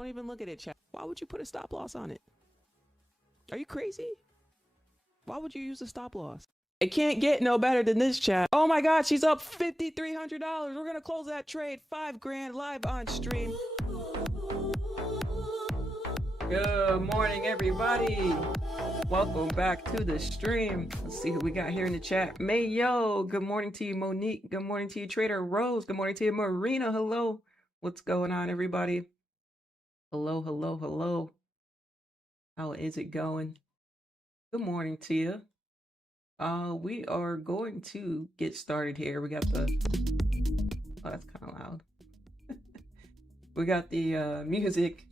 Don't even look at it, chat. Why would you put a stop loss on it? Are you crazy? Why would you use a stop loss? It can't get no better than this, chat. Oh my God, she's up $5,300. We're gonna close that trade. $5,000 live on stream. Good morning, everybody. Welcome back to the stream. Let's see who we got here in the chat. Mayo, good morning to you. Monique, good morning to you. Trader Rose, good morning to you. Marina, hello. What's going on, everybody? Hello, hello, hello. How is it going? Good morning to you. We are going to get started here. We got the, oh, that's kind of loud. We got the music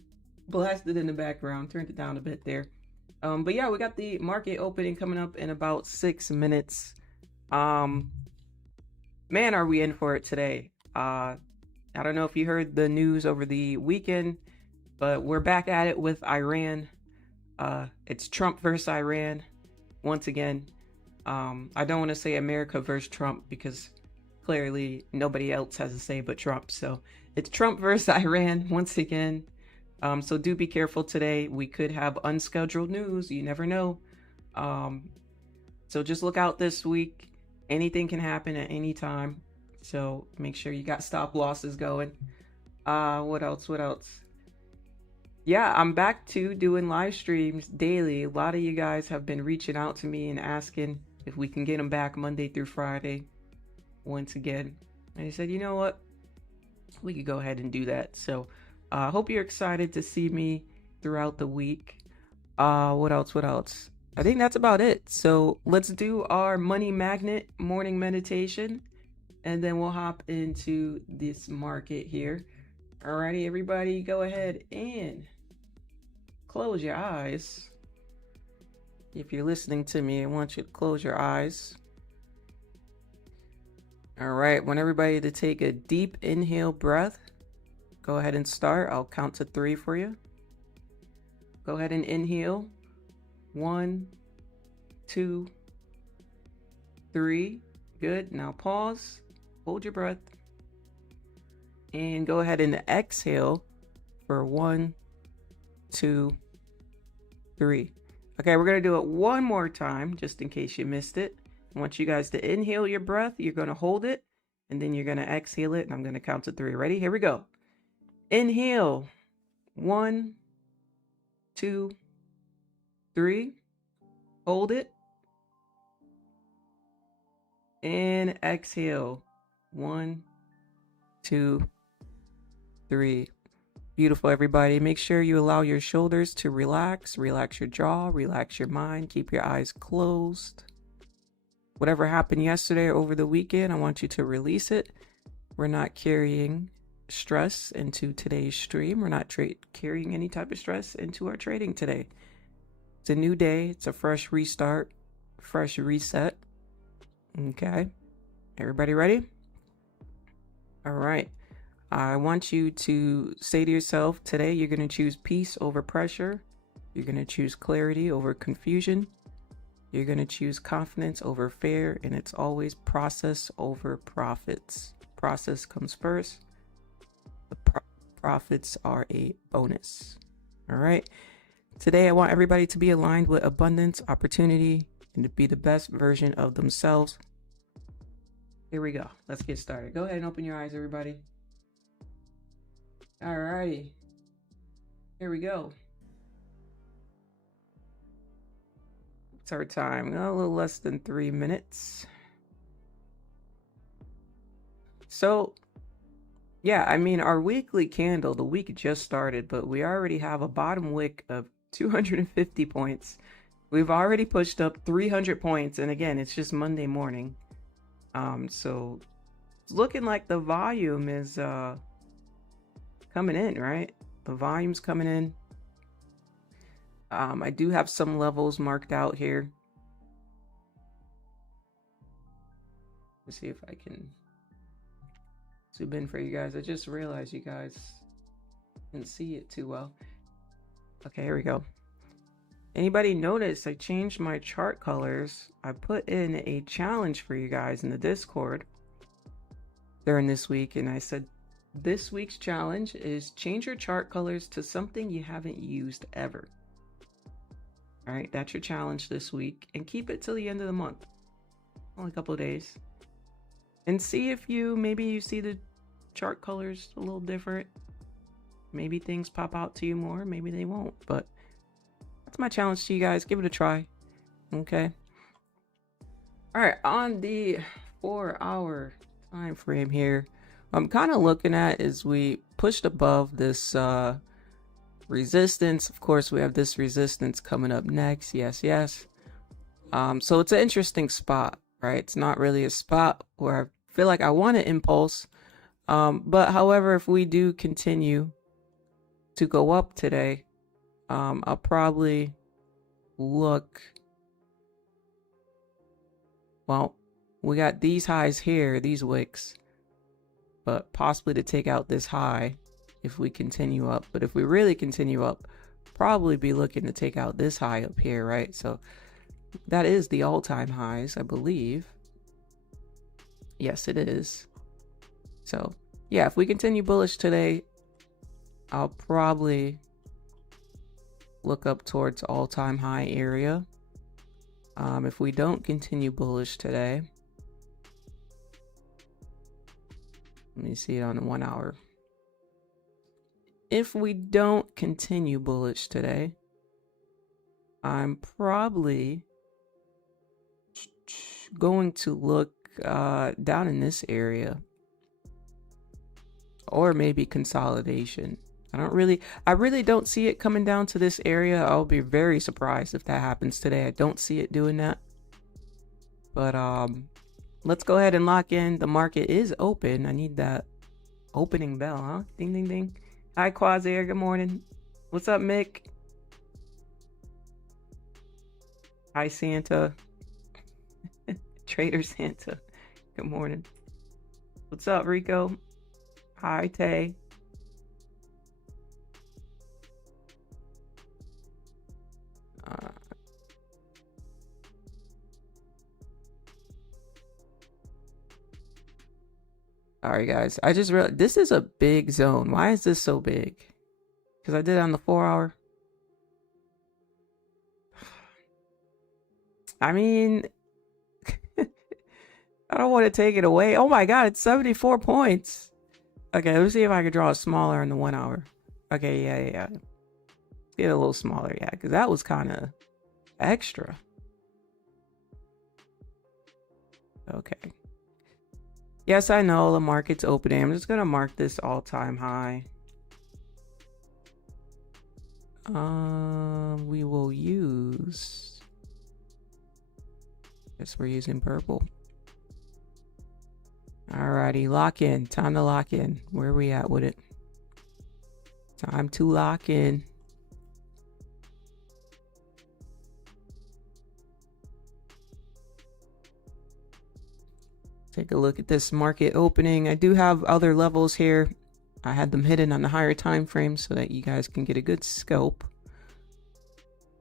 blasted in the background. Turned it down a bit there. But yeah, we got the market opening coming up in about 6 minutes. Man, are we in for it today? I don't know if you heard the news over the weekend, but we're back at it with Iran. It's Trump versus Iran once again. I don't want to say America versus Trump because clearly nobody else has a say but Trump. So it's Trump versus Iran once again. So do be careful today. We could have unscheduled news. You never know. So just look out this week. Anything can happen at any time. So make sure you got stop losses going. What else? What else? Yeah, I'm back to doing live streams daily. A lot of you guys have been reaching out to me and asking if we can get them back Monday through Friday once again. And I said, you know what? We could go ahead and do that. So I hope you're excited to see me throughout the week. What else? What else? I think that's about it. So let's do our money magnet morning meditation, and then we'll hop into this market here. Alrighty, everybody, go ahead and close your eyes. If you're listening to me, I want you to close your eyes. All right, want everybody to take a deep inhale breath. Go ahead and start. I'll count to 3 for you. Go ahead and inhale. 1, 2, 3. Good. Now pause. Hold your breath. And go ahead and exhale for 1, 2, 3. Okay, we're going to do it one more time, just in case you missed it. I want you guys to inhale your breath. You're going to hold it, and then you're going to exhale it, and I'm going to count to 3. Ready? Here we go. Inhale. 1, 2, 3. Hold it. And exhale. 1, 2, 3. Beautiful, everybody. Make sure you allow your shoulders to relax. Relax your jaw. Relax your mind. Keep your eyes closed. Whatever happened yesterday or over the weekend, I want you to release it. We're not carrying stress into today's stream. We're not carrying any type of stress into our trading today. It's a new day. It's a fresh restart, fresh reset. Okay. Everybody ready? All right. I want you to say to yourself, today you're going to choose peace over pressure. You're going to choose clarity over confusion. You're going to choose confidence over fear. And it's always process over profits. Process comes first. The profits are a bonus. All right. Today, I want everybody to be aligned with abundance, opportunity, and to be the best version of themselves. Here we go. Let's get started. Go ahead and open your eyes, everybody. All righty. Here we go. It's our time. A little less than 3 minutes. So, yeah, I mean, our weekly candle, the week just started, but we already have a bottom wick of 250 points. We've already pushed up 300 points. And again, it's just Monday morning. So it's looking like the volume is coming in, right? The volume's coming in. I do have some levels marked out here. Let's see if I can zoom in for you guys. I just realized you guys didn't see it too well. Okay, here we go. Anybody notice I changed my chart colors? I put in a challenge for you guys in the Discord during this week, and I said This week's challenge is change your chart colors to something you haven't used ever. All right, that's your challenge this week, and keep it till the end of the month. Only a couple of days. And see if maybe you see the chart colors a little different. Maybe things pop out to you more, maybe they won't, but that's my challenge to you guys. Give it a try. Okay. All right, on the 4-hour time frame here, I'm kind of looking at as we pushed above this resistance. Of course, we have this resistance coming up next. Yes. So it's an interesting spot, right? It's not really a spot where I feel like I want to impulse. But however, if we do continue to go up today, I'll probably look. Well, we got these highs here, these wicks, but possibly to take out this high if we continue up. But if we really continue up, probably be looking to take out this high up here, right? So that is the all-time highs, I believe. Yes, it is. So yeah, if we continue bullish today, I'll probably look up towards all-time high area. If we don't continue bullish today, let me see it on the 1 hour. If we don't continue bullish today, I'm probably going to look down in this area, or maybe consolidation. I really don't see it coming down to this area. I'll be very surprised if that happens today. I don't see it doing that. But let's go ahead and lock in. The market is open. I need that opening bell, huh? Ding, ding, ding. Hi, Quasir. Good morning. What's up, Mick? Hi, Santa. Trader Santa. Good morning. What's up, Rico? Hi, Tay. Alright guys, I just realized this is a big zone. Why is this so big? Because I did it on the 4 hour. I mean, I don't want to take it away. Oh my god, it's 74 points. Okay, let's see if I can draw it smaller in the 1 hour. Okay, yeah. Get a little smaller, yeah, because that was kind of extra. Okay. Yes, I know the market's opening. I'm just going to mark this all-time high. We will use... Guess we're using purple. Alrighty, lock in. Time to lock in. Where are we at with it? Time to lock in. Take a look at this market opening. I do have other levels here. I had them hidden on the higher time frame so that you guys can get a good scope.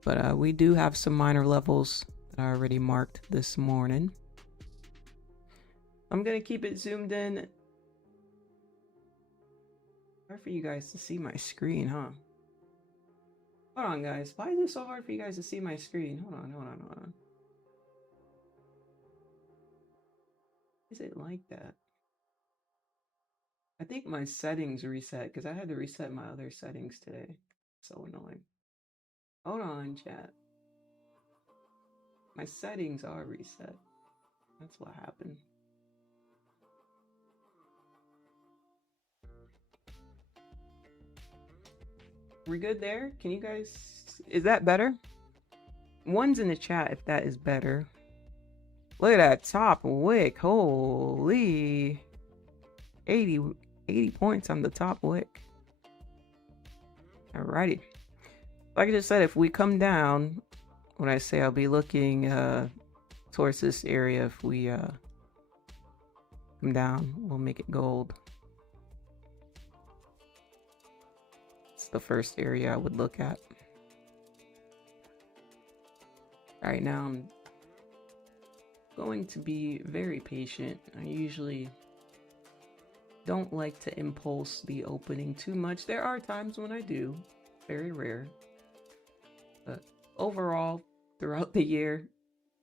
But we do have some minor levels that I already marked this morning. I'm going to keep it zoomed in. Hard for you guys to see my screen, huh? Hold on, guys. Why is it so hard for you guys to see my screen? Hold on. Is it like that? I think my settings reset because I had to reset my other settings today. So annoying. Hold on, chat. My settings are reset. That's what happened. We're good there? Can you guys... Is that better? One's in the chat if that is better. Look at that top wick. Holy. 80 points on the top wick. Alrighty. Like I just said, if we come down, when I say I'll be looking towards this area, if we come down, we'll make it gold. It's the first area I would look at. Alright, now I'm going to be very patient. I usually don't like to impulse the opening too much. There are times when I do, very rare. But overall, throughout the year,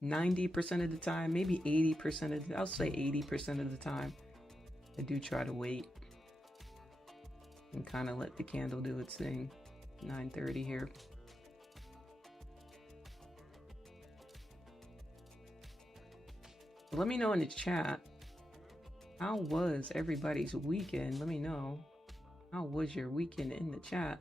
90% of the time, maybe 80% of the, I'll say 80% of the time, I do try to wait and kind of let the candle do its thing. 9:30 here. Let me know in the chat, how was everybody's weekend? Let me know. How was your weekend in the chat?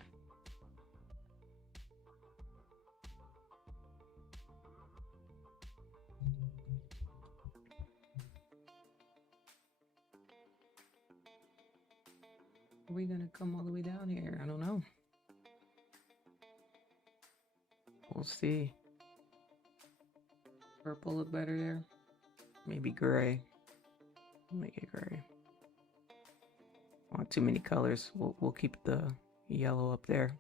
Are we gonna come all the way down here? I don't know. We'll see. Purple look better there? Maybe gray. Make it gray. Want too many colors. We'll keep the yellow up there.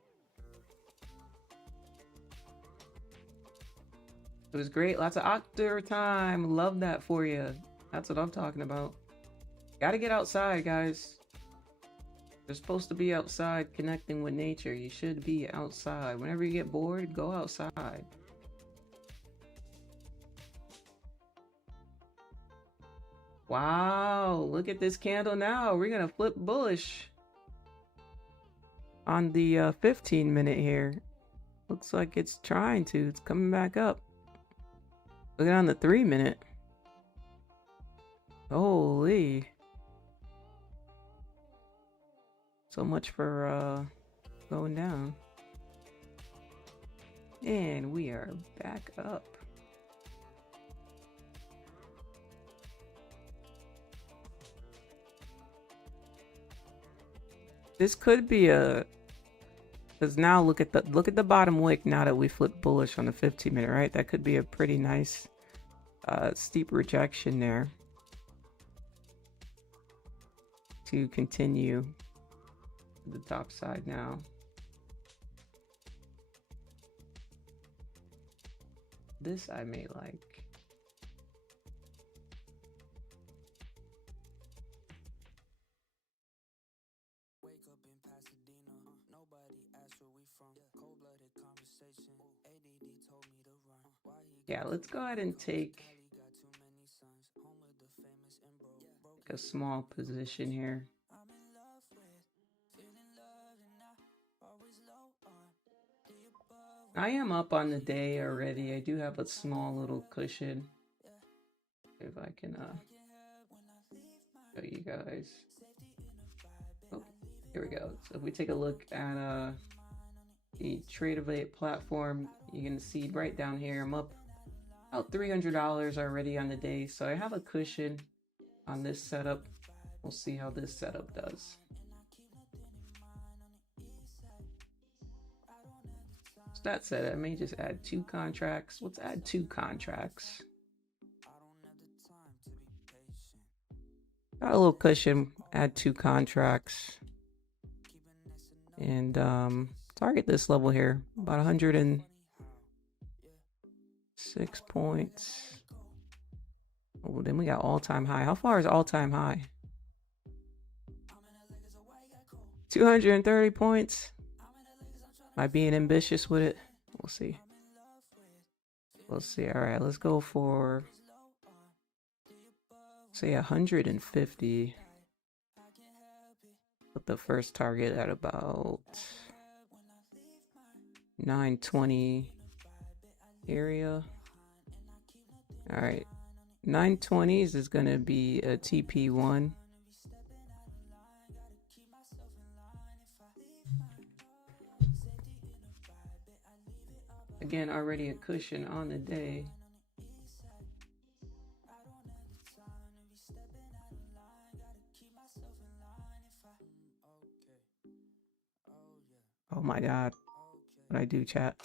It was great. Lots of octar time. Love that for you. That's what I'm talking about. Gotta get outside, guys. You're supposed to be outside connecting with nature. You should be outside. Whenever you get bored, go outside. Wow, look at this candle now. We're gonna flip bullish on the 15-minute here. Looks like it's trying to. It's coming back up. Look at on the 3-minute. Holy. So much for going down. And we are back up. This could be a, because now look at the bottom wick now that we flipped bullish on the 15-minute, right? That could be a pretty nice steep rejection there to continue to the top side now. This I may like. Yeah, let's go ahead and take a small position here. I am up on the day already. I do have a small little cushion. If I can show you guys. Oh, here we go. So if we take a look at the Tradingviews platform, you can see right down here, I'm up about $300 already on the day. So I have a cushion on this setup. We'll see how this setup does. So that said, I may just add 2 contracts. Let's add 2 contracts. Got a little cushion, add 2 contracts. And target this level here, about 106 points. Oh, then we got all-time high. How far is all-time high? 230 points. Am I being ambitious with it? We'll see. We'll see. All right, let's go for, say, 150. Put the first target at about 920 area. All right, 920s is going to be a TP1. Again, already a cushion on the day. Oh my God. What I do, chat?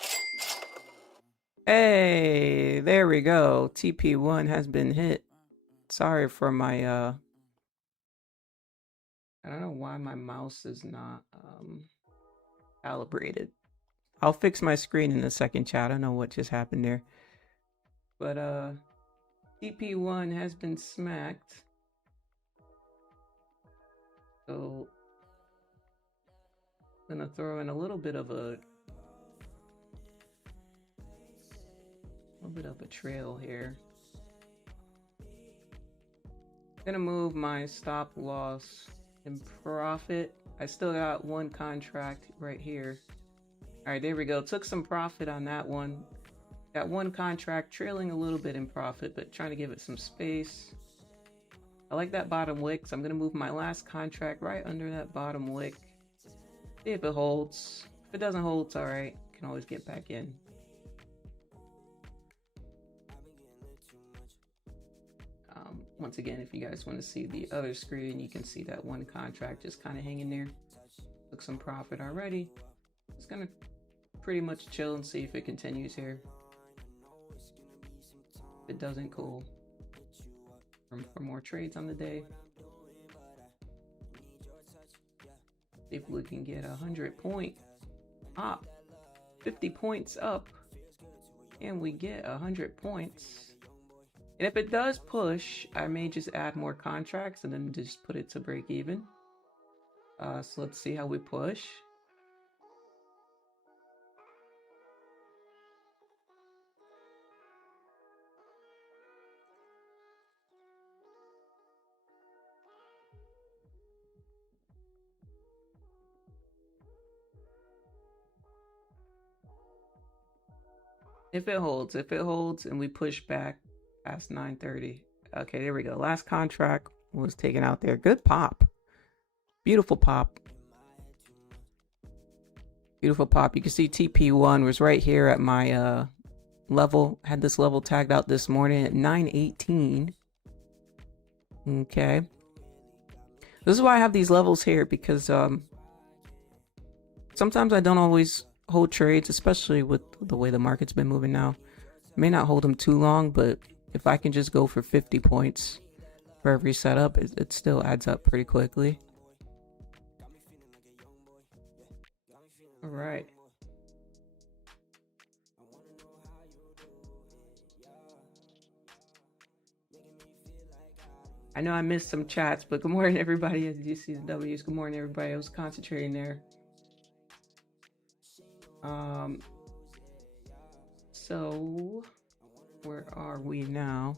Hey, there we go. TP1 has been hit. Sorry for my I don't know why my mouse is not calibrated. I'll fix my screen in a second, chat. I don't know what just happened there. But TP1 has been smacked. So I'm gonna throw in a little bit of a trail here. Gonna move my stop loss and profit. I still got one contract right here. All right, there we go. Took some profit on that one. Got one contract trailing a little bit in profit, but trying to give it some space. I like that bottom wick, so I'm gonna move my last contract right under that bottom wick. See if it holds. If it doesn't hold, it's all right. Can always get back in. Once again, if you guys want to see the other screen, you can see that one contract just kind of hanging there. Took some profit already. Just gonna pretty much chill and see if it continues here. If it doesn't, cool. For more trades on the day. See if we can get 100-point up, 50 points up, and we get 100 points. And if it does push, I may just add more contracts and then just put it to break even. So let's see how we push. If it holds and we push back past 930. Okay, there we go. Last contract was taken out there. Good pop. Beautiful pop. Beautiful pop. You can see TP1 was right here at my level. Had this level tagged out this morning at 918. Okay. This is why I have these levels here, because sometimes I don't always hold trades, especially with the way the market's been moving now. May not hold them too long, but if I can just go for 50 points for every setup, it still adds up pretty quickly. All right. I know I missed some chats, but good morning, everybody. As you see the W's, good morning, everybody. I was concentrating there. So where are we now?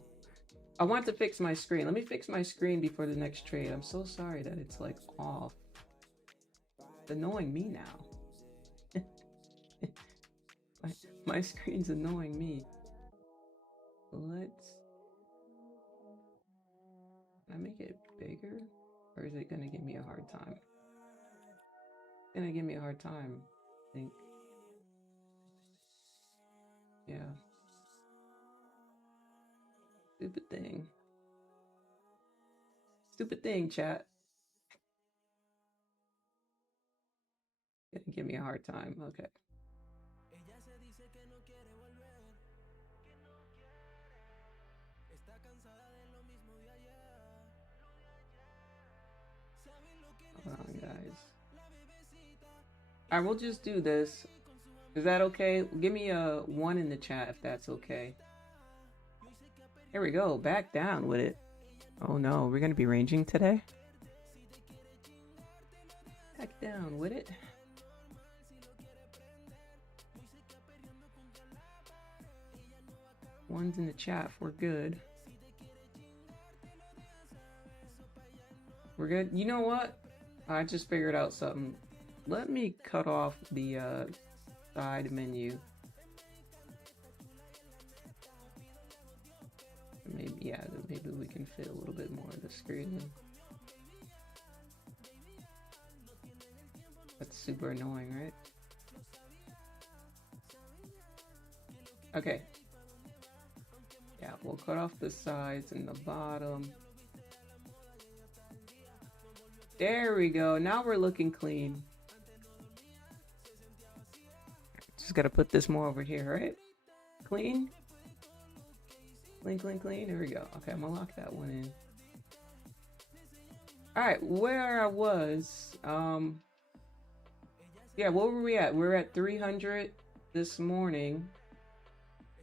I want to fix my screen. Let me fix my screen before the next trade. I'm so sorry that it's like off. It's annoying me now. my screen's annoying me. Let's... Can I make it bigger? Or is it gonna give me a hard time? It's gonna give me a hard time, I think. Yeah. Stupid thing. Stupid thing, chat. Gonna give me a hard time. Okay. Hold on, guys. Alright, we'll just do this. Is that okay? Give me a 1 in the chat if that's okay. Here we go. Back down with it. Oh no, we're gonna be ranging today? Back down with it. One's in the chat if we're good. We're good. You know what? I just figured out something. Let me cut off the side menu. Maybe, yeah, maybe we can fit a little bit more of the screen. That's super annoying, right? Okay. Yeah, we'll cut off the sides and the bottom. There we go. Now we're looking clean. Just gotta put this more over here, right? Clean. Clean, clean, clean. There we go. Okay, I'm gonna lock that one in. All right, where I was, yeah, what were we at? We're at 300 this morning.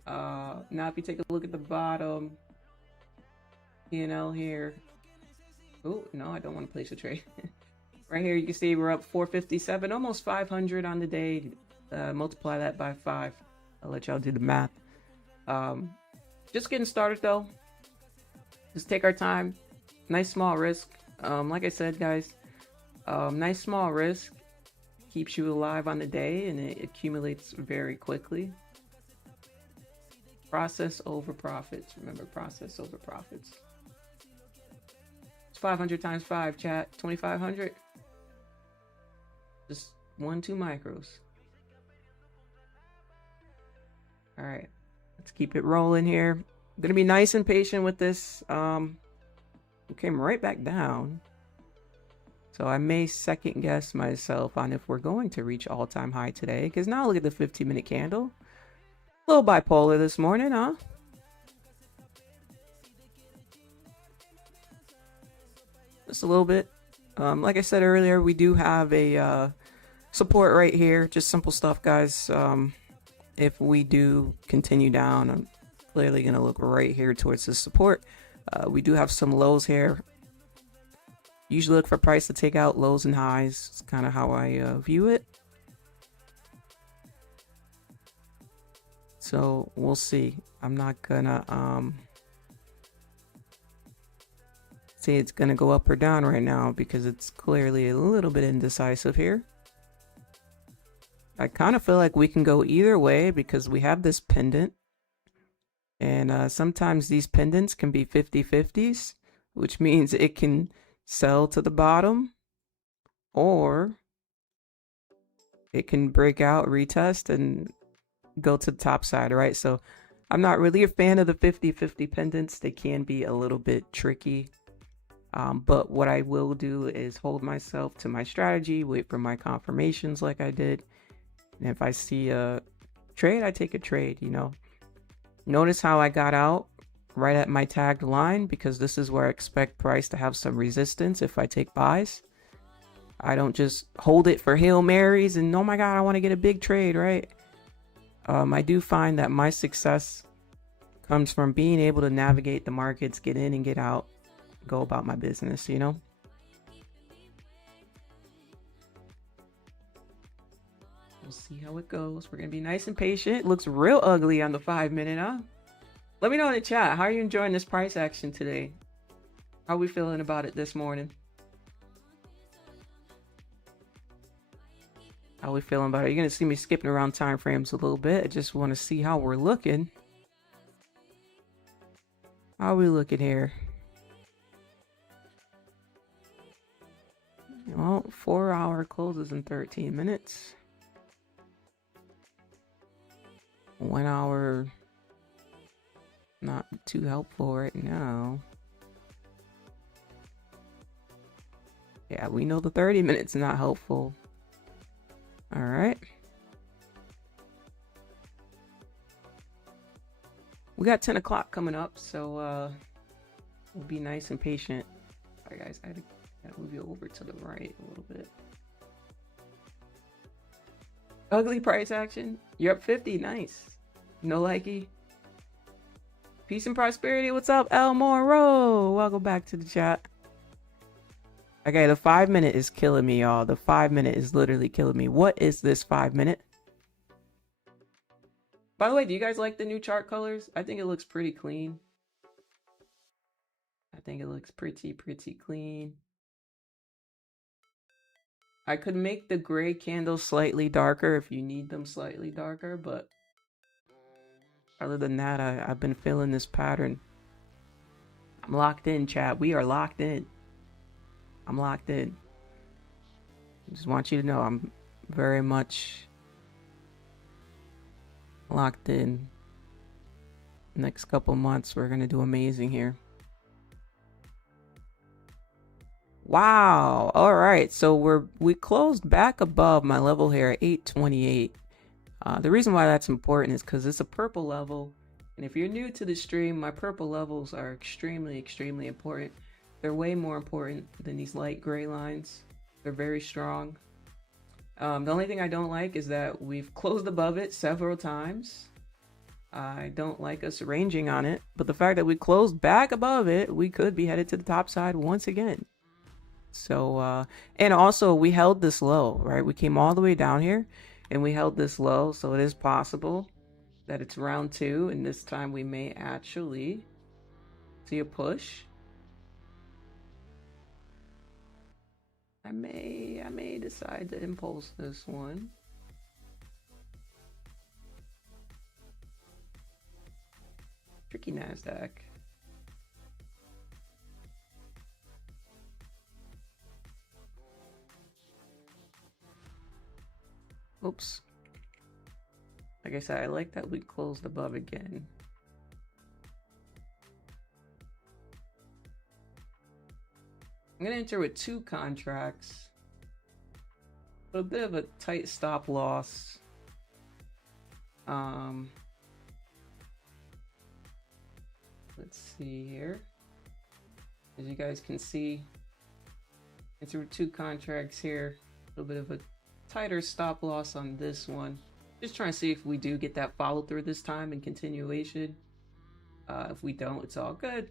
Now if you take a look at the bottom, P&L here. Oh, no, I don't want to place a trade. Right here, you can see we're up 457, almost 500 on the day. Multiply that by 5. I'll let y'all do the math. Just getting started though. Just take our time. Nice small risk. Like I said, guys, nice small risk keeps you alive on the day, and it accumulates very quickly. Process over profits. Remember, process over profits. It's 500 times 5, chat. 2,500. Just 1, 2 micros. All right, let's keep it rolling here. I'm gonna be nice and patient with this. It came right back down. So I may second guess myself on if we're going to reach all-time high today. Because now look at the 15-minute candle. A little bipolar this morning, huh? Just a little bit. Like I said earlier, we do have a support right here. Just simple stuff, guys. If we do continue down, I'm clearly going to look right here towards the support. We do have some lows here. Usually look for price to take out lows and highs. It's kind of how I view it. So we'll see. I'm not gonna say it's gonna go up or down right now because it's clearly a little bit indecisive here. I kind of feel like we can go either way because we have this pendant. And sometimes these pendants can be 50-50s, which means it can sell to the bottom or it can break out, retest, and go to the top side, right? So I'm not really a fan of the 50-50 pendants. They can be a little bit tricky. But what I will do is hold myself to my strategy, wait for my confirmations like I did. And if I see a trade, I take a trade, you know. Notice how I got out right at my tagged line because this is where I expect price to have some resistance if I take buys. I don't just hold it for Hail Marys and oh my God, I want to get a big trade, right? I do find that my success comes from being able to navigate the markets, get in and get out, go about my business, you know? We'll see how it goes. We're going to be nice and patient. It looks real ugly on the 5-minute, huh? Let me know in the chat. How are you enjoying this price action today? How are we feeling about it this morning? How are we feeling about it? You're going to see me skipping around time frames a little bit. I just want to see how we're looking. How are we looking here? Well, 4-hour closes in 13 minutes. 1 hour, not too helpful right now. Yeah, we know the 30 minutes not helpful. All right. We got 10 o'clock coming up, so we'll be nice and patient. All right, guys, I gotta move you over to the right a little bit. Ugly price action. You're up 50. Nice. No likey. Peace and prosperity. What's up, El Monroe? Welcome back to the chat. Okay, the 5-minute is killing me, y'all. The 5-minute is literally killing me. What is this 5-minute? By the way, do you guys like the new chart colors? I think it looks pretty clean. I think it looks pretty clean. I could make the gray candles slightly darker if you need them slightly darker, but other than that, I've been feeling this pattern. I'm locked in, chat. We are locked in. I'm locked in. I just want you to know I'm very much locked in. Next couple months, we're going to do amazing here. Wow. All right. So we closed back above my level here at 828. The reason why that's important is because it's a purple level. And if you're new to the stream, my purple levels are extremely important. They're way more important than these light gray lines. They're very strong. The only thing I don't like is that we've closed above it several times. I don't like us ranging on it. But the fact that we closed back above it, we could be headed to the top side once again. So, and also we held this low, right? We came all the way down here and we held this low. So it is possible that it's round 2. And this time we may actually see a push. I may decide to impulse this one. Tricky Nasdaq. Oops. Like I said, I like that we closed above again. I'm gonna enter with 2 contracts. A bit of a tight stop loss. Let's see here. As you guys can see, enter with 2 contracts here. A little bit of a tighter stop loss on this one. Just trying to see if we do get that follow through this time in continuation. If we don't, it's all good.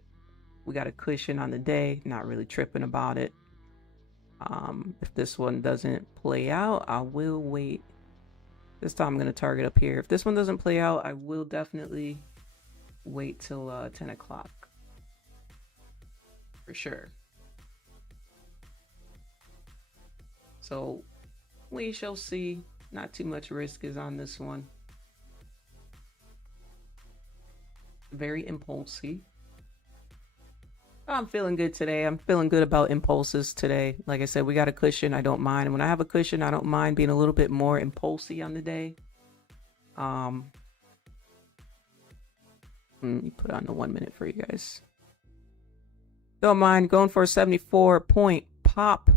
We got a cushion on the day, not really tripping about it. If this one doesn't play out, I will wait. This time I'm going to target up here. If this one doesn't play out, I will definitely wait till 10 o'clock. For sure. So we shall see. Not too much risk is on this one. Very impulsive. I'm feeling good today. I'm feeling good about impulses today. Like I said, we got a cushion. I don't mind. When I have a cushion, I don't mind being a little bit more impulsive on the day. Let me put on the 1 minute for you guys. Don't mind going for a 74-point pop.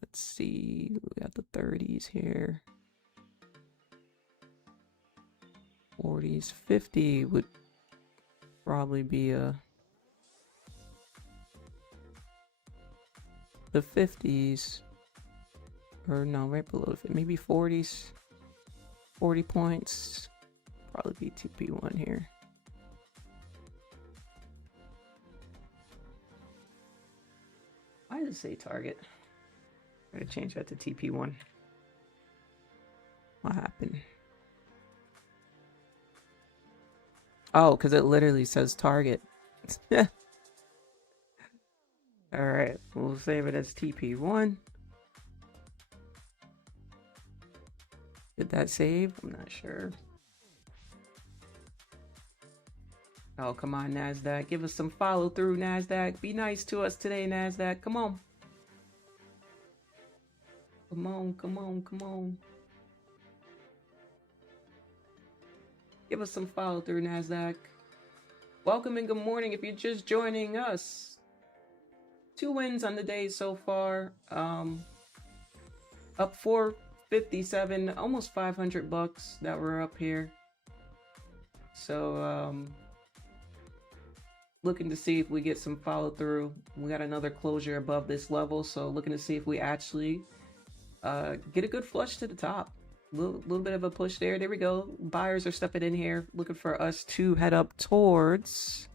Let's see. We got the 30s here. 40s, 50 would probably be the 50s, or no, right below it, maybe 40s, 40 points, probably be TP1 here. I just say target. I'm gonna change that to TP1. What happened? Oh, because it literally says target. All right, we'll save it as TP1. Did that save? I'm not sure. Oh, come on, Nasdaq. Give us some follow through, Nasdaq. Be nice to us today, Nasdaq. Come on. Come on, come on, come on. Give us some follow through, Nasdaq. Welcome and good morning if you're just joining us. 2 wins on the day so far. Up 457, almost 500 bucks that we're up here. So looking to see if we get some follow through. We got another closure above this level, so looking to see if we actually get a good flush to the top. Little bit of a push there. There we go. Buyers are stepping in here, looking for us to head up towards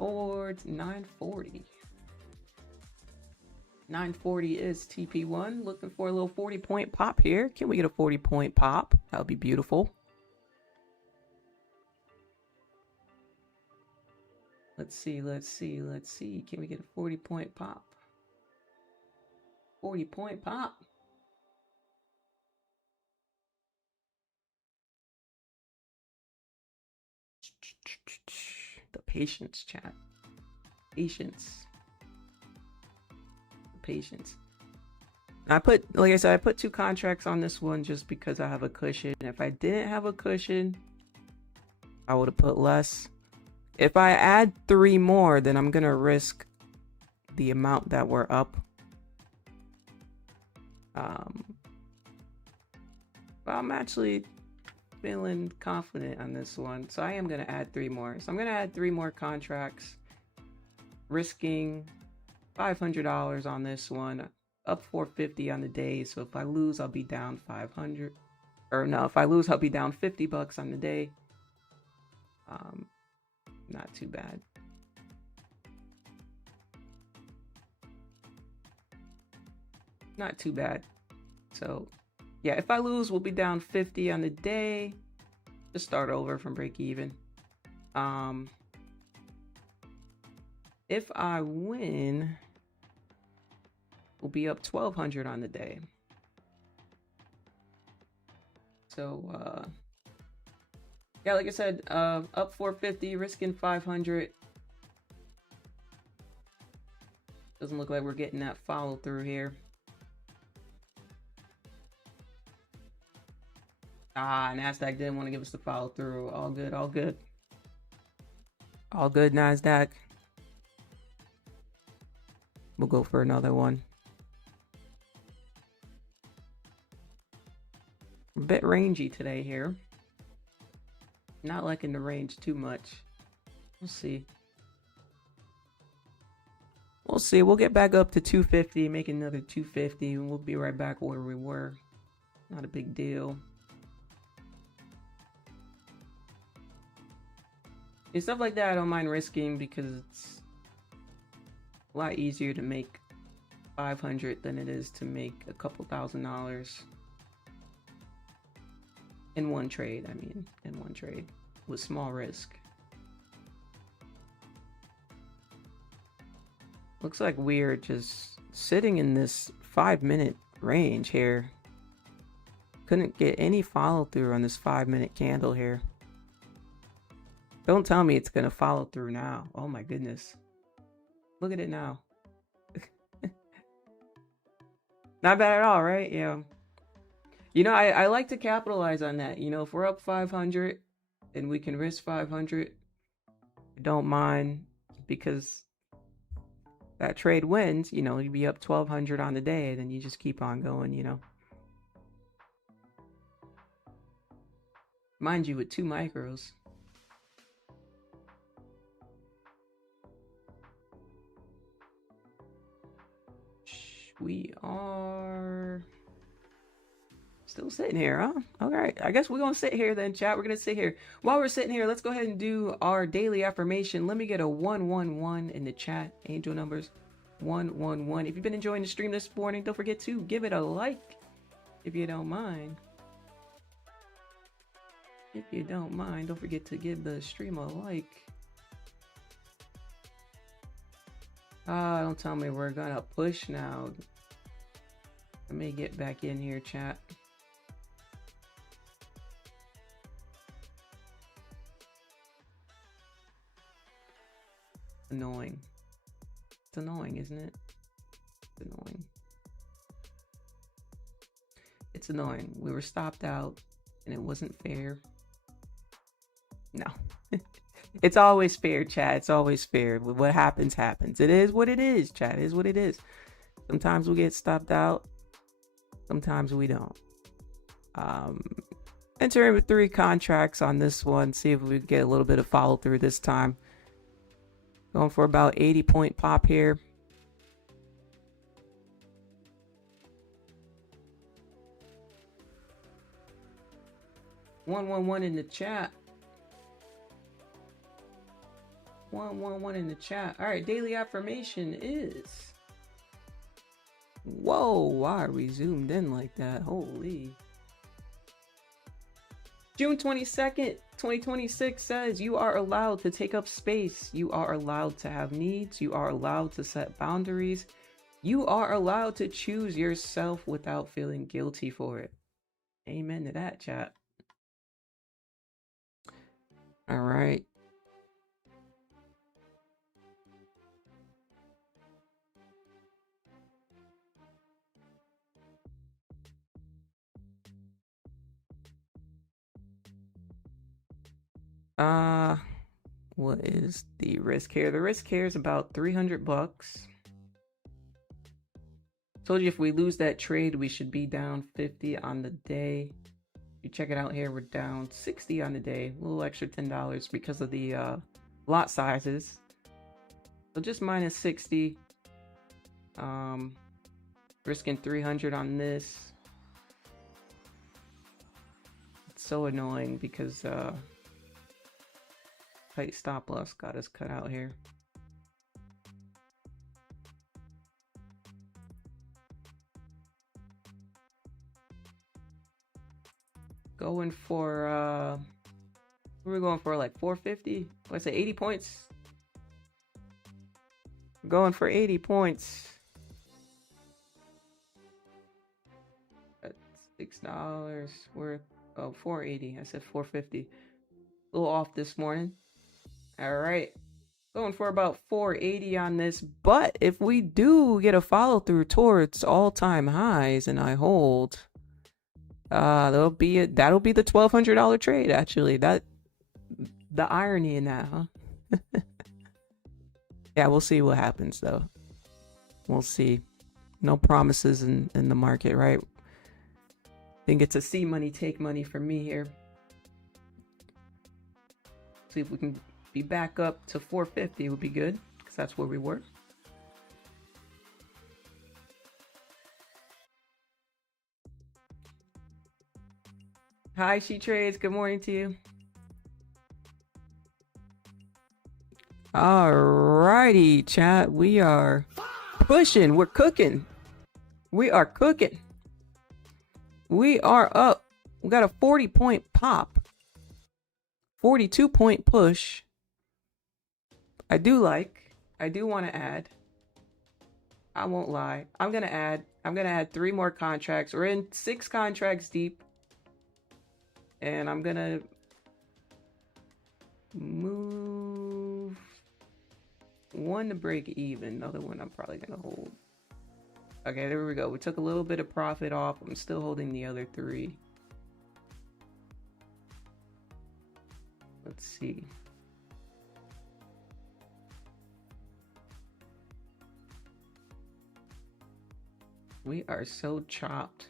940. 940 is TP1. Looking for a little 40-point pop here. Can we get a 40-point pop? That would be beautiful. Let's see. Can we get a 40-point pop? 40-point pop. The patience, chat. Patience. Like I said, I put 2 contracts on this one just because I have a cushion. If I didn't have a cushion, I would have put less. If I add 3 more, then I'm gonna risk the amount that we're up. But I'm actually feeling confident on this one, so I am gonna add 3 more. So I'm gonna add 3 more contracts, risking $500 on this one, up 450 on the day. So if I lose, I'll be down 500, or no, if I lose, I'll be down 50 bucks on the day. Not too bad. Not too bad. So yeah, if I lose, we'll be down 50 on the day. Just start over from break even. If I win, we'll be up 1,200 on the day. So yeah, like I said, up 450, risking 500. Doesn't look like we're getting that follow through here. Nasdaq didn't want to give us the follow through. All good, all good. All good, Nasdaq. We'll go for another one. A bit rangy today here. Not liking the range too much. We'll see. We'll see. We'll get back up to 250, make another 250, and we'll be right back where we were. Not a big deal. And stuff like that I don't mind risking because it's a lot easier to make 500 than it is to make a couple $1,000 in one trade. I mean, in one trade with small risk. Looks like we're just sitting in this 5-minute range here. Couldn't get any follow through on this 5-minute candle here. Don't tell me it's gonna follow through now. Oh my goodness. Look at it now. Not bad at all, right? Yeah. You know, I like to capitalize on that. You know, if we're up 500 and we can risk 500, I don't mind, because that trade wins. You know, you'd be up 1,200 on the day, then you just keep on going, you know. Mind you, with 2 micros. We are still sitting here, huh? All right, I guess we're gonna sit here then, chat. We're gonna sit here. While we're sitting here, let's go ahead and do our daily affirmation. Let me get a 111 in the chat. Angel numbers 111. If you've been enjoying the stream this morning, don't forget to give it a like if you don't mind. If you don't mind, don't forget to give the stream a like. Don't tell me we're gonna push now. Let me get back in here, chat. Annoying. It's annoying, isn't it? It's annoying. It's annoying. We were stopped out and it wasn't fair. No. It's always fair, chat. It's always fair. What happens, happens. It is what it is, chat. It is what it is. Sometimes we get stopped out. Sometimes we don't. Enter in with 3 contracts on this one. See if we get a little bit of follow through this time. Going for about 80-point pop here. $111 in the chat. 111 in the chat. All right, daily affirmation is. Whoa, why are we zoomed in like that? Holy. June 22nd, 2026 says you are allowed to take up space. You are allowed to have needs. You are allowed to set boundaries. You are allowed to choose yourself without feeling guilty for it. Amen to that, chat. All right. What is the risk here? The risk here is about 300 bucks. Told you if we lose that trade, we should be down 50 on the day. If you check it out here, we're down 60 on the day. A little extra $10 because of the lot sizes. So just minus 60. Risking 300 on this. It's so annoying because tight stop loss got us cut out here. Going for what are we going for, like 450? Let's say 80 points. We're going for 80 points. That's $6 worth. Oh, 480. I said 450. A little off this morning. All right. Going for about 480 on this. But if we do get a follow through towards all-time highs and I hold, that'll be the $1,200 trade. Actually, the irony in that, huh? Yeah, we'll see what happens though. We'll see. No promises in the market, right? I think it's a see money, take money for me here. See if we can be back up to 450 would be good, because that's where we were. Hi, She Trades. Good morning to you. Alrighty, chat. We are pushing. We're cooking. We are cooking. We are up. We got a 40-point pop. 42-point push. I do want to add. I won't lie. I'm going to add 3 more contracts. We're in 6 contracts deep. And I'm going to move one to break even. The other one I'm probably going to hold. Okay, there we go. We took a little bit of profit off. I'm still holding the other 3. Let's see. We are so chopped.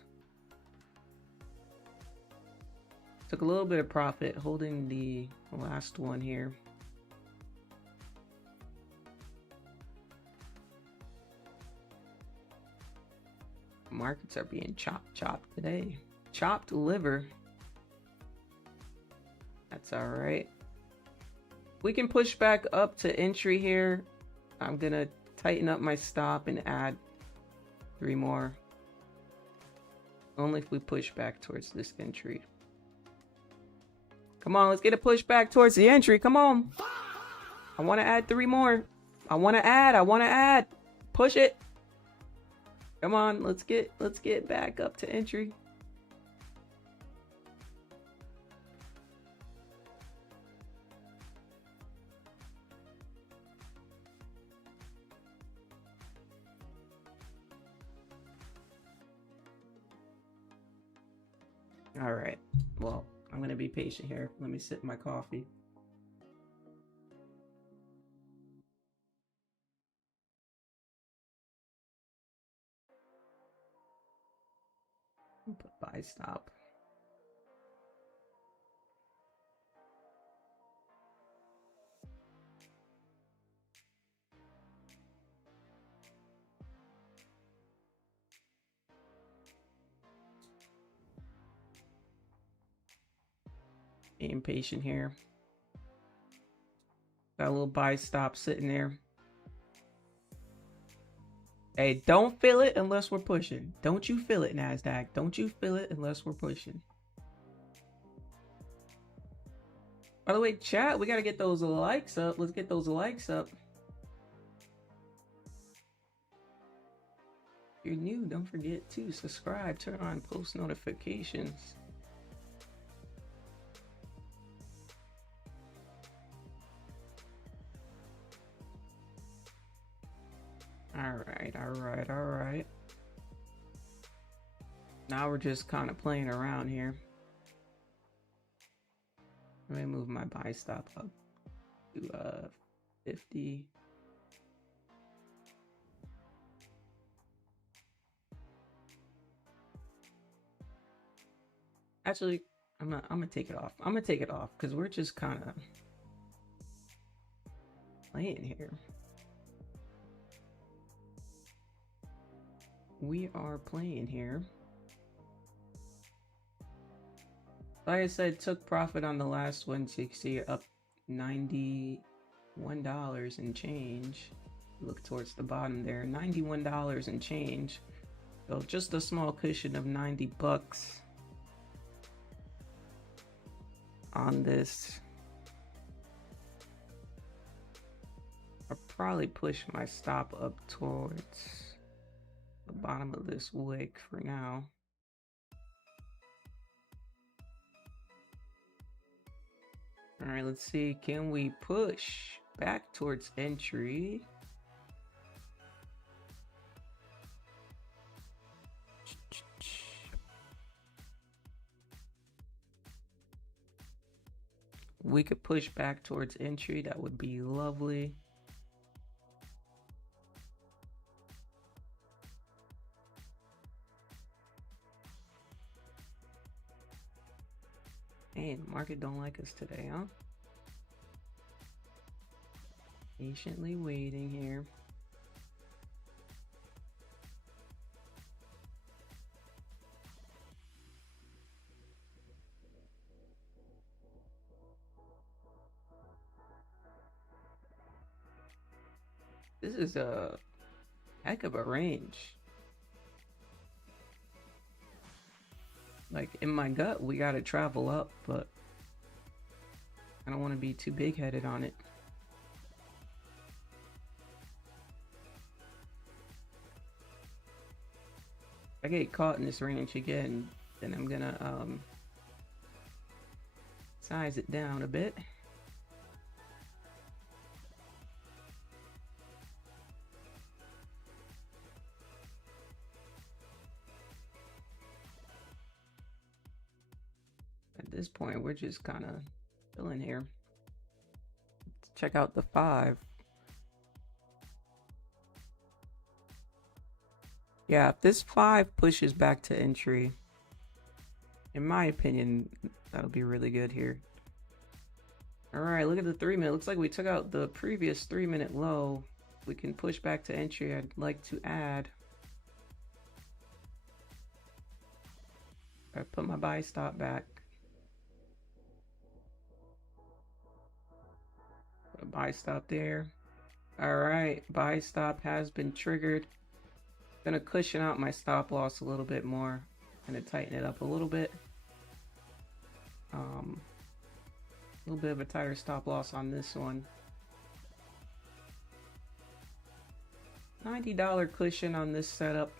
Took a little bit of profit holding the last one here. Markets are being chopped today. Chopped liver. That's all right. We can push back up to entry here. I'm gonna tighten up my stop and add 3 more. Only if we push back towards this entry. Come on, let's get a push back towards the entry. Come on. I want to add 3 more. I want to add. Push it. Come on, let's get back up to entry. All right. Well, I'm going to be patient here. Let me sip my coffee. Put buy stop. Being patient here. Got a little buy stop sitting there. Hey, don't fill it unless we're pushing. Don't you fill it, Nasdaq. Don't you fill it unless we're pushing. By the way, chat, we got to get those likes up. Let's get those likes up. If you're new, don't forget to subscribe, turn on post notifications. All right. Now we're just kind of playing around here. Let me move my buy stop up to 50. Actually, I'm gonna take it off. I'm gonna take it off because we're just kind of playing here. We are playing here. Like I said, took profit on the last 160 up $91 and change. Look towards the bottom there, $91 and change. So just a small cushion of 90 bucks on this. I'll probably push my stop up towards the bottom of this wick for now. All right, let's see. Can we push back towards entry? We could push back towards entry. That would be lovely. Hey, the market don't like us today, huh? Patiently waiting here. This is a heck of a range. Like, in my gut, we gotta travel up, but I don't want to be too big-headed on it. If I get caught in this range again, then I'm gonna size it down a bit. At this point, we're just kind of chilling here. Let's check out the 5. Yeah, if this 5 pushes back to entry, in my opinion, that'll be really good here. All right, look at the 3-minute. Looks like we took out the previous 3-minute low. We can push back to entry. I'd like to add. I put my buy stop back. Put a buy stop there. All right, buy stop has been triggered. Gonna cushion out my stop loss a little bit more. Gonna tighten it up a little bit. A little bit of a tighter stop loss on this one. $90 cushion on this setup.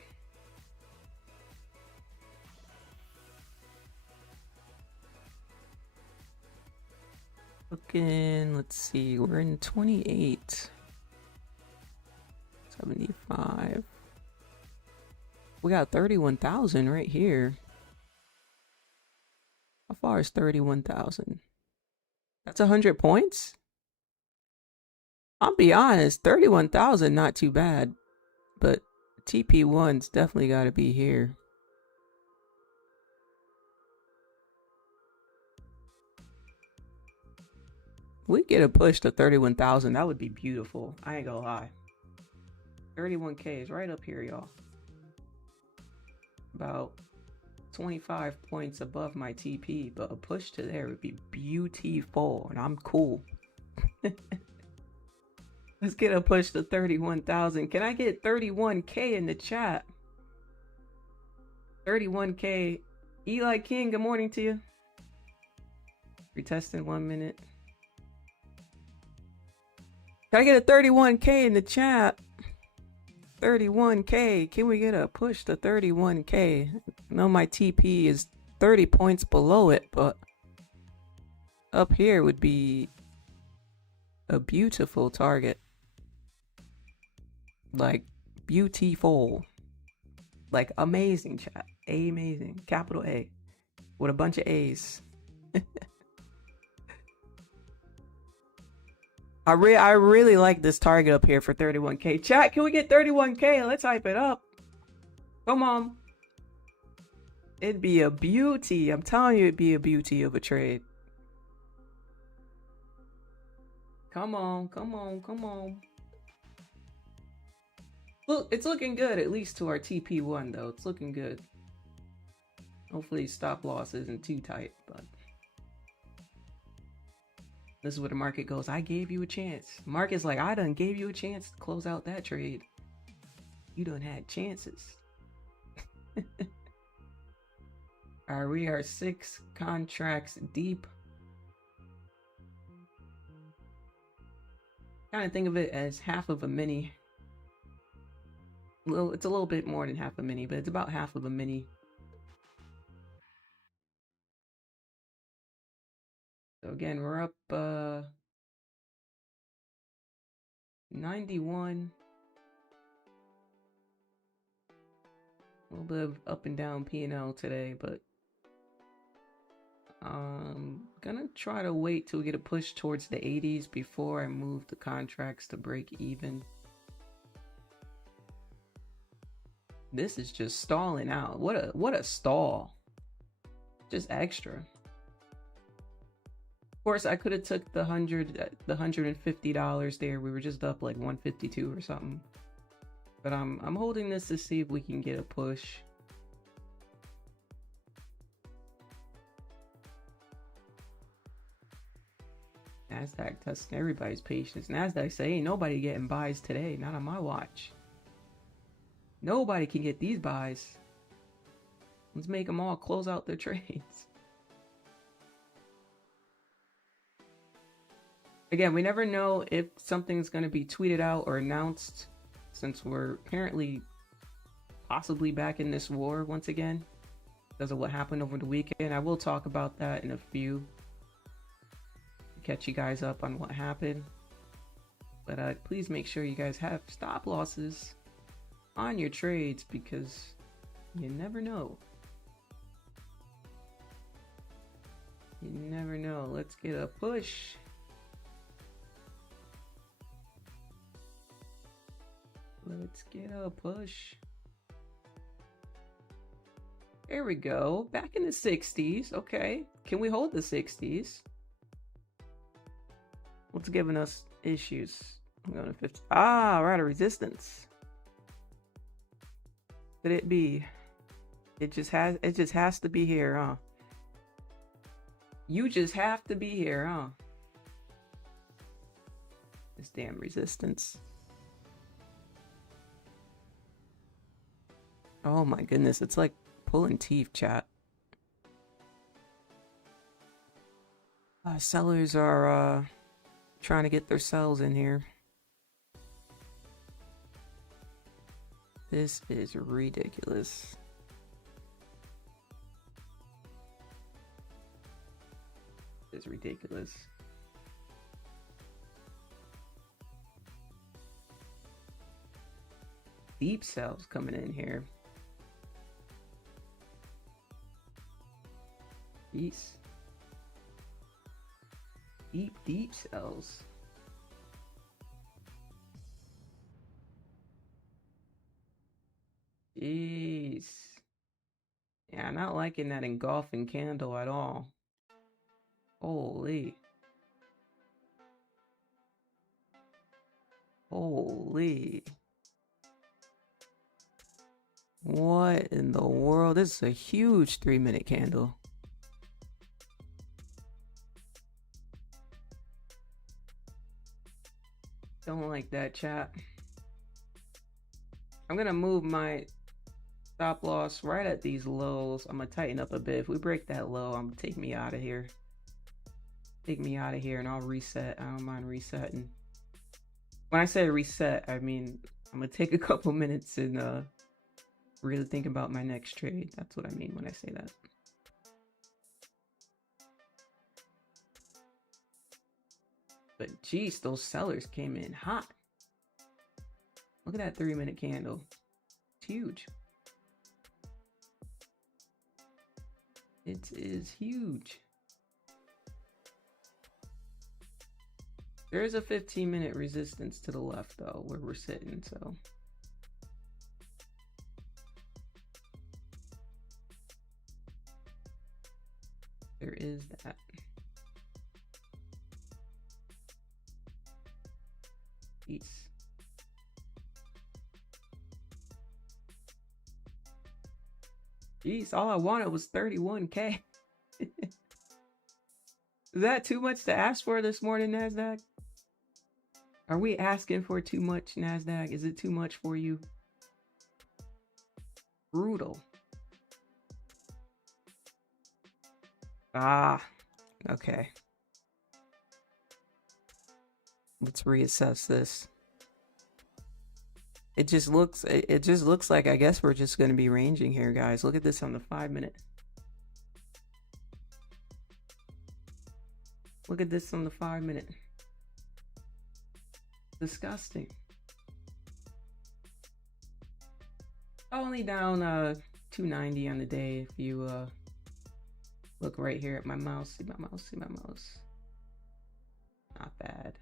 Looking, let's see, we're in 28.75. We got 31,000 right here. How far is 31,000? That's 100 points? I'll be honest, 31,000 not too bad, but TP1's definitely got to be here. We get a push to 31,000, that would be beautiful. I ain't gonna lie. 31K is right up here, y'all. About 25 points above my TP, but a push to there would be beautiful, and I'm cool. Let's get a push to 31,000. Can I get 31K in the chat? 31K. Eli King, good morning to you. Retesting 1 minute. Can I get a 31K in the chat? 31K. Can we get a push to 31K? I know my TP is 30 points below it, but up here would be a beautiful target. Like, beautiful. Like, amazing, chat. Amazing. Capital A. With a bunch of A's. I really like this target up here for 31K. Chat, can we get 31K? Let's hype it up. Come on. It'd be a beauty. I'm telling you, it'd be a beauty of a trade. Come on, come on, come on. Look, it's looking good, at least to our TP1, though. It's looking good. Hopefully stop loss isn't too tight, but... This is where the market goes. I gave you a chance. Market's like, I done gave you a chance to close out that trade. You done had chances. All right, we are 6 contracts deep. Kind of think of it as half of a mini. It's a little bit more than half a mini, but it's about half of a mini. So again, we're up 91. A little bit of up and down P&L today, but I'm gonna try to wait till we get a push towards the 80s before I move the contracts to break even. This is just stalling out. What a stall. Just extra. Of course, I could have took the $150 there. We were just up like 152 or something. But I'm holding this to see if we can get a push. Nasdaq testing everybody's patience. Nasdaq say ain't nobody getting buys today, not on my watch. Nobody can get these buys. Let's make them all close out their trades. Again, we never know if something's going to be tweeted out or announced, since we're apparently possibly back in this war once again because of what happened over the weekend. I will talk about that in a few. Catch you guys up on what happened. But please make sure you guys have stop losses on your trades because you never know. You never know. Let's get a push. Let's get a push. There we go. Back in the 60s. Okay. Can we hold the 60s? What's giving us issues? I'm going to 50. Ah, we're at a resistance. Could it be? It just has to be here, huh? You just have to be here, huh? This damn resistance. Oh my goodness, it's like pulling teeth, chat. Sellers are trying to get their sells in here. This is ridiculous. It's ridiculous. Deep sells coming in here. Jeez. Deep sells. Jeez. Yeah, not liking that engulfing candle at all. Holy. Holy. What in the world? This is a huge 3-minute candle. Don't like that, chat. I'm gonna move my stop loss right at these lows. I'm gonna tighten up a bit. If we break that low, I'm gonna take me out of here. Take me out of here and I'll reset. I don't mind resetting. When I say reset, I mean I'm gonna take a couple minutes and really think about my next trade. That's what I mean when I say that. But geez, those sellers came in hot. Look at that 3-minute candle. It's huge. It is huge. There is a 15-minute resistance to the left though, where we're sitting, so. There is that. Peace. Jeez, all I wanted was 31K. Is that too much to ask for this morning, Nasdaq? Are we asking for too much, Nasdaq? Is it too much for you? Brutal. Ah, okay. Let's reassess this. It just looks like, I guess we're just going to be ranging here, guys. Look at this on the 5-minute. Look at this on the 5-minute. Disgusting. Only down 290 on the day. If you look right here at my mouse, see my mouse. Not bad.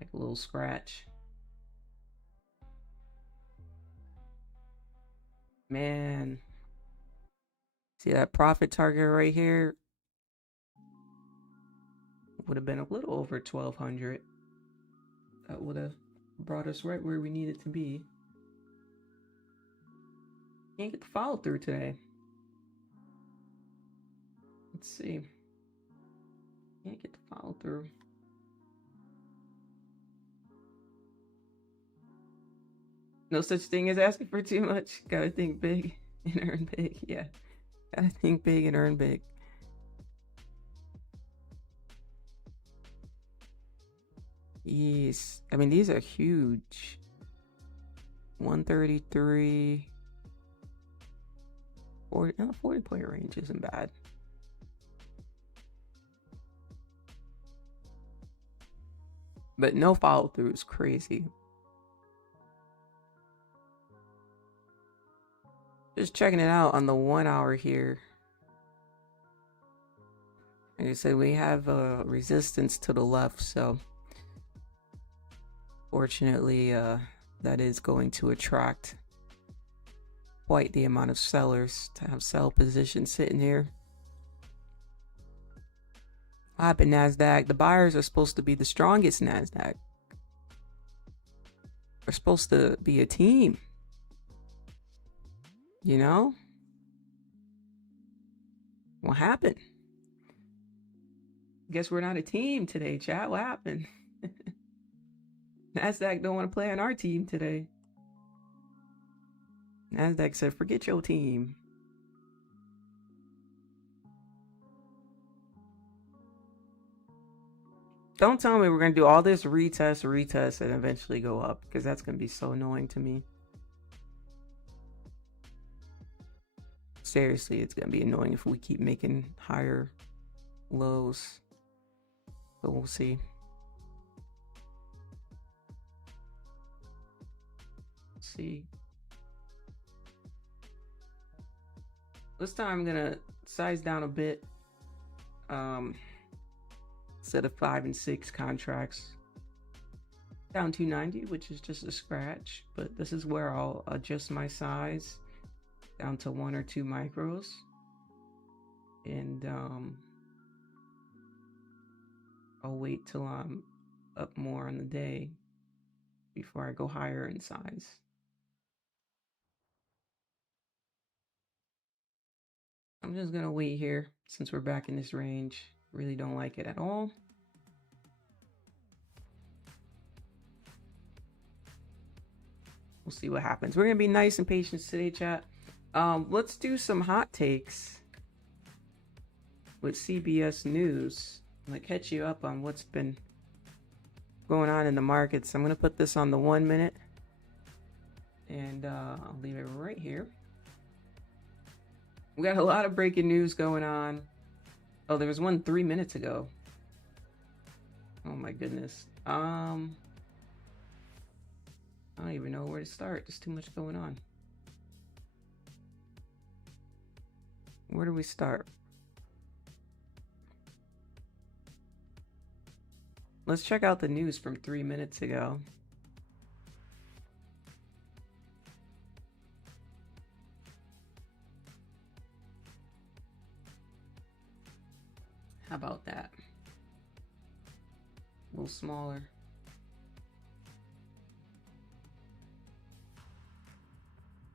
Like a little scratch. Man. See that profit target right here? Would have been a little over 1200. That would have brought us right where we needed to be. Can't get the follow through today. Let's see. Can't get the follow through. No such thing as asking for too much. Gotta think big and earn big. Yeah. Gotta think big and earn big. Yes. I mean, these are huge. 133. 40 point range isn't bad. But no follow through is crazy. Just checking it out on the 1 hour here. Like I said, we have a resistance to the left, so fortunately that is going to attract quite the amount of sellers to have sell positions sitting here. What happened, Nasdaq? The buyers are supposed to be the strongest, Nasdaq. We're supposed to be a team. You know? What happened? Guess we're not a team today, chat. What happened? Nasdaq don't want to play on our team today. Nasdaq said, forget your team. Don't tell me we're going to do all this retest, and eventually go up, because that's going to be so annoying to me. Seriously, it's going to be annoying if we keep making higher lows. But we'll see. See. This time I'm going to size down a bit. Instead of 5 and 6 contracts. Down 290, which is just a scratch. But this is where I'll adjust my size down to 1 or 2 micros. And I'll wait till I'm up more on the day before I go higher in size. I'm just gonna wait here since we're back in this range. Really don't like it at all. We'll see what happens. We're gonna be nice and patient today, chat. Let's do some hot takes with CBS News. I'm gonna catch you up on what's been going on in the markets. I'm gonna put this on the 1 minute, and I'll leave it right here. We got a lot of breaking news going on. Oh, there was one 3 minutes ago. Oh my goodness. I don't even know where to start. There's too much going on. Where do we start? Let's check out the news from 3 minutes ago. How about that? A little smaller.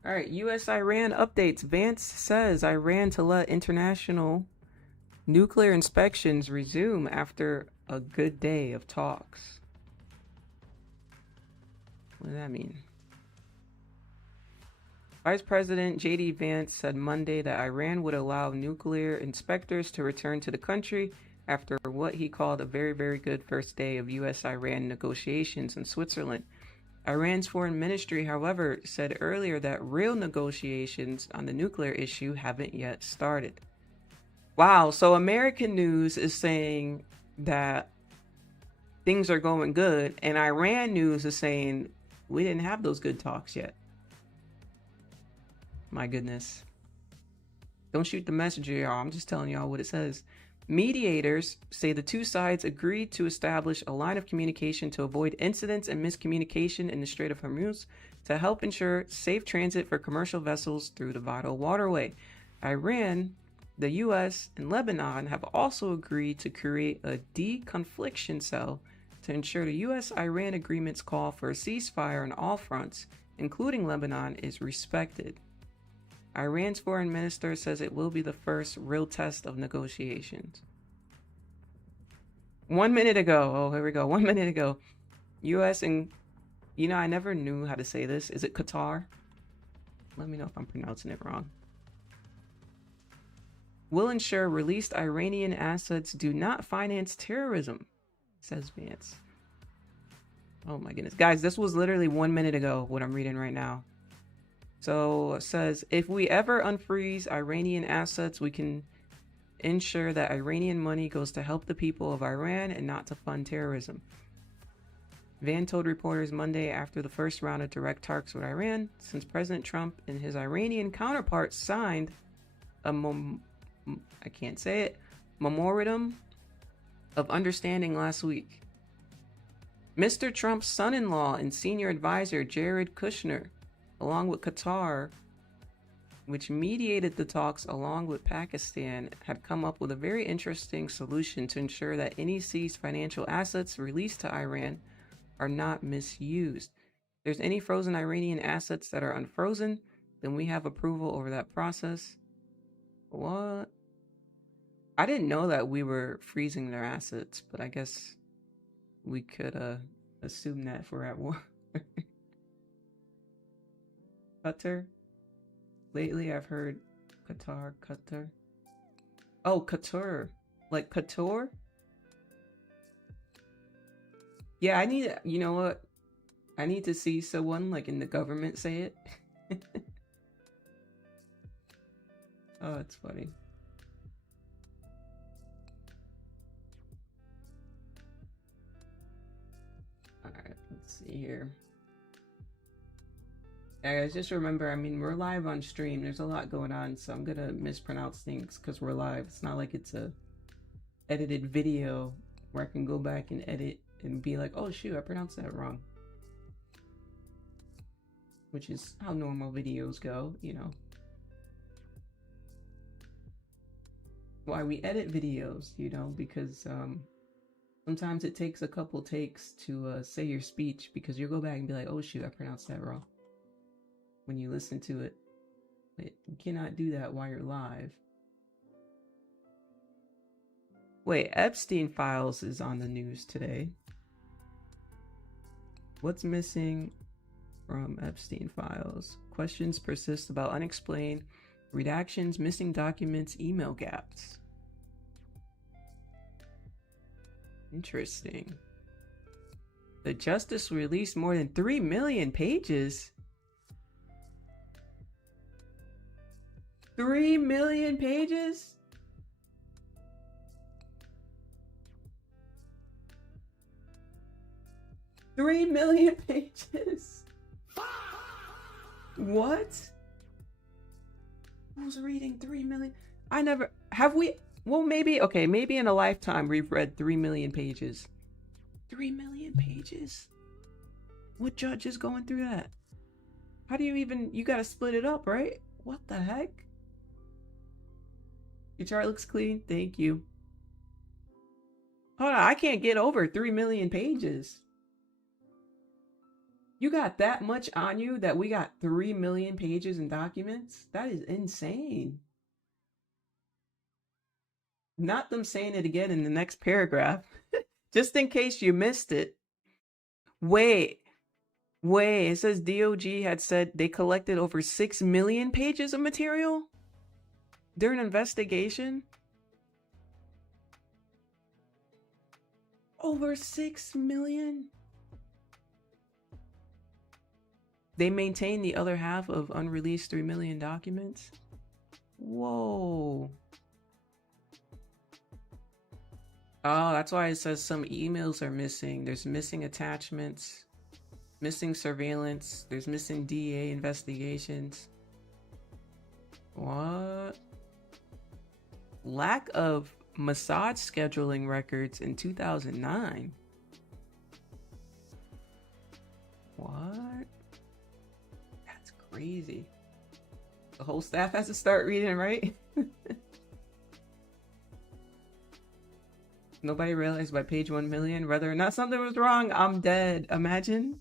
All right, U.S.-Iran updates. Vance says Iran to let international Nuclear inspections resume after a good day of talks. What does that mean? Vice President J.D. Vance said Monday that Iran would allow nuclear inspectors to return to the country after what he called a very, very good first day of U.S.-Iran negotiations in Switzerland. Iran's foreign ministry, however, said earlier that real negotiations on the nuclear issue haven't yet started. Wow, so American news is saying that things are going good, and Iran news is saying we didn't have those good talks yet. My goodness. Don't shoot the messenger, y'all. I'm just telling y'all what it says. Mediators say the two sides agreed to establish a line of communication to avoid incidents and miscommunication in the Strait of Hormuz to help ensure safe transit for commercial vessels through the vital waterway. Iran, the U.S., and Lebanon have also agreed to create a de-confliction cell to ensure the U.S.-Iran agreement's call for a ceasefire on all fronts, including Lebanon, is respected. Iran's foreign minister says it will be the first real test of negotiations. 1 minute ago, oh, here we go. 1 minute ago, U.S. and, I never knew how to say this. Is it Qatar? Let me know if I'm pronouncing it wrong. Will ensure released Iranian assets do not finance terrorism, says Vance. Oh my goodness. Guys, this was literally 1 minute ago, what I'm reading right now. So it says, if we ever unfreeze Iranian assets, we can ensure that Iranian money goes to help the people of Iran and not to fund terrorism. Van told reporters Monday after the first round of direct talks with Iran, since President Trump and his Iranian counterpart signed a memorandum of understanding last week. Mr. Trump's son-in-law and senior advisor, Jared Kushner, along with Qatar, which mediated the talks along with Pakistan, had come up with a very interesting solution to ensure that any seized financial assets released to Iran are not misused. If there's any frozen Iranian assets that are unfrozen, then we have approval over that process. What? I didn't know that we were freezing their assets, but I guess we could assume that if we're at war. Qatar. Lately, I've heard Qatar. Oh, Qatar. Like Qatar? Yeah, you know what? I need to see someone like in the government say it. Oh, it's funny. Alright, let's see here. Guys, just remember, we're live on stream. There's a lot going on, so I'm gonna mispronounce things because we're live. It's not like it's a edited video where I can go back and edit and be like, oh shoot, I pronounced that wrong. Which is how normal videos go, Why we edit videos, because sometimes it takes a couple takes to say your speech because you'll go back and be like, oh shoot, I pronounced that wrong. When you listen to it. But you cannot do that while you're live. Wait, Epstein Files is on the news today. What's missing from Epstein Files? Questions persist about unexplained redactions, missing documents, email gaps. Interesting. The Justice released more than 3 million pages. 3 million pages? $3 million pages? What? Who's reading 3 million? Maybe in a lifetime we've read 3 million pages. 3 million pages? What judge is going through that? How do you gotta split it up, right? What the heck? Your chart looks clean. Thank you. Hold on, I can't get over 3 million pages. You got that much on you that we got 3 million pages in documents? That is insane. Not them saying it again in the next paragraph. Just in case you missed it. Wait, wait. It says DOG had said they collected over 6 million pages of material during investigation. Over 6 million? They maintain the other half of unreleased 3 million documents? Whoa. Oh, that's why it says some emails are missing. There's missing attachments, missing surveillance, there's missing DA investigations. What? Lack of massage scheduling records in 2009. What? That's crazy. The whole staff has to start reading, right? Nobody realized by page 1 million whether or not something was wrong. I'm dead. Imagine.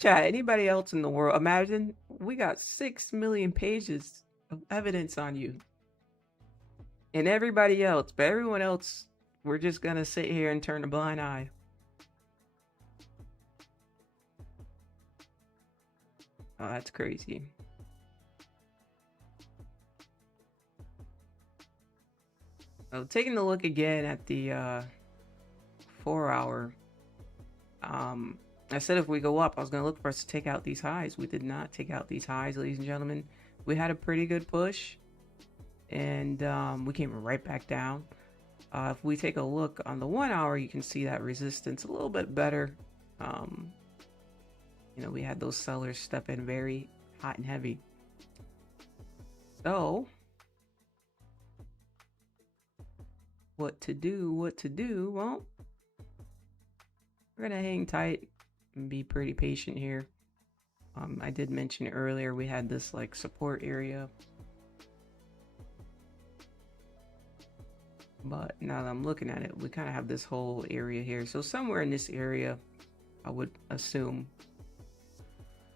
Chat, anybody else in the world, imagine we got 6 million pages of evidence on you. And everybody else, but everyone else, we're just gonna sit here and turn a blind eye. Oh, that's crazy. So taking a look again at the 4 hour, I said if we go up, I was going to look for us to take out these highs. We did not take out these highs, ladies and gentlemen. We had a pretty good push, and we came right back down. If we take a look on the 1 hour, you can see that resistance a little bit better. You know, we had those sellers step in very hot and heavy. So, what to do? Well, we're gonna hang tight and be pretty patient here. I did mention earlier we had this like support area, but now that I'm looking at it, we kind of have this whole area here. So somewhere in this area, I would assume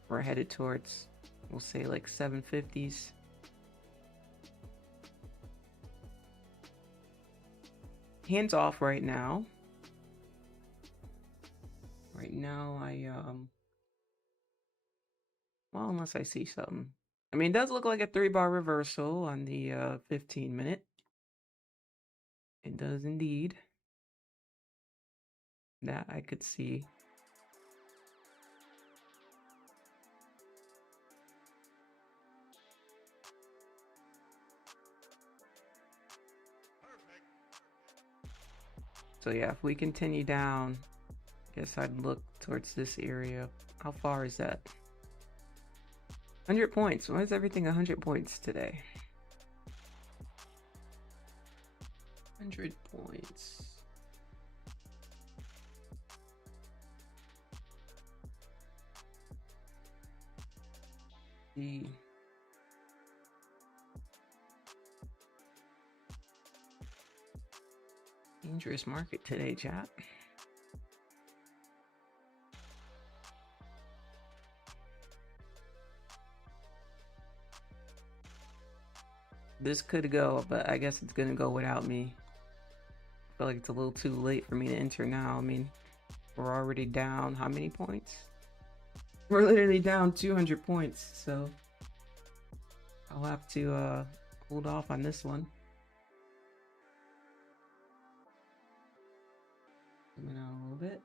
we're headed towards, we'll say like 750s. Hands off right now. Right now, well, unless I see something. I mean, it does look like a 3-bar reversal on the 15 minute. It does indeed. That I could see. So yeah, if we continue down, I guess I'd look towards this area. How far is that? 100 points. Why is everything 100 points today? 100 points. The dangerous market today, chat. This could go, but I guess it's gonna go without me. I feel like it's a little too late for me to enter now. I mean, we're already down how many points? We're literally down 200 points, so I'll have to hold off on this one. Zoom out a little bit.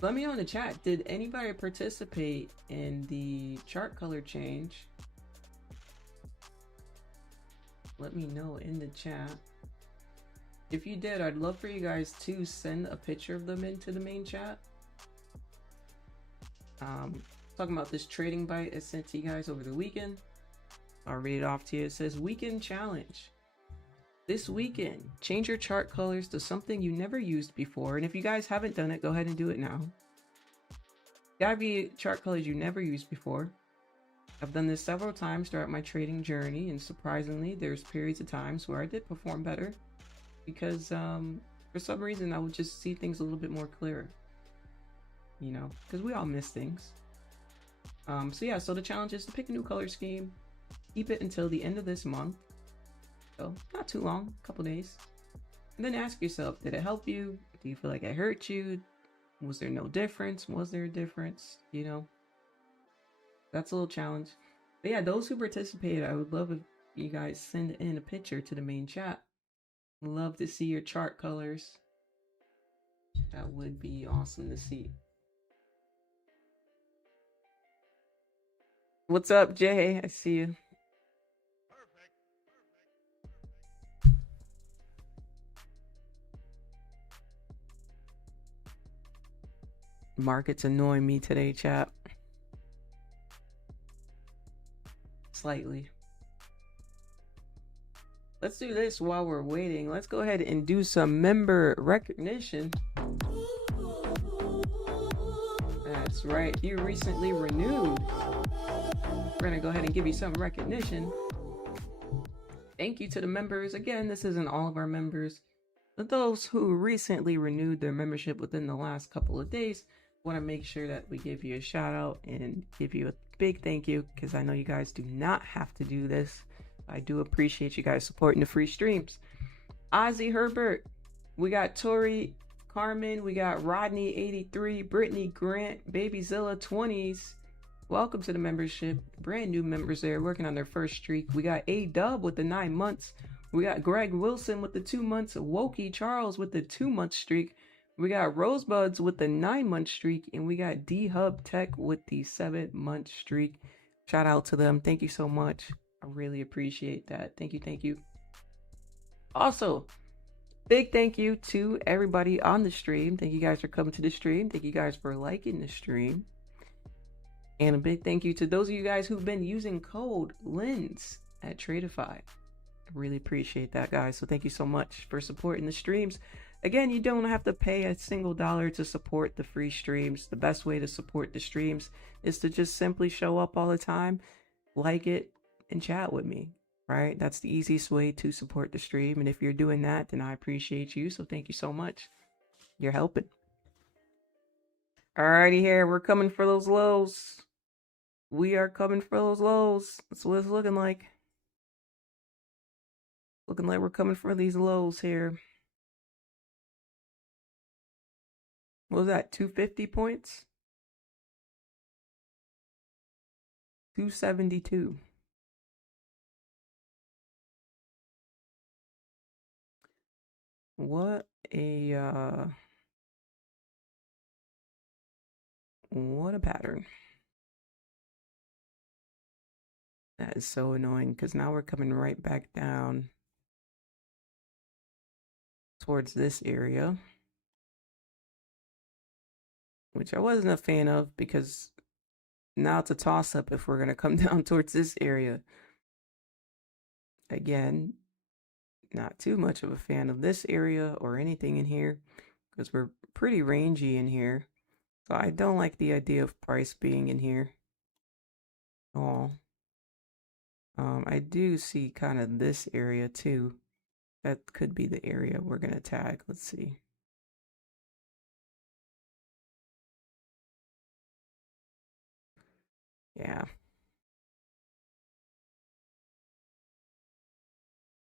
Let me know in the chat, did anybody participate in the chart color change? Let me know in the chat. If you did, I'd love for you guys to send a picture of them into the main chat. Talking about this trading bite I sent to you guys over the weekend. I'll read it off to you. It says, weekend challenge. This weekend, change your chart colors to something you never used before. And if you guys haven't done it, go ahead and do it now. Gotta be chart colors you never used before. I've done this several times throughout my trading journey, and surprisingly, there's periods of times where I did perform better because for some reason I would just see things a little bit more clearer. You know, because we all miss things. So yeah, so the challenge is to pick a new color scheme, keep it until the end of this month. So not too long, a couple days. And then ask yourself, did it help you? Do you feel like it hurt you? Was there no difference? Was there a difference? You know, that's a little challenge. But yeah, those who participated, I would love if you guys send in a picture to the main chat. Love to see your chart colors. That would be awesome to see. What's up, Jay? I see you. Market's annoying me today, chat. Slightly. Let's do this while we're waiting. Let's go ahead and do some member recognition. That's right. You recently renewed. We're going to go ahead and give you some recognition. Thank you to the members. Again, this isn't all of our members, but those who recently renewed their membership within the last couple of days, want to make sure that we give you a shout out and give you a big thank you, because I know you guys do not have to do this. I do appreciate you guys supporting the free streams. Ozzy Herbert, we got Tori Carmen, we got Rodney 83, Brittany Grant, Babyzilla 20s. Welcome to the membership. Brand new members there working on their first streak. We got A-Dub with the 9 months. We got Greg Wilson with the 2 months. Wokey Charles with the 2-month streak. We got Rosebuds with the 9-month streak. And we got D-Hub Tech with the 7-month streak. Shout out to them. Thank you so much. I really appreciate that. Thank you. Thank you. Also, big thank you to everybody on the stream. Thank you guys for coming to the stream. Thank you guys for liking the stream. And a big thank you to those of you guys who've been using code LENS at Tradify. I really appreciate that, guys. So thank you so much for supporting the streams. Again, you don't have to pay a single dollar to support the free streams. The best way to support the streams is to just simply show up all the time, like it, and chat with me, right? That's the easiest way to support the stream. And if you're doing that, then I appreciate you. So thank you so much. You're helping. Alrighty, here we're coming for those lows. We are coming for those lows. That's what it's looking like. Looking like we're coming for these lows here. What was that? 250 points? 272. What a pattern. That is so annoying, because now we're coming right back down towards this area, which I wasn't a fan of, because now it's a toss-up if we're going to come down towards this area. Again, not too much of a fan of this area or anything in here, because we're pretty rangy in here. So I don't like the idea of price being in here at all. I do see kind of this area too. That could be the area we're going to tag. Let's see. Yeah.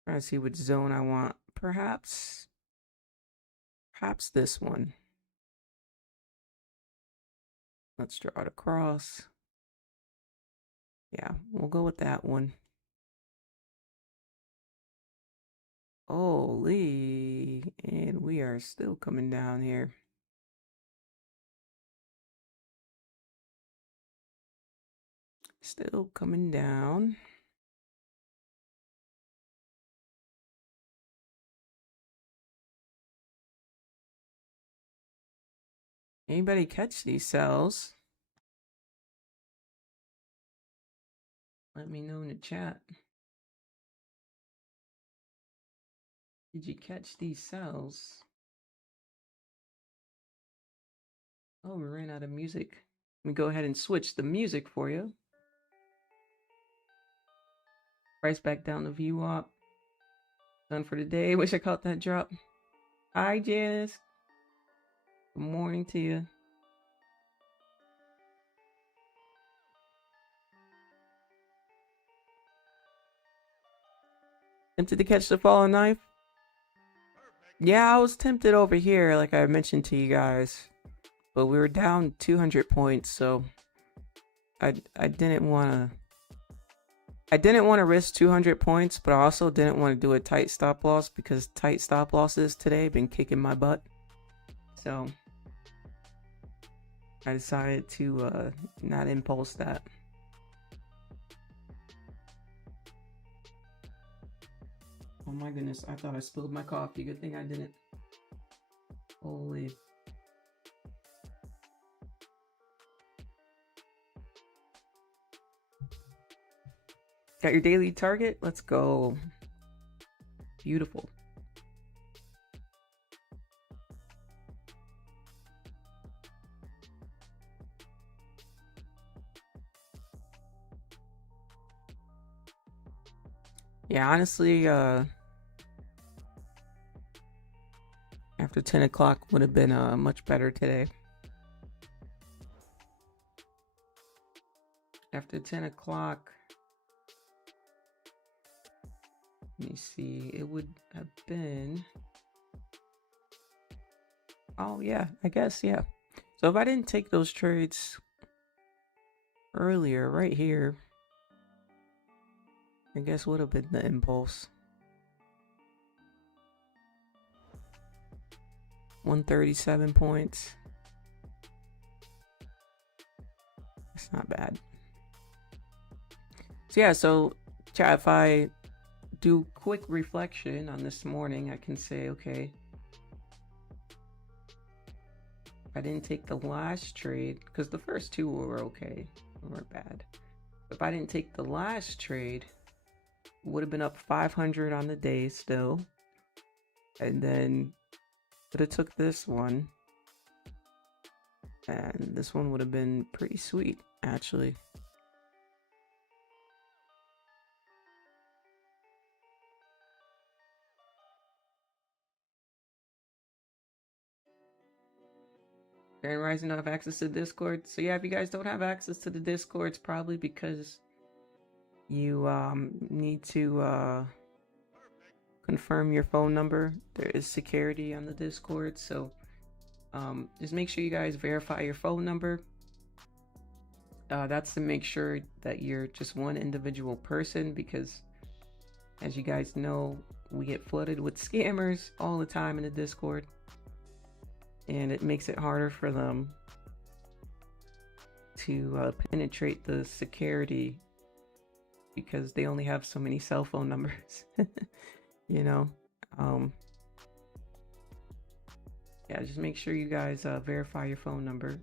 Trying to see which zone I want. Perhaps this one. Let's draw it across. Yeah, we'll go with that one. Holy, and we are still coming down here. Still coming down. Anybody catch these cells? Let me know in the chat. Did you catch these cells? Oh, we ran out of music. Let me go ahead and switch the music for you. Price back down to VWAP. Done for the day. Wish I caught that drop. Hi, Janice. Good morning to you. Tempted to catch the falling knife? Yeah, I was tempted over here, like I mentioned to you guys. But we were down 200 points, so I didn't want to risk 200 points, but I also didn't want to do a tight stop loss because tight stop losses today have been kicking my butt. So I decided to not impulse that. Oh my goodness, I thought I spilled my coffee. Good thing I didn't. Holy. Got your daily target? Let's go. Beautiful. Yeah, honestly, after 10 o'clock would have been much better today. After 10 o'clock, let me see, it would have been, oh yeah, I guess, yeah. So if I didn't take those trades earlier, right here, I guess would have been the impulse. 137 points. It's not bad. So yeah, so chat, if I do quick reflection on this morning, I can say, okay, I didn't take the last trade because the first two were okay, weren't bad. If I didn't take the last trade, would have been up 500 on the day still, and then could have took this one, and this one would have been pretty sweet actually. Grand Rising don't have access to Discord. So yeah, if you guys don't have access to the Discord, it's probably because you need to confirm your phone number. There is security on the Discord, so just make sure you guys verify your phone number. That's to make sure that you're just one individual person, because as you guys know, we get flooded with scammers all the time in the Discord, and it makes it harder for them to penetrate the security because they only have so many cell phone numbers. You know, yeah, just make sure you guys verify your phone number.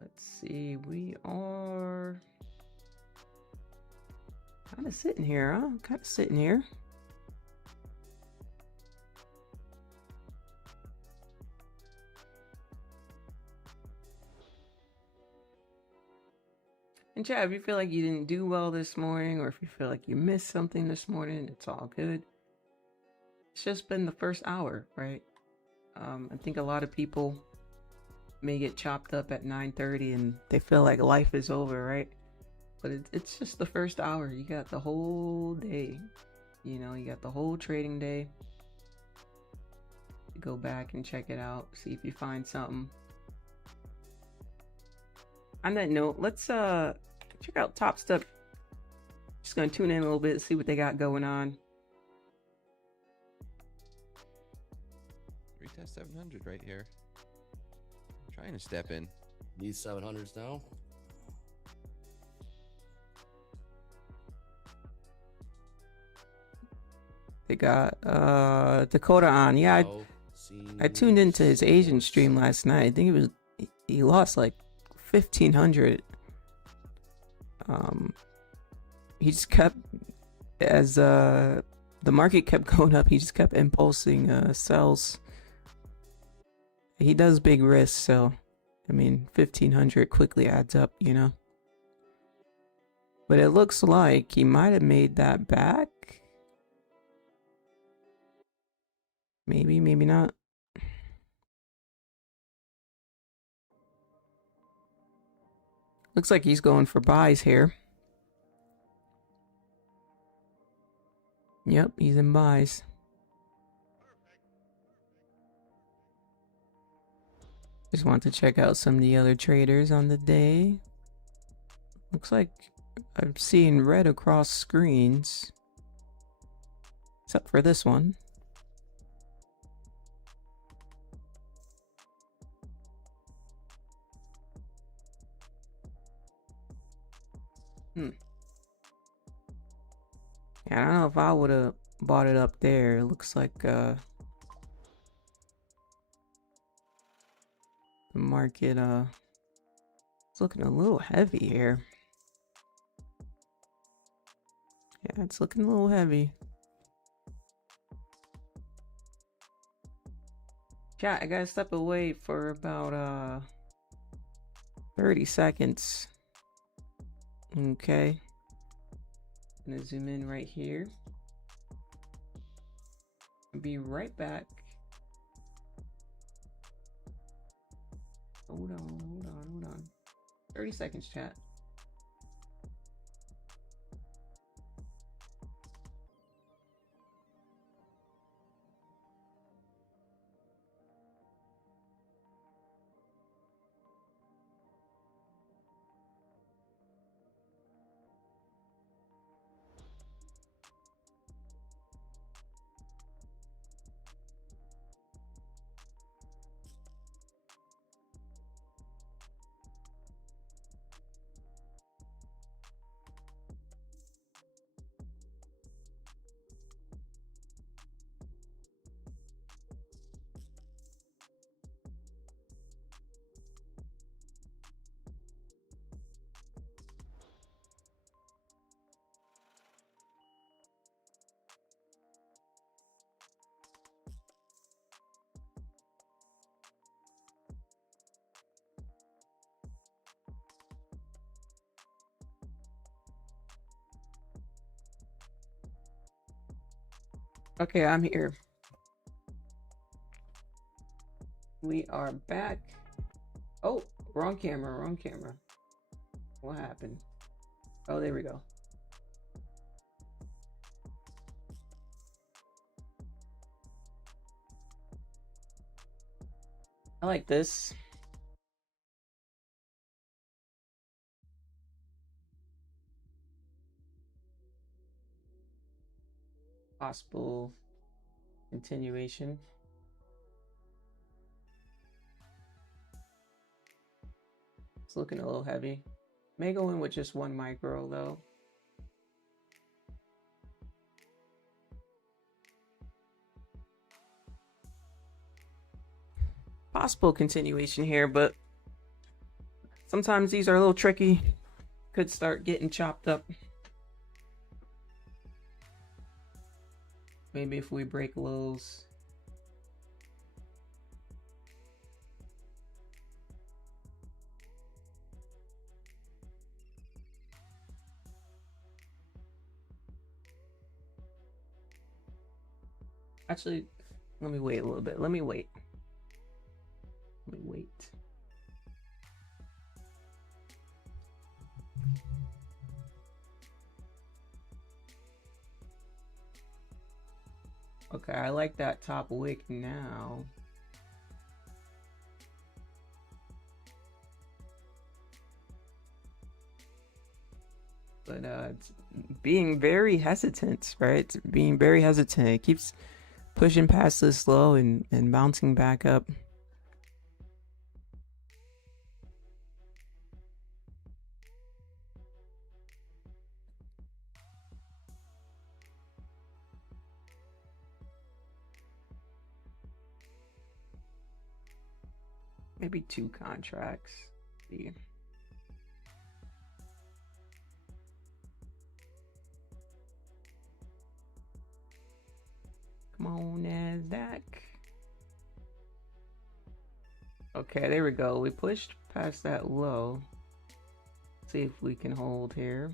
Let's see, we are kind of sitting here, huh? Kind of sitting here. And chat, if you feel like you didn't do well this morning, or if you feel like you missed something this morning, it's all good. It's just been the first hour, right? I think a lot of people may get chopped up at 9:30 and they feel like life is over, right? But it's just the first hour. You got the whole day, you know, you got the whole trading day. Go back and check it out, see if you find something. On that note, let's check out Top Step. Just gonna tune in a little bit, see what they got going on. Retest 700 right here. I'm trying to step in. These 700s now. They got Dakota on. Yeah, I tuned into his Asian stream last night. I think it was, he lost like 1,500. He just kept, as the market kept going up, he just kept impulsing sells. He does big risks, so I mean 1,500 quickly adds up, you know. But it looks like he might have made that back. Maybe, maybe not. Looks like he's going for buys here. Yep, he's in buys. Just want to check out some of the other traders on the day. Looks like I'm seeing red across screens. Except for this one. Yeah, I don't know if I would have bought it up there. It looks like the market it's looking a little heavy here. Yeah, it's looking a little heavy. Chat, I gotta step away for about 30 seconds. Okay. Gonna zoom in right here. Be right back. Hold on. 30 seconds, chat. Okay, I'm here. We are back. Oh, wrong camera. What happened? Oh, there we go. I like this. Possible continuation. It's looking a little heavy. May go in with just one micro though. Possible continuation here, but sometimes these are a little tricky. Could start getting chopped up. Maybe if we break lows. Actually, let me wait a little bit. Let me wait. Okay, I like that top wick now. But it's being very hesitant, right? Being very hesitant. It keeps pushing past this low and bouncing back up. Maybe 2 contracts. See. Come on, Nasdaq. Okay, there we go. We pushed past that low. See if we can hold here.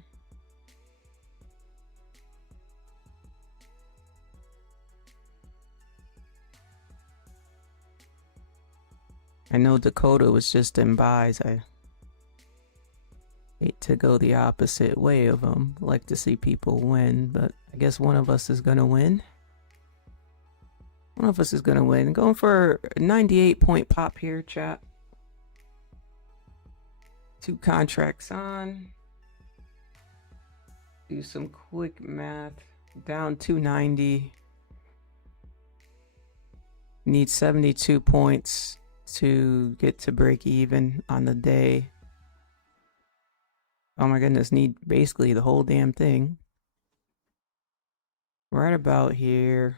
I know Dakota was just in buys. to go the opposite way of them. Like to see people win, but I guess one of us is gonna win. One of us is gonna win. Going for a 98-point pop here, chat. 2 contracts on. Do some quick math. Down 290. Need 72 points to get to break even on the day. Oh my goodness, need basically the whole damn thing. Right about here.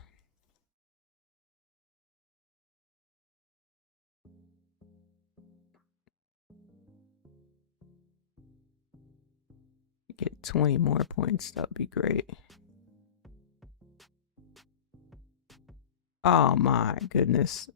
Get 20 more points, that would be great. Oh my goodness.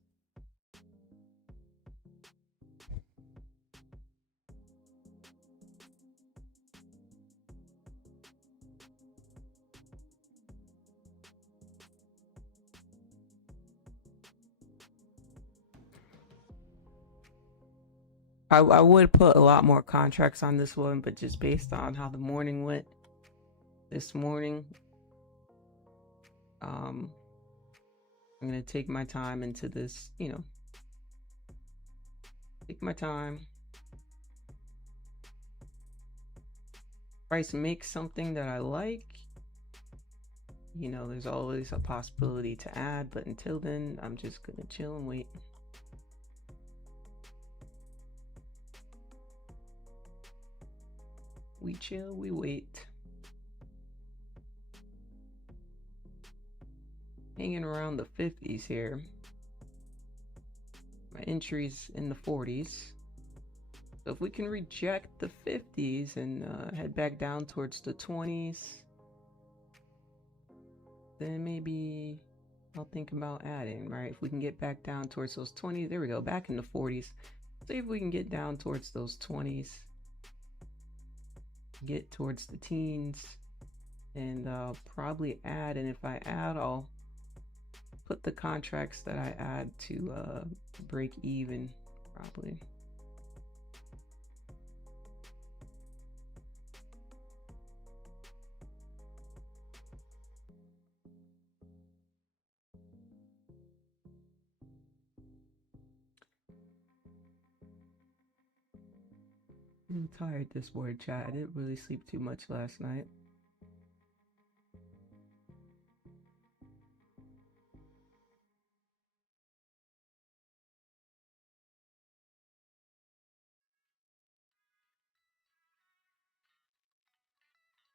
I would put a lot more contracts on this one, but just based on how the morning went this morning, I'm gonna take my time into this, you know. Take my time. Price makes something that I like. You know, there's always a possibility to add, but until then, I'm just gonna chill and wait. We chill, we wait. Hanging around the 50s here. My entry's in the 40s. So if we can reject the 50s and head back down towards the 20s, then maybe I'll think about adding, right? If we can get back down towards those 20s, there we go, back in the 40s. See if we can get down towards those 20s. Get towards the teens and probably add, and if I add, I'll put the contracts that I add to break even probably. I'm tired this morning, chat. I didn't really sleep too much last night.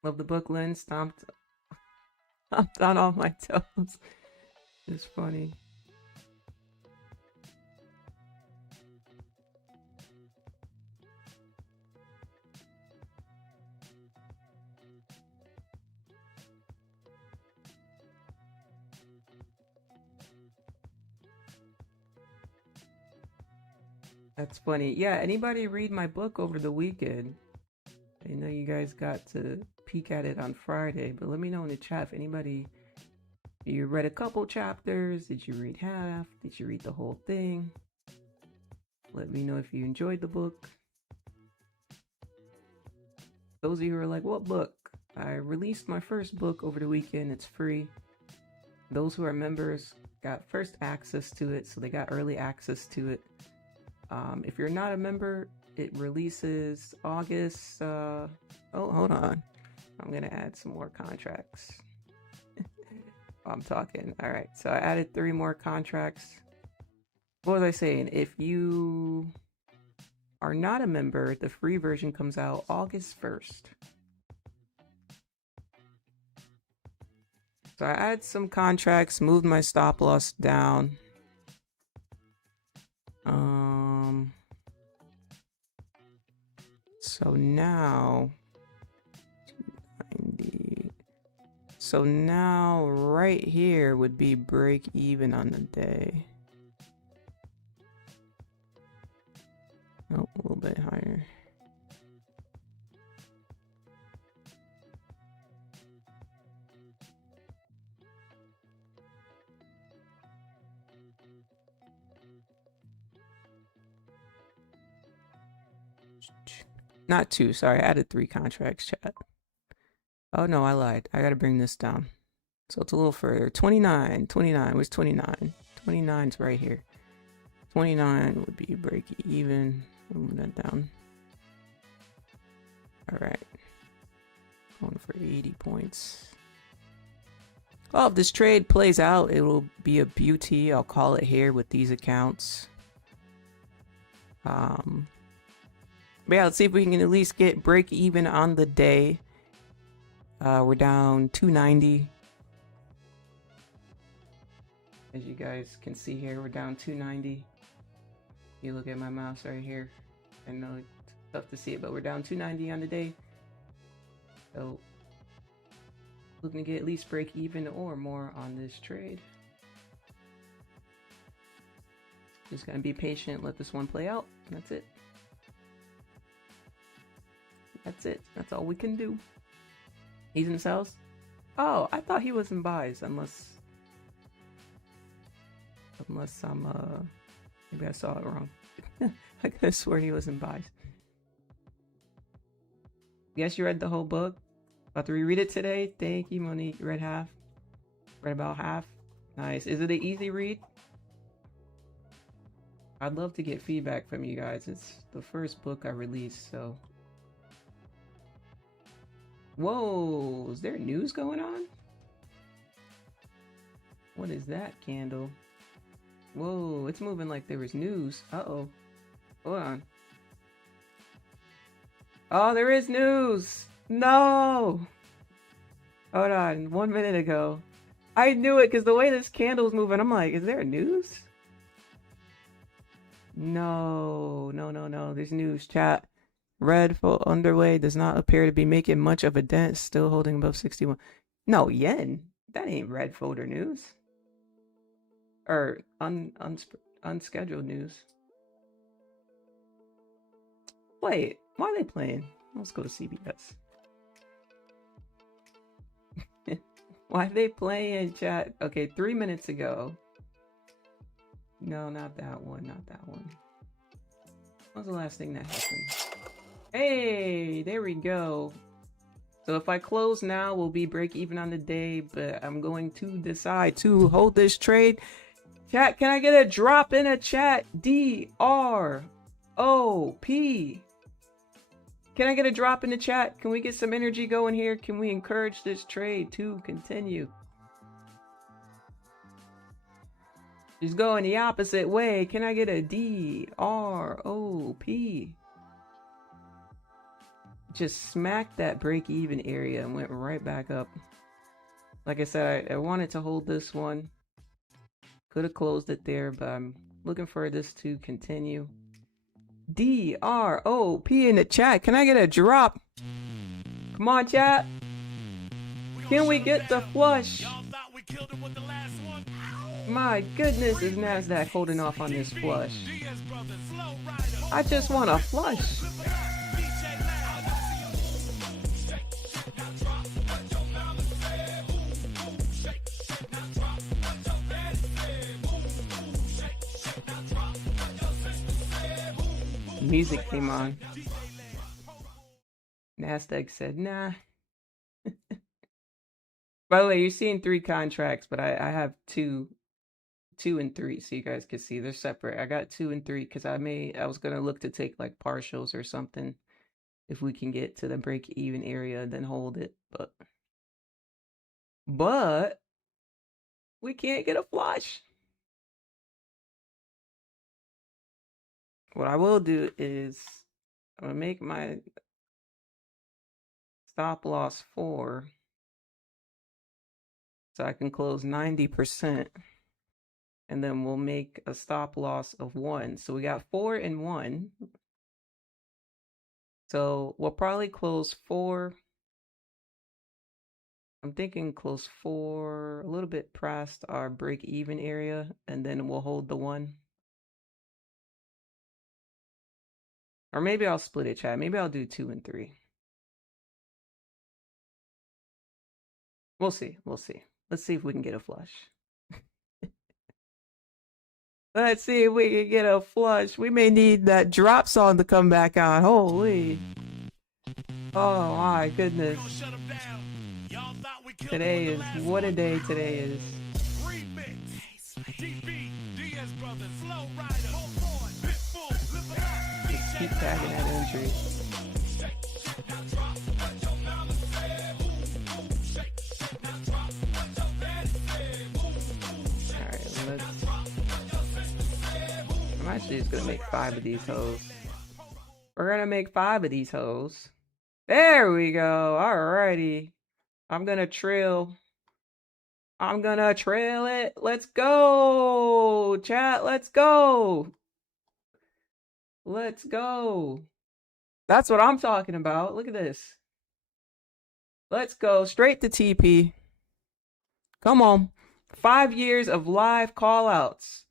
Love the book, Lynn. Stomped on all my toes. It's funny. That's funny. Yeah, anybody read my book over the weekend? I know you guys got to peek at it on Friday, but let me know in the chat if anybody, you read a couple chapters, did you read half, did you read the whole thing? Let me know if you enjoyed the book. Those of you who are like, what book? I released my first book over the weekend, it's free. Those who are members got first access to it, so they got early access to it. If you're not a member, it releases August. Oh, hold on. I'm going to add some more contracts. I'm talking. All right. So I added 3 more contracts. What was I saying? If you are not a member, the free version comes out August 1st. So I added some contracts, moved my stop loss down. So now 290. So now right here would be break even on the day. Oh, a little bit higher. Not 2, sorry. I added 3 contracts, chat. Oh, no, I lied. I gotta bring this down. So it's a little further. 29. Where's 29? 29's right here. 29 would be break even. Move that down. Alright. Going for 80 points. Well, if this trade plays out, it will be a beauty. I'll call it here with these accounts. But yeah, let's see if we can at least get break even on the day. We're down 290. As you guys can see here, we're down 290. You look at my mouse right here. I know it's tough to see it, but we're down 290 on the day. So looking to get at least break even or more on this trade. Just gonna be patient, let this one play out. That's it. That's it. That's all we can do. He's in sells? Oh, I thought he was in buys, unless I'm maybe I saw it wrong. I could have sworn he was in buys. Guess you read the whole book. About to reread it today. Thank you, Monique. You read half. Read about half. Nice. Is it an easy read? I'd love to get feedback from you guys. It's the first book I released, so. Whoa, is there news going on? What is that candle? Whoa, it's moving like there was news. Uh-oh. Hold on. Oh, there is news! No! Hold on, 1 minute ago. I knew it because the way this candle's moving, I'm like, is there news? No, there's news, chat. Red full underway does not appear to be making much of a dent, still holding above 61. No, yen. That ain't red folder news. Or unscheduled news. Wait, why are they playing? Let's go to CBS. Why are they playing, chat? Okay, 3 minutes ago. No, not that one, What was the last thing that happened? Hey, there we go. So if I close now, we'll be break even on the day, but I'm going to decide to hold this trade. Chat, can I get a drop in a chat? D-R-O-P. Can I get a drop in the chat? Can we get some energy going here? Can we encourage this trade to continue? She's going the opposite way. Can I get a D-R-O-P? Just smacked that break-even area and went right back up. Like I said, I wanted to hold this one. Could have closed it there, but I'm looking for this to continue. D-R-O-P in the chat. Can I get a drop? Come on, chat. Can we get the flush? My goodness, is Nasdaq holding off on this flush? I just want a flush. Music came on. Nasdaq said, nah. By the way, you're seeing 3 contracts, but I have 2 and 3, so you guys can see they're separate. I got 2 and 3 because I was gonna look to take like partials or something if we can get to the break even area, then hold it. But we can't get a flush. What I will do is I'm gonna make my stop loss 4 so I can close 90%, and then we'll make a stop loss of 1. So we got 4 and 1. So we'll probably close 4. I'm thinking close 4 a little bit past our break even area, and then we'll hold the 1. Or maybe I'll split it, chat. Maybe I'll do 2 and 3. We'll see. Let's see if we can get a flush. Let's see if we can get a flush. We may need that drop song to come back on. Holy. Oh my goodness. Today is what a day today is. Just keep tagging that entry. Alright, I'm actually just gonna make 5 of these hoes. We're gonna make 5 of these hoes. There we go. Alrighty. I'm gonna trail it. Let's go. Chat, let's go. Let's go. That's what I'm talking about. Look at this. Let's go straight to TP. Come on. 5 years of live call outs.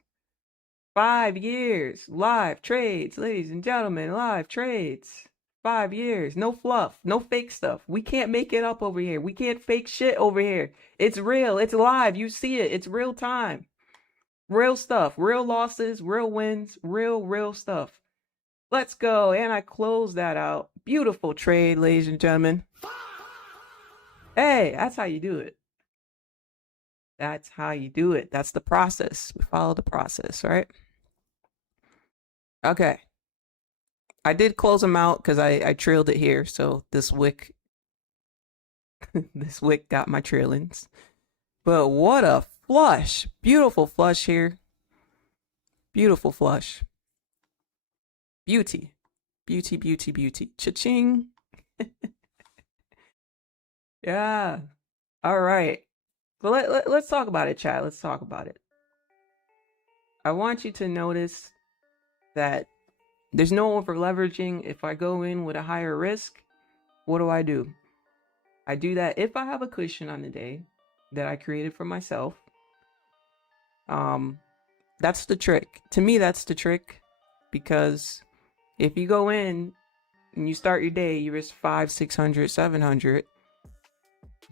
5 years. Live trades, ladies and gentlemen. Live trades. 5 years. No fluff. No fake stuff. We can't make it up over here. We can't fake shit over here. It's real. It's live. You see it. It's real time. Real stuff. Real losses. Real wins. Real stuff. Let's go. And I close that out. Beautiful trade, ladies and gentlemen. Hey, that's how you do it. That's how you do it. That's the process. We follow the process, right? Okay. I did close them out because I trailed it here. So this wick, this wick got my trailings. But what a flush. Beautiful flush here. Beautiful flush. Beauty. Beauty, beauty, beauty. Cha-ching. Yeah. All right. So let's talk about it, chat. Let's talk about it. I want you to notice that there's no over leveraging. If I go in with a higher risk, what do? I do that if I have a cushion on the day that I created for myself. That's the trick. To me, that's the trick, because if you go in and you start your day, you risk 500, 600, 700.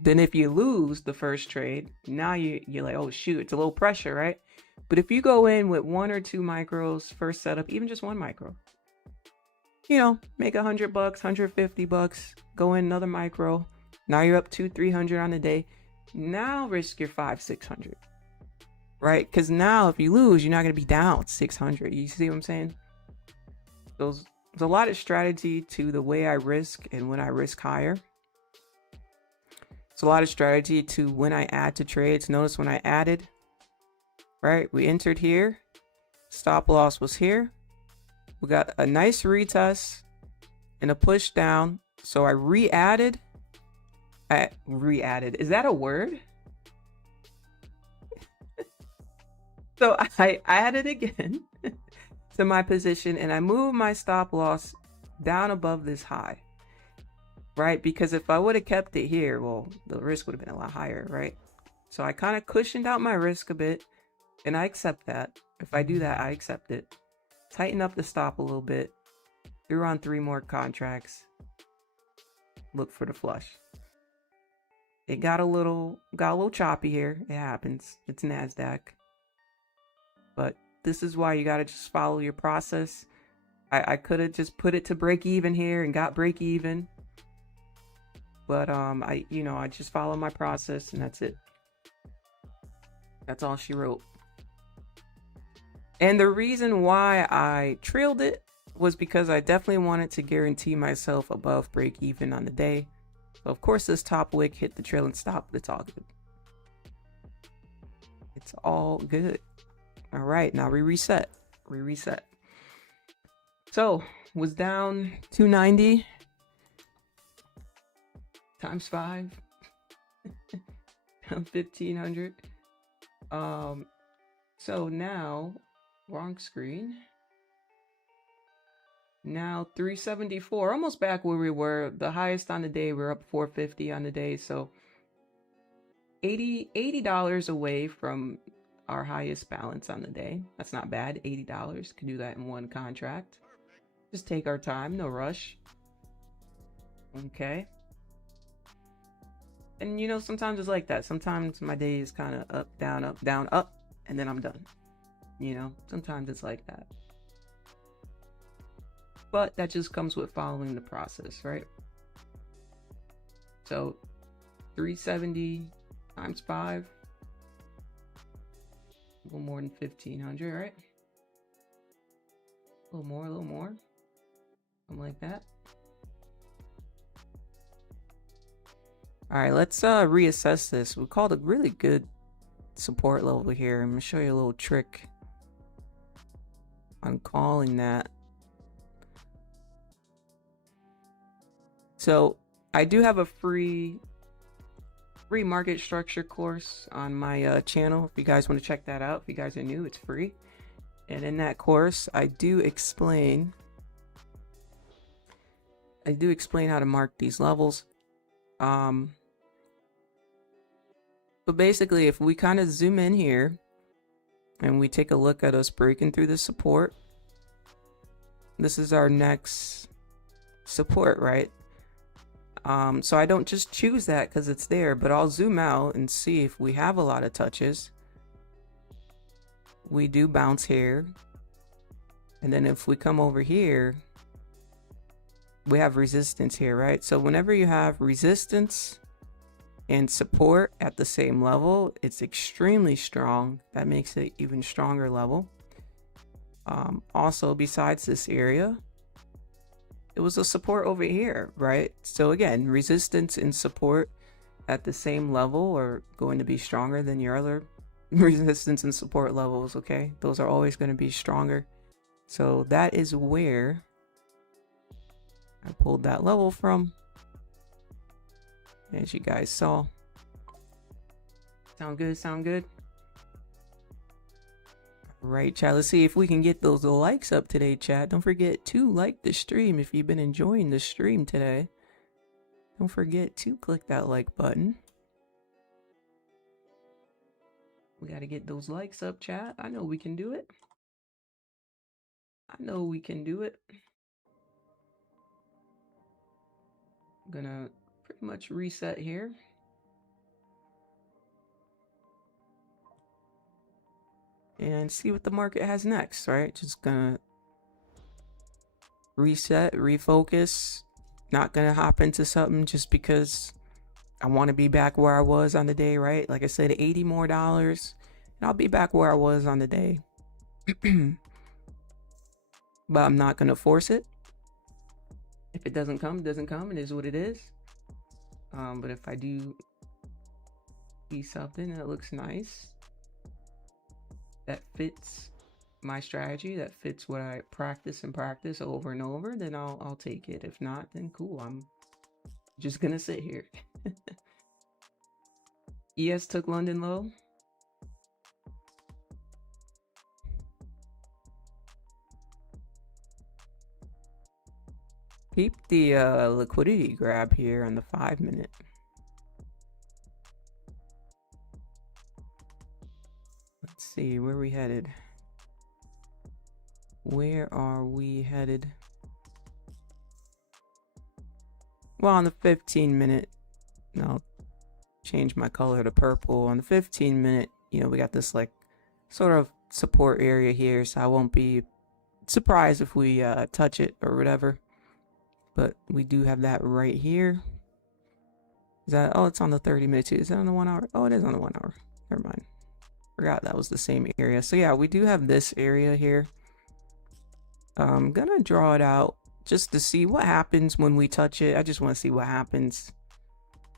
Then if you lose the first trade, now you're like, oh shoot, it's a little pressure, right? But if you go in with 1 or 2 micros, first setup, even just 1 micro, you know, make $100, $150, go in another micro. Now you're up 200, 300 on the day. Now risk your 500, 600, right? Because now if you lose, you're not going to be down 600. You see what I'm saying? There's a lot of strategy to the way I risk and when I risk higher. It's a lot of strategy to when I add to trades. Notice when I added, right? We entered here. Stop loss was here. We got a nice retest and a push down. So I re-added. Is that a word? So I added again to my position and I moved my stop loss down above this high. Right? Because if I would have kept it here, well, the risk would have been a lot higher, right? So I kind of cushioned out my risk a bit, and I accept that. If I do that, I accept it. Tighten up the stop a little bit. Threw on 3 more contracts. Look for the flush. It got a little choppy here. It happens. It's Nasdaq. But this is why you got to just follow your process. I could have just put it to break even here and got break even. But I just follow my process and that's it. That's all she wrote. And the reason why I trailed it was because I definitely wanted to guarantee myself above break even on the day. So of course this top wick hit the trailing stop, but it's all good. It's all good. All right, now we reset. So was down 290. Times 5 down 1500. So now wrong screen. Now 374, almost back where we were. The highest on the day, we're up 450 on the day. So $80 away from our highest balance on the day. That's not bad. $80. Could do that in 1 contract. Just take our time, no rush. Okay. And you know, sometimes it's like that. Sometimes my day is kind of up, down, up, and then I'm done. You know, sometimes it's like that. But that just comes with following the process, right? So 370 times 5, a little more than 1500, right? A little more, something like that. All right, let's reassess this. We called a really good support level here. I'm gonna show you a little trick on calling that. So I do have a free market structure course on my channel. If you guys want to check that out, if you guys are new, it's free. And in that course, I do explain how to mark these levels. But basically, if we kind of zoom in here and we take a look at us breaking through the support, this is our next support, right? So I don't just choose that because it's there, but I'll zoom out and see if we have a lot of touches. We do bounce here. And then if we come over here, we have resistance here, right? So whenever you have resistance and support at the same level, it's extremely strong. That makes it even stronger level. Also, besides this area, it was a support over here, right? So again, resistance and support at the same level are going to be stronger than your other resistance and support levels, okay? Those are always going to be stronger. So that is where I pulled that level from, as you guys saw. Sound good? Sound good? Right, chat. Let's see if we can get those likes up today, chat. Don't forget to like the stream if you've been enjoying the stream today. Don't forget to click that like button. We got to get those likes up, chat. I know we can do it. I know we can do it. I'm gonna pretty much reset here. And see what the market has next, right? Just gonna reset, refocus. Not gonna hop into something just because I want to be back where I was on the day, right? Like I said, $80 more, and I'll be back where I was on the day. But I'm not gonna force it. If it doesn't come, it doesn't come. It is what it is. But if I do see something that looks nice, that fits my strategy, that fits what I practice over and over, then I'll take it. If not, then cool. I'm just gonna sit here. ES took London low. Keep the liquidity grab here on the 5-minute. Let's see, where are we headed? Where are we headed? Well, on the 15-minute, I'll change my color to purple. On the 15-minute, you know, we got this like sort of support area here, so I won't be surprised if we touch it or whatever. But we do have that right here. Is that, oh, it's on the 30-minute too. Is that on the 1 hour? Oh, it is on the 1 hour. Never mind. Forgot that was the same area. So yeah, we do have this area here. I'm gonna draw it out just to see what happens when we touch it. I just want to see what happens.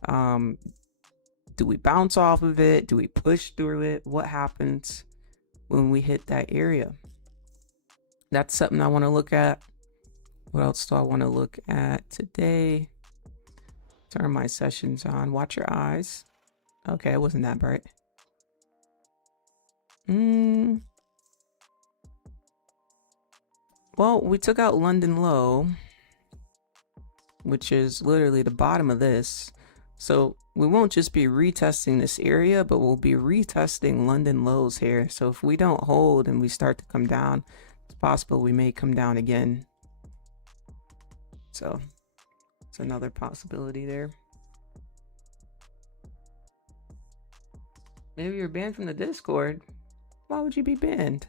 Do we bounce off of it? Do we push through it? What happens when we hit that area? That's something I want to look at. What else do I want to look at today? Turn my sessions on. Watch your eyes. Okay, it wasn't that bright. Well, we took out London low, which is literally the bottom of this. So we won't just be retesting this area, but we'll be retesting London lows here. So if we don't hold and we start to come down, it's possible we may come down again. So it's another possibility there. Maybe you're banned from the Discord. Why would you be banned?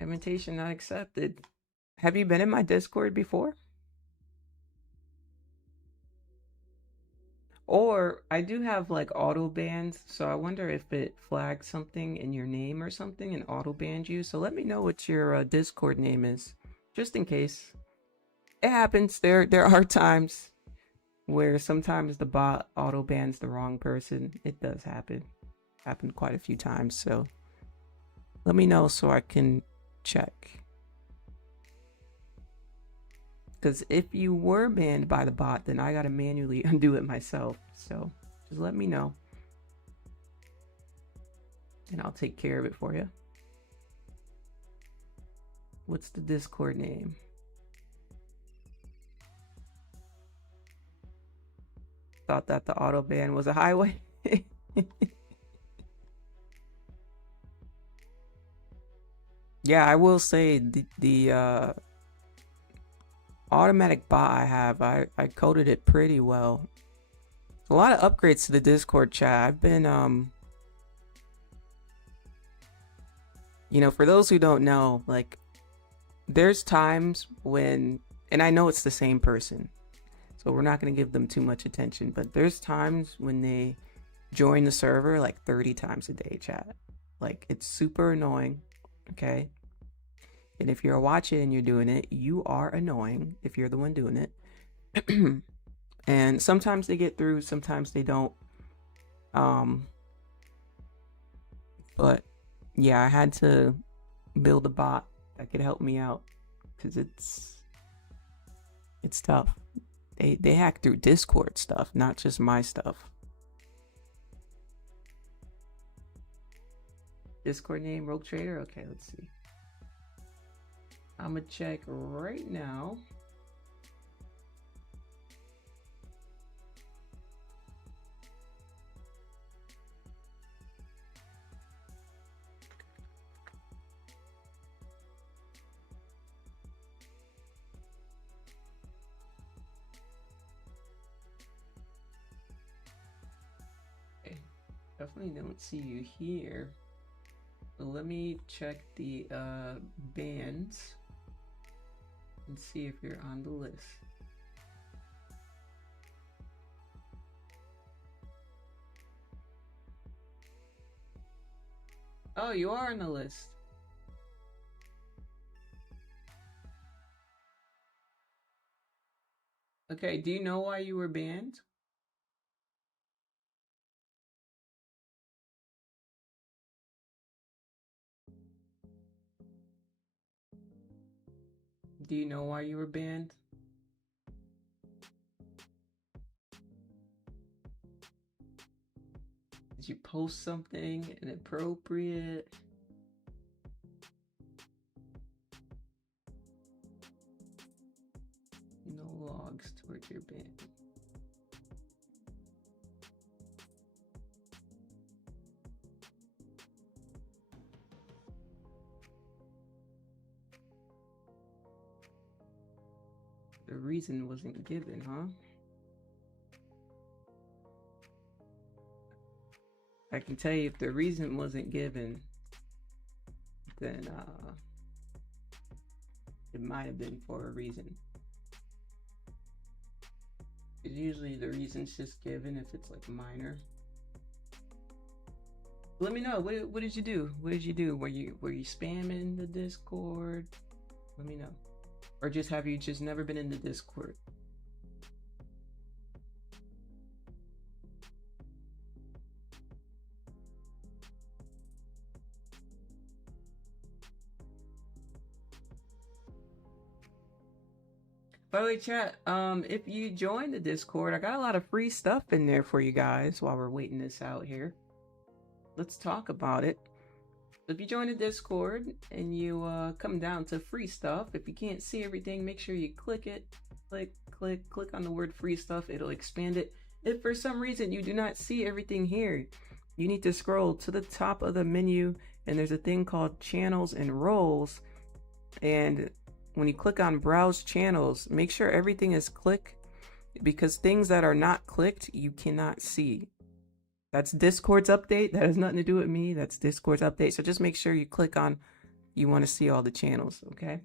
Invitation not accepted. Have you been in my Discord before? Or I do have like auto bans, so I wonder if it flags something in your name or something and auto banned you. So let me know what your Discord name is, just in case. It happens. There are times where sometimes the bot auto bans the wrong person. It does happen. Happened quite a few times. So let me know so I can check. Because if you were banned by the bot, then I gotta manually undo it myself. So just let me know, and I'll take care of it for you. What's the Discord name? Thought that the auto ban was a highway. Yeah, I will say the automatic bot I have, I coded it pretty well. A lot of upgrades to the Discord chat. I've been you know, for those who don't know, like there's times when, and I know it's the same person, so we're not going to give them too much attention, but there's times when they join the server like 30 times a day, chat. Like it's super annoying, okay? And if you're watching and you're doing it, you are annoying if you're the one doing it. And sometimes they get through, sometimes they don't. But yeah, I had to build a bot that could help me out because it's tough. They hack through Discord stuff, not just my stuff. Discord name Rogue Trader. Okay, let's see. I'm gonna check right now. Okay, definitely don't see you here. But let me check the bans and see if you're on the list. Oh, you are on the list. Okay, do you know why you were banned? Do you know why you were banned? Did you post something inappropriate? No logs towards your ban. The reason wasn't given, huh? I can tell you if the reason wasn't given, then it might have been for a reason. It's usually the reason's just given if it's like minor. Let me know. What did you do? What did you do? Were you spamming the Discord? Let me know. Or just have you just never been in the Discord? By the way, chat, if you join the Discord, I got a lot of free stuff in there for you guys while we're waiting this out here. Let's talk about it. If you join the Discord and you come down to free stuff, if you can't see everything, make sure you click it. Click on the word free stuff. It'll expand it. If for some reason you do not see everything here, you need to scroll to the top of the menu and there's a thing called channels and roles. And when you click on browse channels, make sure everything is clicked because things that are not clicked, you cannot see. That's Discord's update. That has nothing to do with me. That's Discord's update. So just make sure you click on, you want to see all the channels, okay?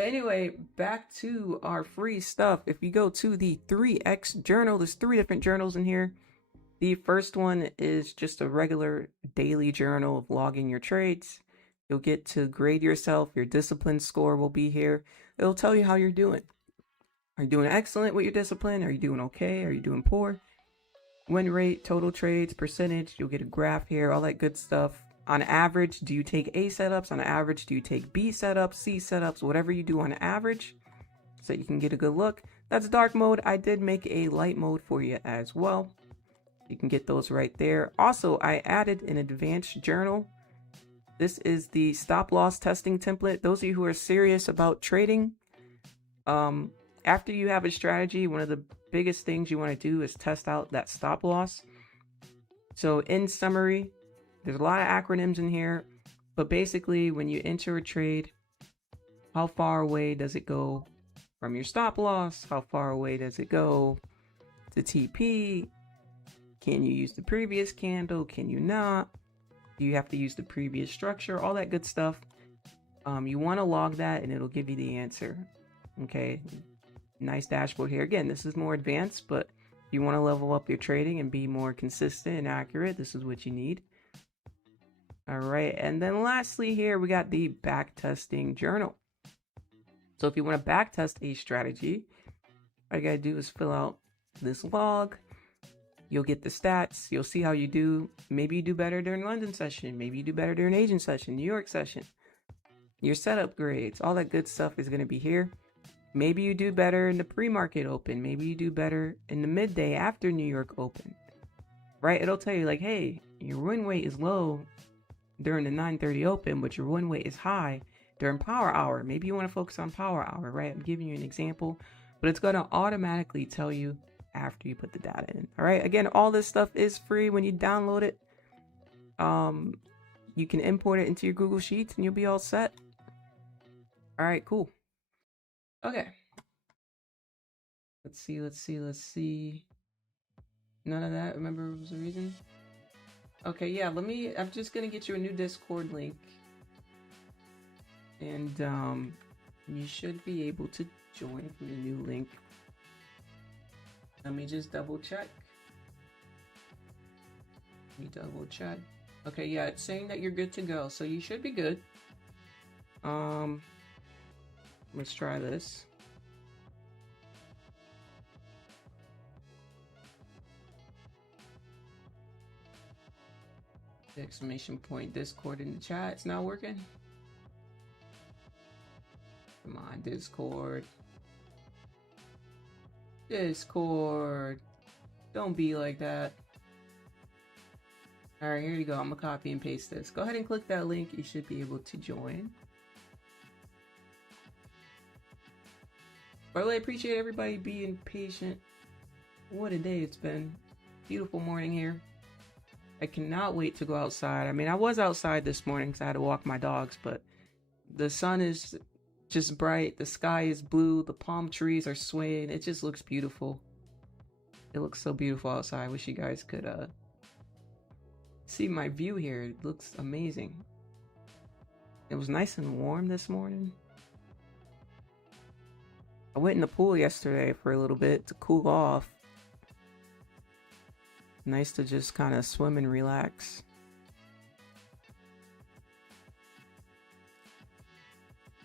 But anyway, back to our free stuff. If you go to the 3X journal, there's 3 different journals in here. The first one is just a regular daily journal of logging your trades. You'll get to grade yourself. Your discipline score will be here. It'll tell you how you're doing. Are you doing excellent with your discipline? Are you doing okay? Are you doing poor? Win rate, total trades, percentage. You'll get a graph here, all that good stuff. On average, do you take A setups? On average, do you take B setups, C setups, whatever you do on average, so you can get a good look. That's dark mode. I did make a light mode for you as well. You can get those right there. Also, I added an advanced journal. This is the stop loss testing template. Those of you who are serious about trading, after you have a strategy, one of the biggest things you want to do is test out that stop loss. So in summary, there's a lot of acronyms in here, but basically when you enter a trade, how far away does it go from your stop loss? How far away does it go to TP? Can you use the previous candle? Can you not? Do you have to use the previous structure? All that good stuff. You want to log that and it'll give you the answer. Okay. Nice dashboard here. Again, this is more advanced, but if you want to level up your trading and be more consistent and accurate, this is what you need. All right. And then lastly here, we got the backtesting journal. So if you want to backtest a strategy, all you got to do is fill out this log. You'll get the stats. You'll see how you do. Maybe you do better during London session. Maybe you do better during Asian session, New York session. Your setup grades, all that good stuff is going to be here. Maybe you do better in the pre-market open. Maybe you do better in the midday after New York open. Right? It'll tell you like, hey, your win weight is low during the 9:30 open, but your win weight is high during power hour. Maybe you want to focus on power hour, right? I'm giving you an example, but it's going to automatically tell you after you put the data in. All right. Again, all this stuff is free when you download it. You can import it into your Google Sheets and you'll be all set. All right, cool. Okay. Let's see. None of that. Remember was the reason? Okay, yeah, I'm just gonna get you a new Discord link. And you should be able to join from the new link. Let me just double check. Okay, yeah, it's saying that you're good to go, so you should be good. Let's try this. Exclamation point Discord in the chat. It's not working. Come on, Discord. Don't be like that. Alright, here you go. I'm gonna copy and paste this. Go ahead and click that link. You should be able to join. By the way, I appreciate everybody being patient. What a day it's been. Beautiful morning here. I cannot wait to go outside. I mean, I was outside this morning because I had to walk my dogs, but the sun is just bright. The sky is blue. The palm trees are swaying. It just looks beautiful. It looks so beautiful outside. I wish you guys could see my view here. It looks amazing. It was nice and warm this morning. I went in the pool yesterday for a little bit to cool off. Nice to just kind of swim and relax.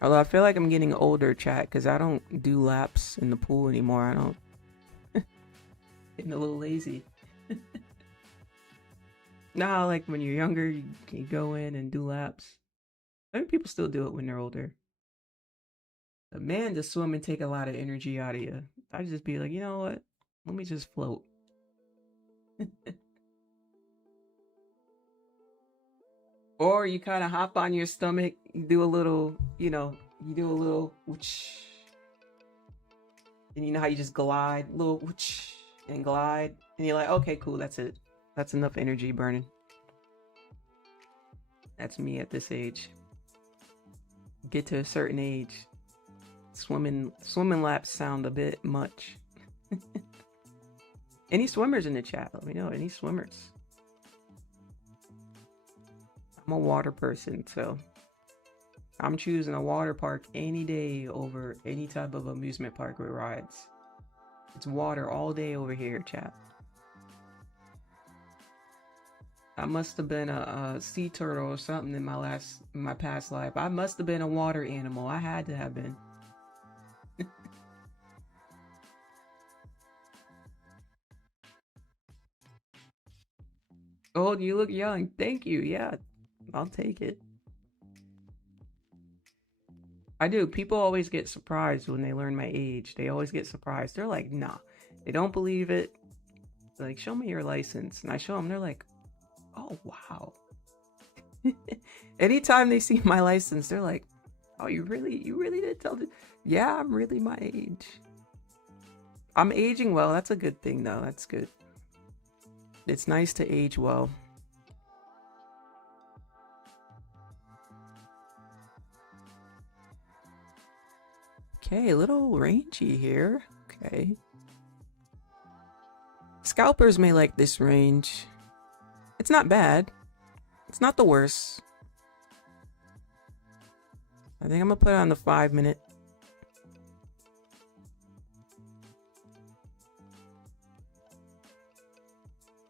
Although I feel like I'm getting older, chat, because I don't do laps in the pool anymore. I don't. Getting a little lazy. Nah, like when you're younger, you can go in and do laps. I think people still do it when they're older. But man, to swim and take a lot of energy out of you. I'd just be like, you know what? Let me just float. Or you kind of hop on your stomach, you do a little, whoosh. And you know how you just glide, little whoosh, and glide. And you're like, okay, cool, that's it. That's enough energy burning. That's me at this age. Get to a certain age. Swimming laps sound a bit much. Any swimmers in the chat? Let me know. Any swimmers? I'm a water person, so I'm choosing a water park any day over any type of amusement park with rides. It's water all day over here, chat. I must have been a sea turtle or something in my past life. I must have been a water animal. I had to have been. Oh, you look young. Thank you. Yeah, I'll take it. I do. People always get surprised when they learn my age. They always get surprised. They're like, nah. They don't believe it. They're like, show me your license. And I show them. They're like, oh, wow. Anytime they see my license, they're like, oh, you really did tell me? Yeah, I'm really my age. I'm aging well. That's a good thing, though. That's good. It's nice to age well. Okay, a little rangy here. Okay. Scalpers may like this range. It's not bad. It's not the worst. I think I'm gonna put it on the 5 minute.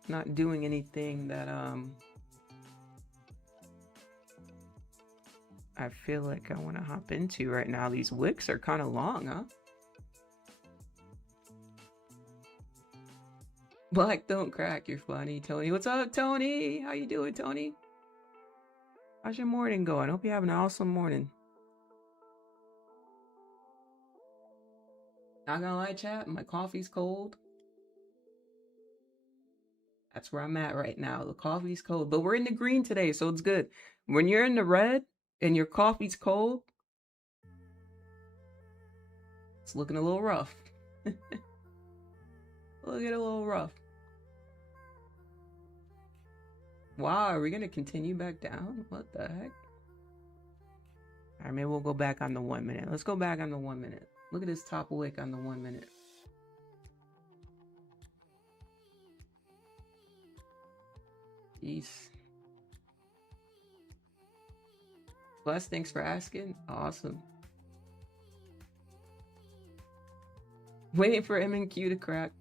Not doing anything that I feel like I want to hop into right now. These wicks are kind of long, huh? Black don't crack. You're funny, Tony. What's up, Tony? How you doing, Tony? How's your morning going? Hope you have an awesome morning. Not gonna lie, chat. My coffee's cold. That's where I'm at right now. The coffee's cold, but we're in the green today, so it's good. When you're in the red and your coffee's cold, it's looking a little rough. Looking a little rough. Wow, are we gonna continue back down? What the heck? All right, maybe we'll go back on the 1 minute. Let's go back on the 1 minute. Look at this top wick on the 1 minute. Peace. Bless, thanks for asking. Awesome. Waiting for M&Q to crack.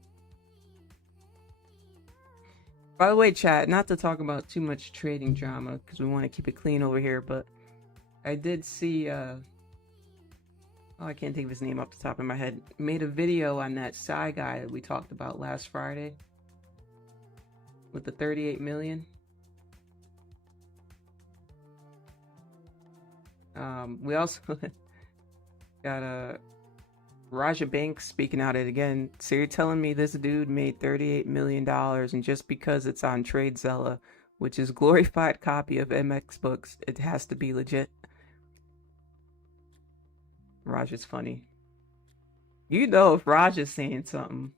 By the way, chat, not to talk about too much trading drama because we want to keep it clean over here, but I did see, oh, I can't think of his name off the top of my head, made a video on that Psy guy that we talked about last Friday with the 38 million. We also got Raja Banks speaking out it again. So you're telling me this dude made $38 million and just because it's on TradeZella, which is glorified copy of MX books, it has to be legit? Raj is funny. You know if Raj is saying something.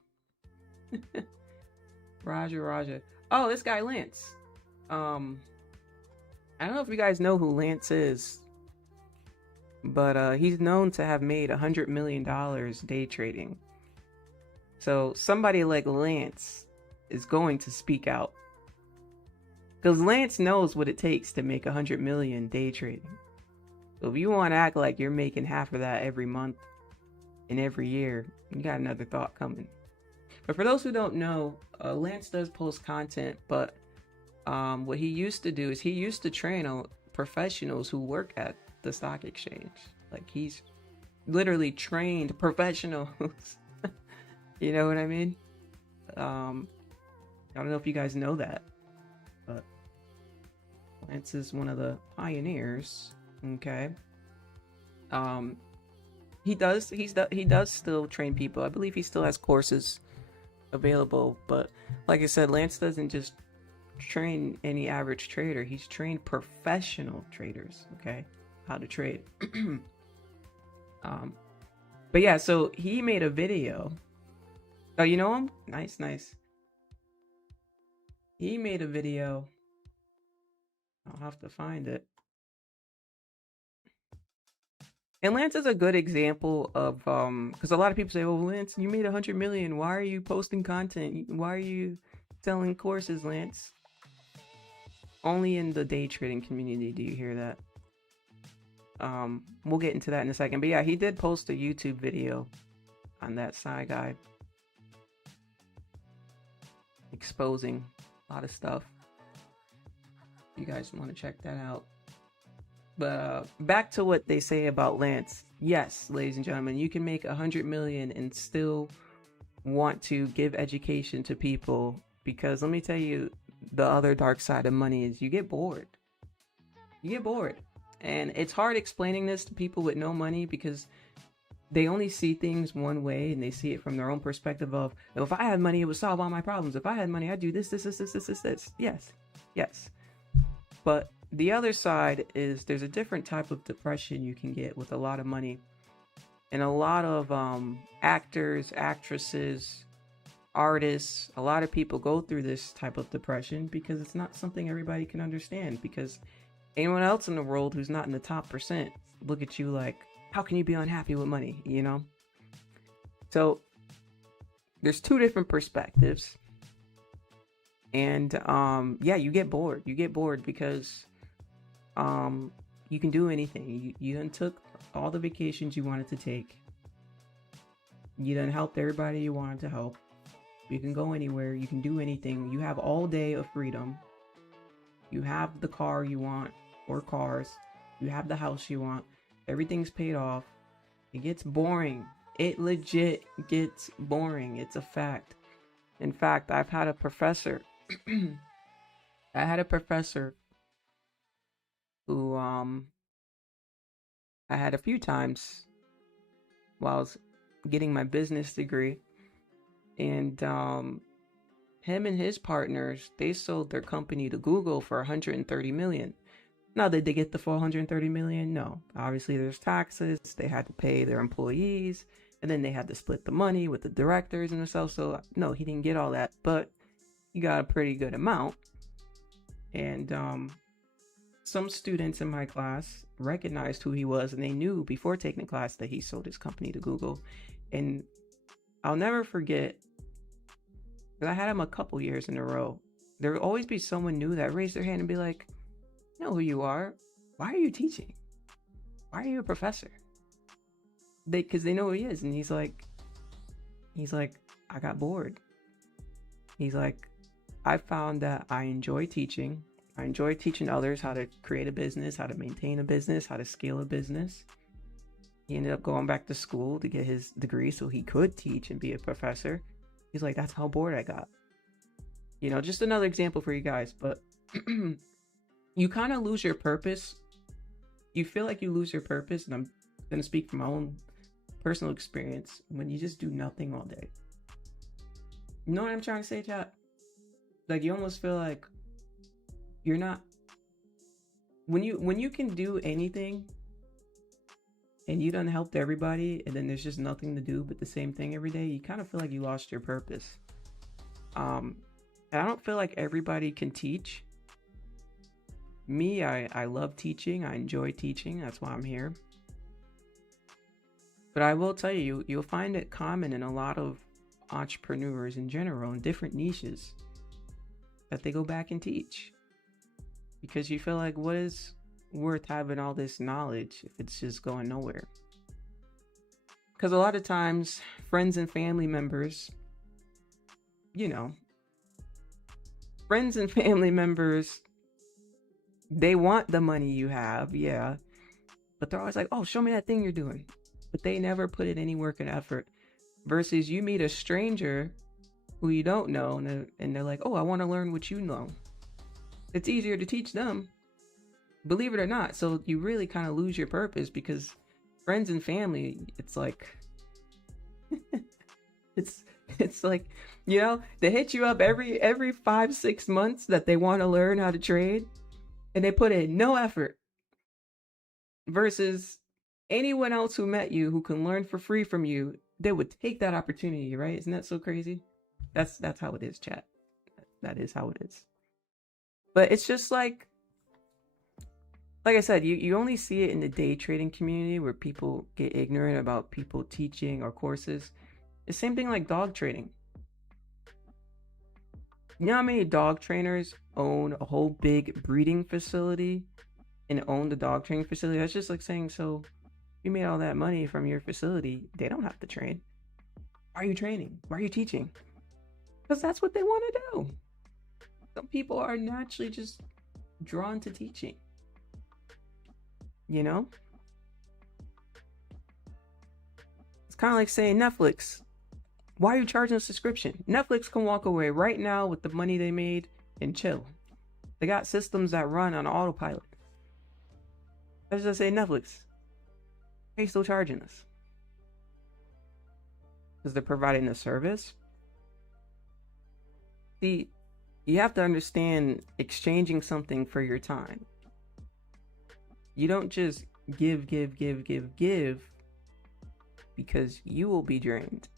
Raja. Oh, this guy Lance. I don't know if you guys know who Lance is, but he's known to have made $100 million day trading. So somebody like Lance is going to speak out, because Lance knows what it takes to make $100 million day trading. So if you want to act like you're making half of that every month and every year, you got another thought coming. But for those who don't know, Lance does post content, but what he used to do is he used to train professionals who work at the stock exchange. Like, he's literally trained professionals. You know what I mean? I don't know if you guys know that, but Lance is one of the pioneers. Okay. He does still train people. I believe he still has courses available, but like I said, Lance doesn't just train any average trader. He's trained professional traders, okay, how to trade. But yeah, so he made a video. Oh, you know him? Nice. He made a video. I'll have to find it. And Lance is a good example of, because a lot of people say, "Oh, Lance, you made 100 million. Why are you posting content? Why are you selling courses, Lance?" Only in the day trading community do you hear that. We'll get into that in a second. But yeah, he did post a YouTube video on that side guy exposing a lot of stuff. You guys want to check that out. But back to what they say about Lance. Yes, ladies and gentlemen, you can make 100 million and still want to give education to people, because let me tell you, the other dark side of money is you get bored. You get bored. And it's hard explaining this to people with no money, because they only see things one way, and they see it from their own perspective of, if I had money, it would solve all my problems. If I had money, I'd do this. Yes. But the other side is there's a different type of depression you can get with a lot of money. And a lot of actors, actresses, artists, a lot of people go through this type of depression because it's not something everybody can understand. Because anyone else in the world who's not in the top percent look at you like, how can you be unhappy with money, you know? So there's two different perspectives. And yeah, you get bored. You get bored because you can do anything. You done took all the vacations you wanted to take. You done helped everybody you wanted to help. You can go anywhere. You can do anything. You have all day of freedom. You have the car you want, or cars. You have the house you want. Everything's paid off. It gets boring. It legit gets boring. It's a fact. In fact, I've had a professor. I had a professor who I had a few times while I was getting my business degree, and him and his partners, they sold their company to Google for 130 million. Now, did they get the full 130 million? No. Obviously, there's taxes. They had to pay their employees, and then they had to split the money with the directors and themselves. So no, he didn't get all that, but he got a pretty good amount. And some students in my class recognized who he was, and they knew before taking the class that he sold his company to Google. And I'll never forget, because I had him a couple years in a row. There would always be someone new that raised their hand and be like, "I know who you are. Why are you teaching? Why are you a professor?" Because they know who he is. And he's like, I got bored. He's like, I found that I enjoy teaching. I enjoy teaching others how to create a business, how to maintain a business, how to scale a business. He ended up going back to school to get his degree so he could teach and be a professor. He's like, that's how bored I got. You know, just another example for you guys. But you kind of lose your purpose. You feel like you lose your purpose. And I'm going to speak from my own personal experience when you just do nothing all day. You know what I'm trying to say, chat? Like, you almost feel like you're not, when you can do anything and you done helped everybody, and then there's just nothing to do but the same thing every day, you kind of feel like you lost your purpose. And I don't feel like everybody can teach. Me, I love teaching. I enjoy teaching. That's why I'm here. But I will tell you, you'll find it common in a lot of entrepreneurs in general in different niches that they go back and teach, because you feel like, what is worth having all this knowledge if it's just going nowhere? Because a lot of times friends and family members, you know, they want the money you have, yeah, but they're always like, oh, show me that thing you're doing. But they never put in any work and effort. Versus you meet a stranger who you don't know, and they're like, oh, I want to learn what you know. It's easier to teach them, believe it or not. So you really kind of lose your purpose, because friends and family, it's like, it's like, you know, they hit you up every 5-6 months that they want to learn how to trade, and they put in no effort. Versus anyone else who met you who can learn for free from you, they would take that opportunity, right? Isn't that so crazy? That's how it is, chat. That is how it is. But it's just like I said, you only see it in the day trading community where people get ignorant about people teaching or courses. The same thing like dog trading. You know how many dog trainers own a whole big breeding facility and own the dog training facility, that's just like saying, so you made all that money from your facility. They don't have to train. Why are you training? Why are you teaching? Because that's what they want to do. Some people are naturally just drawn to teaching. You know? It's kind of like saying Netflix. Why are you charging a subscription? Netflix can walk away right now with the money they made and chill. They got systems that run on autopilot. Let's just say Netflix. Why are you still charging us? Because they're providing a service. See, you have to understand exchanging something for your time. You don't just give because you will be drained.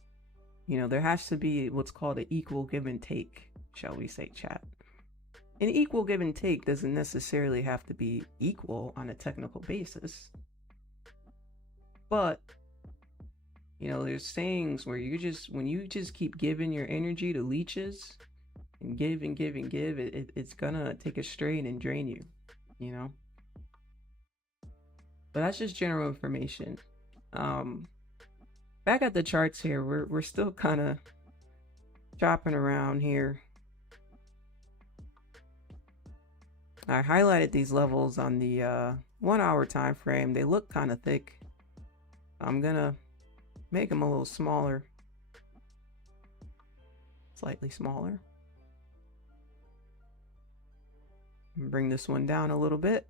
You know, there has to be what's called an equal give and take, shall we say, chat. An equal give and take doesn't necessarily have to be equal on a technical basis. But, you know, there's sayings where when you just keep giving your energy to leeches and give, it's gonna take a strain and drain you, you know? But that's just general information. Back at the charts here, we're still kind of chopping around here. I highlighted these levels on the 1 hour time frame. They look kind of thick. I'm gonna make them a little smaller, slightly smaller. Bring this one down a little bit.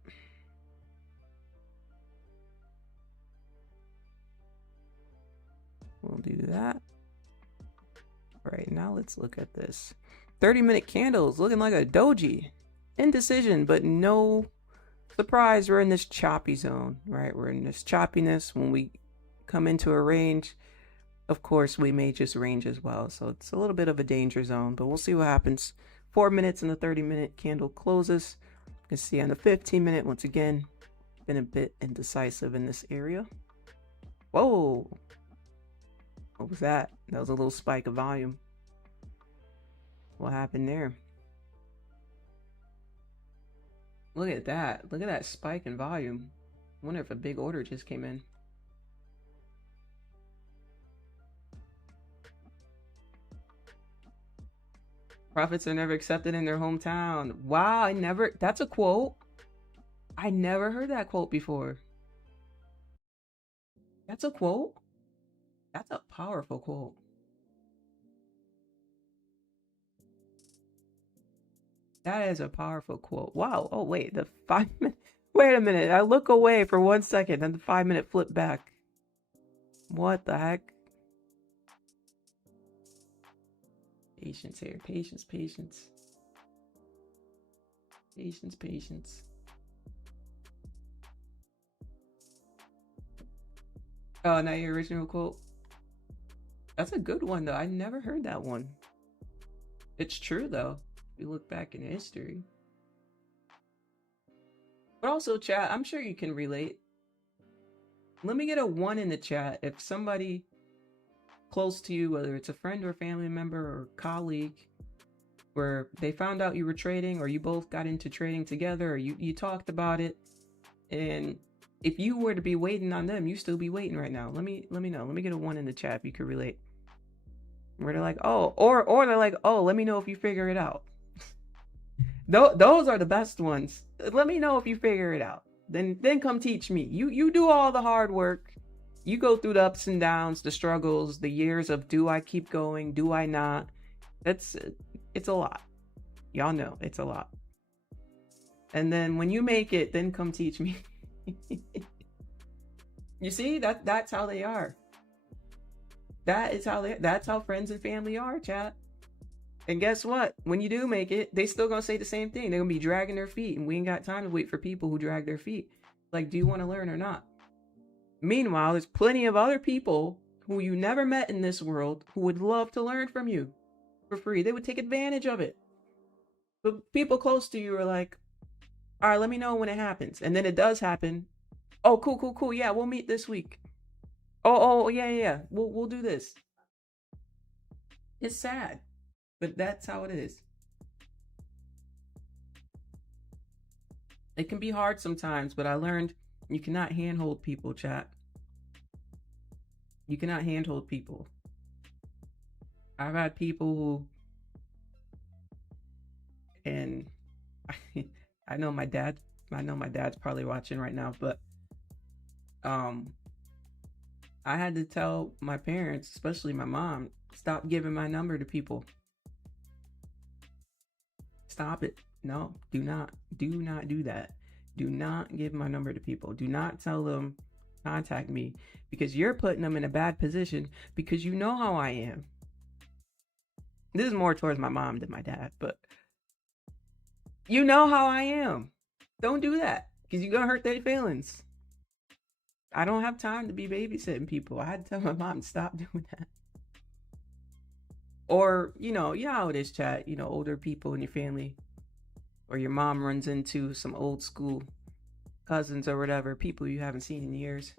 We'll do that. All right, now let's look at this. 30-minute candles looking like a doji. Indecision, but no surprise, we're in this choppy zone, right? We're in this choppiness. When we come into a range, of course, we may just range as well. So it's a little bit of a danger zone, but we'll see what happens. 4 minutes and the 30-minute candle closes. You can see on the 15-minute, once again, been a bit indecisive in this area. Whoa. What was that? That was a little spike of volume. What happened there? Look at that. Look at that spike in volume. I wonder if a big order just came in. Profits are never accepted in their hometown. Wow, that's a quote. I never heard that quote before. That's a quote. That's a powerful quote. That is a powerful quote. Wow. Oh, wait. The 5 minute. Wait a minute. I look away for 1 second and the 5 minute flip back. What the heck? Patience here. Patience. Oh, not your original quote. That's a good one, though. I never heard that one. It's true, though. If you look back in history. But also, chat, I'm sure you can relate. Let me get a 1 in the chat if somebody close to you, whether it's a friend or family member or colleague, where they found out you were trading or you both got into trading together or you talked about it, and if you were to be waiting on them, you still be waiting right now. Let me know. Let me get a 1 in the chat if you could relate. Where they're like, oh, or they're like, oh, let me know if you figure it out. Those are the best ones. Let me know if you figure it out. Then come teach me. You do all the hard work. You go through the ups and downs, the struggles, the years of do I keep going, do I not? It's a lot. Y'all know it's a lot. And then when you make it, then come teach me. You see, that's how they are. That's how friends and family are, chat. And guess what? When you do make it, they still gonna say the same thing. They're gonna be dragging their feet, and we ain't got time to wait for people who drag their feet. Like, do you want to learn or not? Meanwhile, there's plenty of other people who you never met in this world who would love to learn from you for free. They would take advantage of it. But people close to you are like, all right, let me know when it happens. And then it does happen. Oh, cool. Yeah, we'll meet this week. Oh, yeah. We'll do this. It's sad, but that's how it is. It can be hard sometimes, but I learned you cannot handhold people, chat. You cannot handhold people. I've had people who, and I know my dad's probably watching right now, but I had to tell my parents, especially my mom, stop giving my number to people. Stop it. No, do not do that. Do not give my number to people. Do not tell them contact me, because you're putting them in a bad position, because you know how I am. This is more towards my mom than my dad, but you know how I am. Don't do that, because you're gonna hurt their feelings. I don't have time to be babysitting people. I had to tell my mom to stop doing that. Or, you know how it is, chat. Older people in your family, or your mom runs into some old school cousins or whatever, people you haven't seen in years.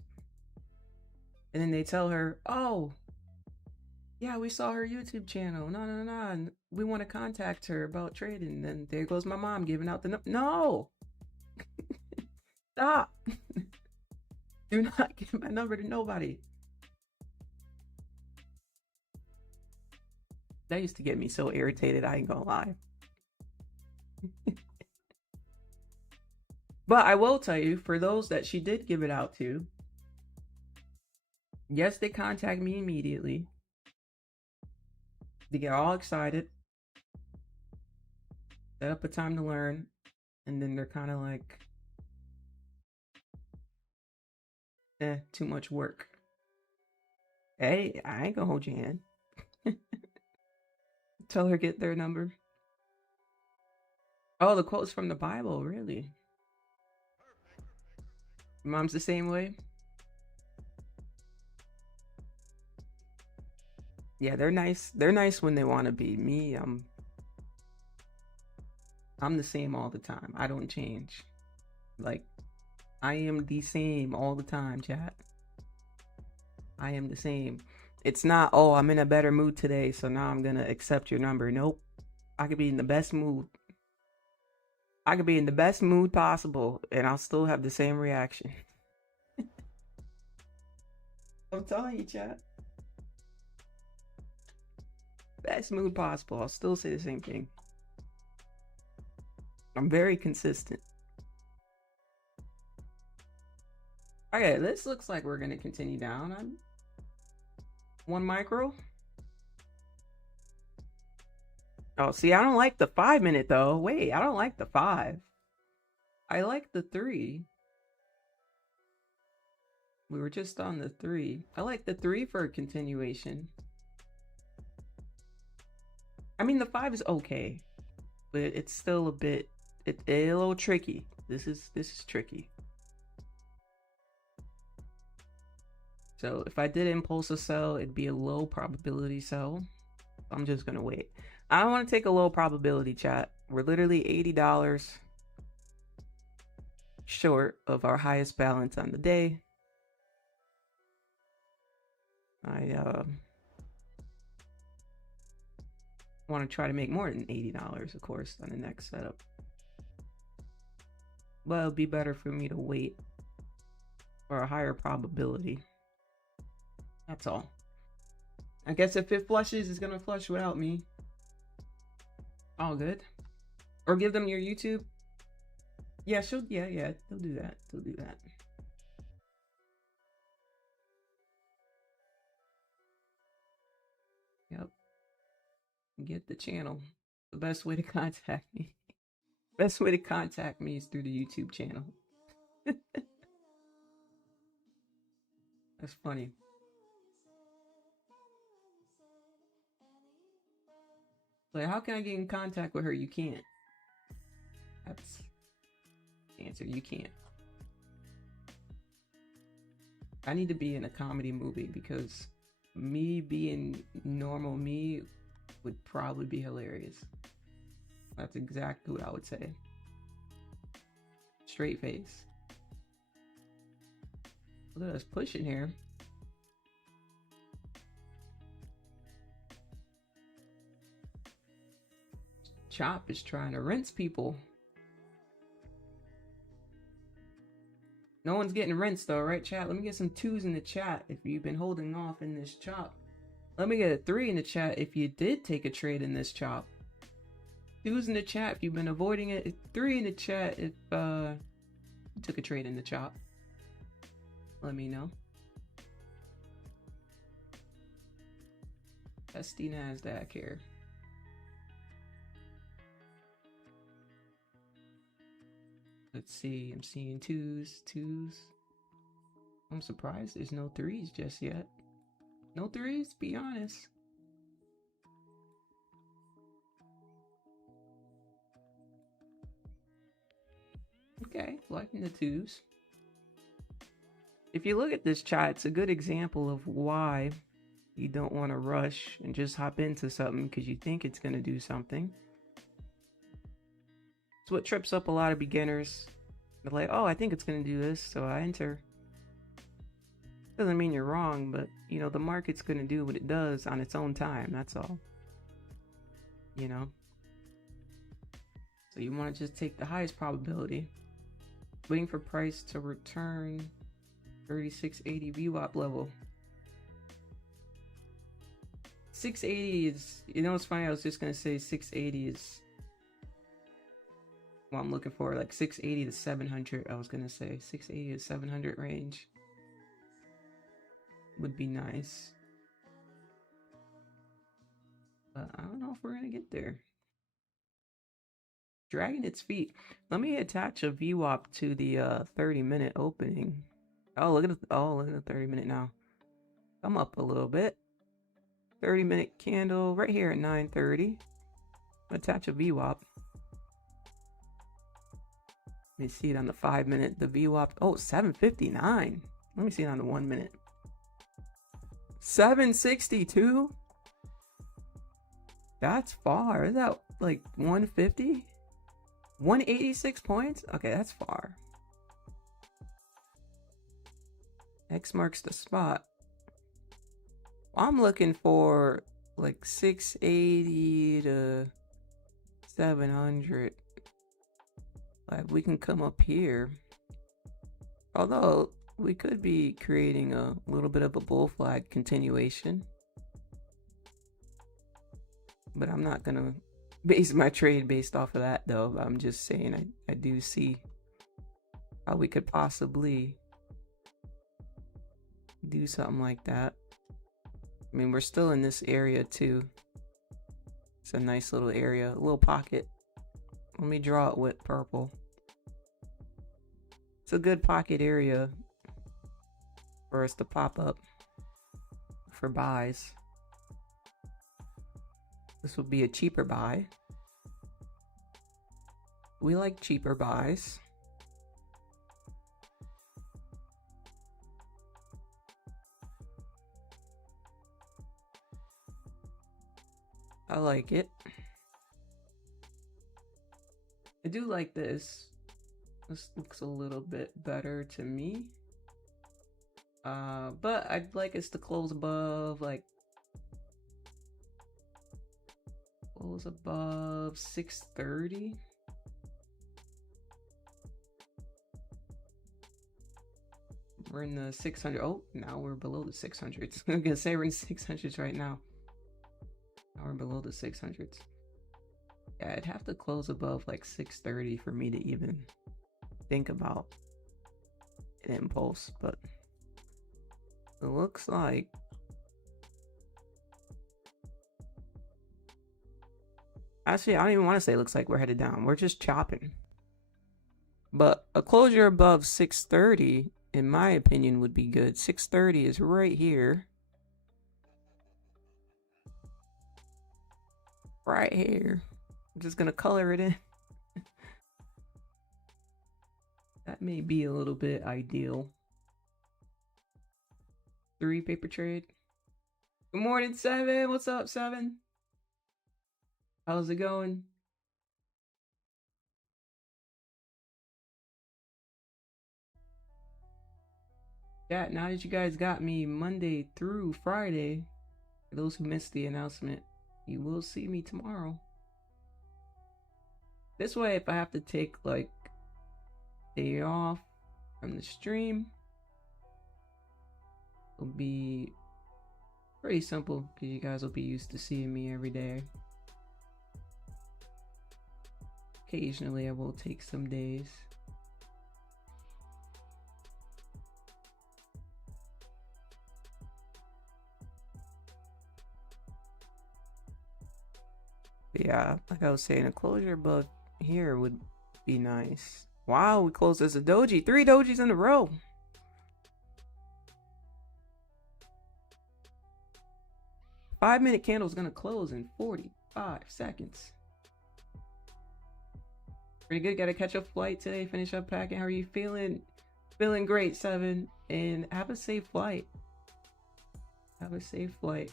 And then they tell her, oh, yeah, we saw her YouTube channel. No, and we want to contact her about trading. And then there goes my mom giving out the no. Stop. Do not give my number to nobody. That used to get me so irritated, I ain't gonna lie. But I will tell you, for those that she did give it out to, yes, they contact me immediately. They get all excited, set up a time to learn, and then they're kind of like, too much work. Hey, I ain't gonna hold your hand. Tell her get their number. Oh, the quote's from the Bible, really? Mom's the same way? Yeah, they're nice. They're nice when they want to be. Me, I'm the same all the time. I don't change. Like, I am the same all the time, chat. I am the same. It's not, oh, I'm in a better mood today, so now I'm gonna accept your number. Nope. I could be in the best mood. I could be in the best mood possible, and I'll still have the same reaction. I'm telling you, chat. Best mood possible. I'll still say the same thing. I'm very consistent. Okay, this looks like we're gonna continue down. I'm 1 micro. Oh, see, I don't like the 5 minute though. Wait, I don't like the 5. I like the 3. We were just on the 3. I like the 3 for a continuation. I mean, the 5 is okay, but it's still a bit, it's a little tricky. This is tricky. So if I did impulsive sell, it'd be a low probability sell. I'm just gonna wait. I don't want to take a low probability, chat. We're literally $80 short of our highest balance on the day. I want to try to make more than $80, of course, on the next setup. But it'll be better for me to wait for a higher probability. That's all. I guess if it flushes, it's gonna flush without me. All good. Or give them your YouTube. Yeah, yeah, they'll do that. They'll do that. Yep. Get the channel. The best way to contact me. Best way to contact me is through the YouTube channel. That's funny. Like, how can I get in contact with her? You can't. That's the answer. You can't. I need to be in a comedy movie, because me being normal me would probably be hilarious. That's exactly what I would say. Straight face. Look at us pushing here. Chop is trying to rinse people. No one's getting rinsed though, right, chat? Let me get some 2s in the chat if you've been holding off in this chop. Let me get a 3 in the chat if you did take a trade in this chop. 2s in the chat if you've been avoiding it. 3 in the chat if you took a trade in the chop. Let me know. Testy Nasdaq here. Let's see. I'm seeing 2s. I'm surprised there's no 3s just yet. No 3s, be honest. Okay, liking the 2s. If you look at this chart, it's a good example of why you don't want to rush and just hop into something because you think it's going to do something. It's what trips up a lot of beginners. They're like, oh, I think it's going to do this, so I enter. Doesn't mean you're wrong, but you know, the market's going to do what it does on its own time. That's all. You know? So you want to just take the highest probability. Waiting for price to return 3680 VWAP level. 680 is, you know, it's funny. I was just going to say 680 is what I'm looking for, like 680 to 700. I was going to say 680 to 700 range would be nice. But I don't know if we're going to get there. Dragging its feet. Let me attach a VWAP to the 30-minute opening. Oh, look at the 30-minute now. Come up a little bit. 30-minute candle right here at 9:30. Attach a VWAP. Let me see it on the 5-minute. The VWAP. Oh, 759. Let me see it on the 1-minute. 762. That's far. Is that like 150? 186 points? Okay, that's far. X marks the spot. I'm looking for like 680 to 700. Like we can come up here. Although we could be creating a little bit of a bull flag continuation. But I'm not gonna base my trade based off of that though. I'm just saying I do see how we could possibly do something like that. I mean, we're still in this area too. It's a nice little area, a little pocket. Let me draw it with purple. It's a good pocket area for us to pop up for buys. This would be a cheaper buy. We like cheaper buys. I like it. I do like this. This looks a little bit better to me. But I'd like us to close above, like, close above 630. We're in the 600. Oh, now we're below the 600s. I'm gonna say we're in 600s right now. Now we're below the 600s. Yeah, I'd have to close above like 630 for me to even think about an impulse, but it looks like actually I don't even want to say it looks like we're headed down. We're just chopping. But a closure above 630, in my opinion, would be good. 630 is right here. Right here. I'm just gonna color it in. That may be a little bit ideal. 3 paper trade. Good morning, 7. What's up, 7? How's it going? Yeah, now that you guys got me Monday through Friday, for those who missed the announcement, you will see me tomorrow. This way, if I have to take like day off, from the stream. It'll be pretty simple because you guys will be used to seeing me every day. Occasionally, I will take some days. But yeah, like I was saying, a closure above here would be nice. Wow, we closed as a doji. 3 dojis in a row. Five-minute candle is gonna close in 45 seconds. Pretty good. Got to catch a flight today. Finish up packing. How are you feeling? Feeling great, 7. And have a safe flight. Have a safe flight.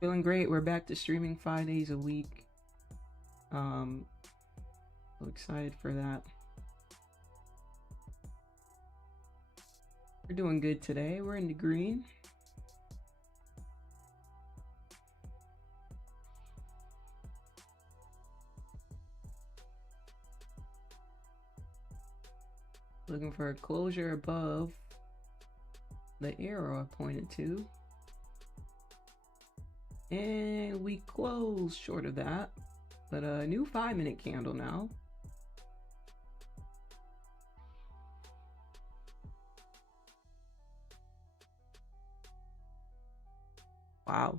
Feeling great. We're back to streaming 5 days a week. So excited for that. We're doing good today. We're in the green. Looking for a closure above the arrow I pointed to. And we close short of that. But a new 5-minute candle now. Wow.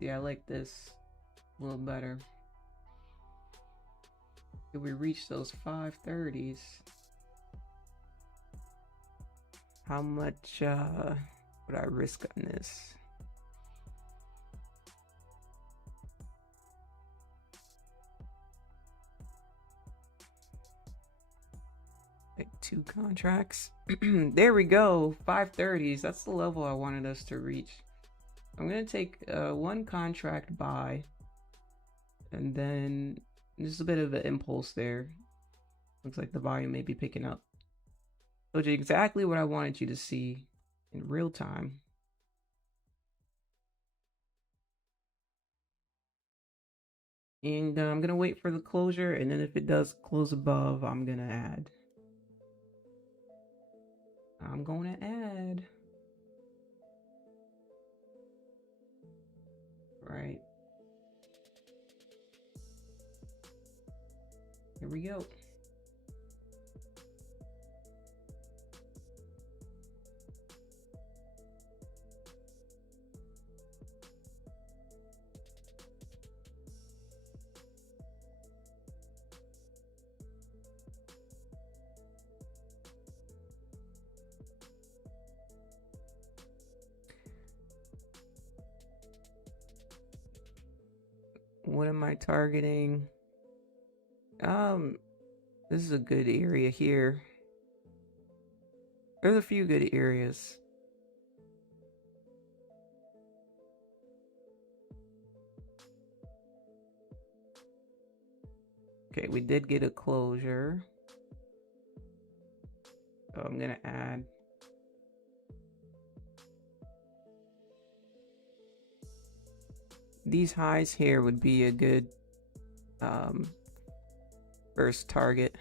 Yeah, I like this a little better. If we reach those 530s, how much would I risk on this? Like 2 contracts. There we go. 530s. That's the level I wanted us to reach. I'm going to take 1 contract buy, and then there's a bit of an impulse there. Looks like the volume may be picking up. Told you exactly what I wanted you to see in real time. And I'm going to wait for the closure, and then if it does close above, I'm going to add. I'm going to add. Right. Here we go. What am I targeting? This is a good area here. There's a few good areas. Okay, we did get a closure. So I'm gonna add. These highs here would be a good first target.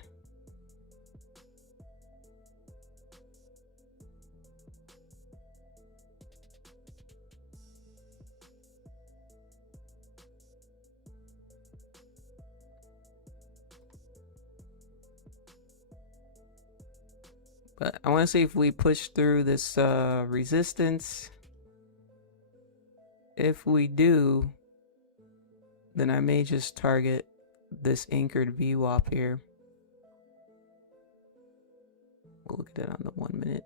But I want to see if we push through this resistance. If we do, then I may just target this anchored VWAP here. We'll look at it on the 1 minute.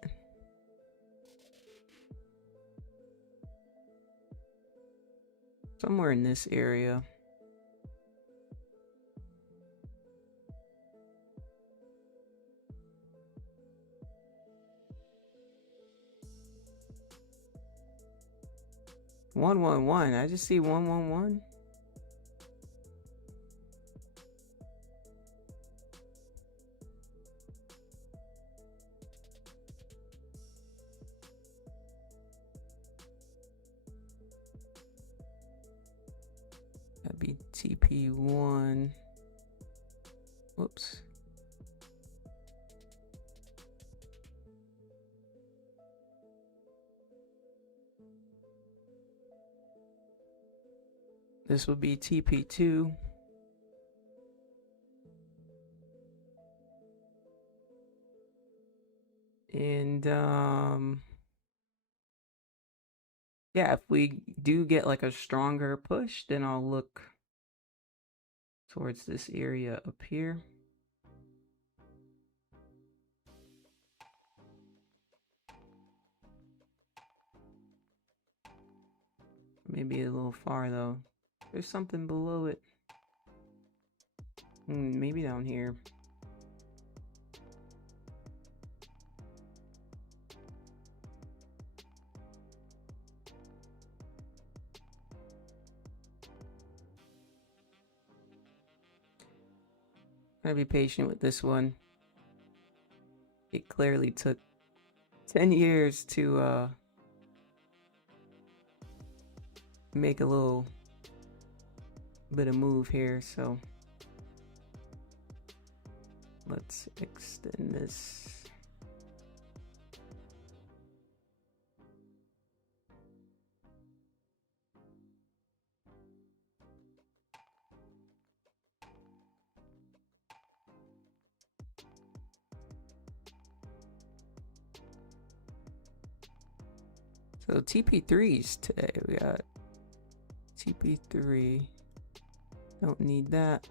Somewhere in this area. One, 1, 1. I just see 1, 1, 1. be TP1. Whoops. This would be TP2. And yeah, if we do get like a stronger push, then I'll look towards this area up here. Maybe a little far though. There's something below it. Maybe down here. Gotta be patient with this one. It clearly took 10 years to make a little bit of move here, so let's extend this. So TP3s today, we got TP3, don't need that.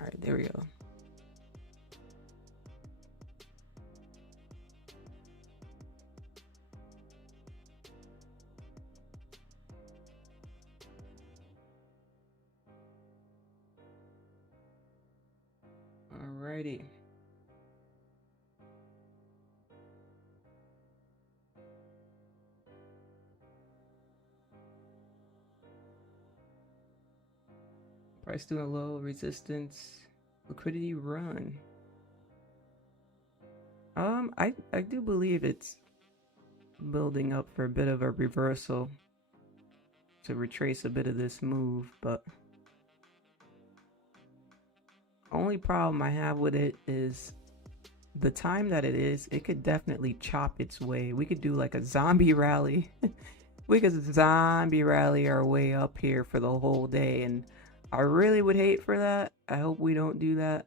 All right, there we go. Alrighty. Price doing low, resistance, liquidity run. I do believe it's building up for a bit of a reversal to retrace a bit of this move, but only problem I have with it is the time that it is. It could definitely chop its way. We could do like a zombie rally. We could zombie rally our way up here for the whole day, and I really would hate for that. I hope we don't do that.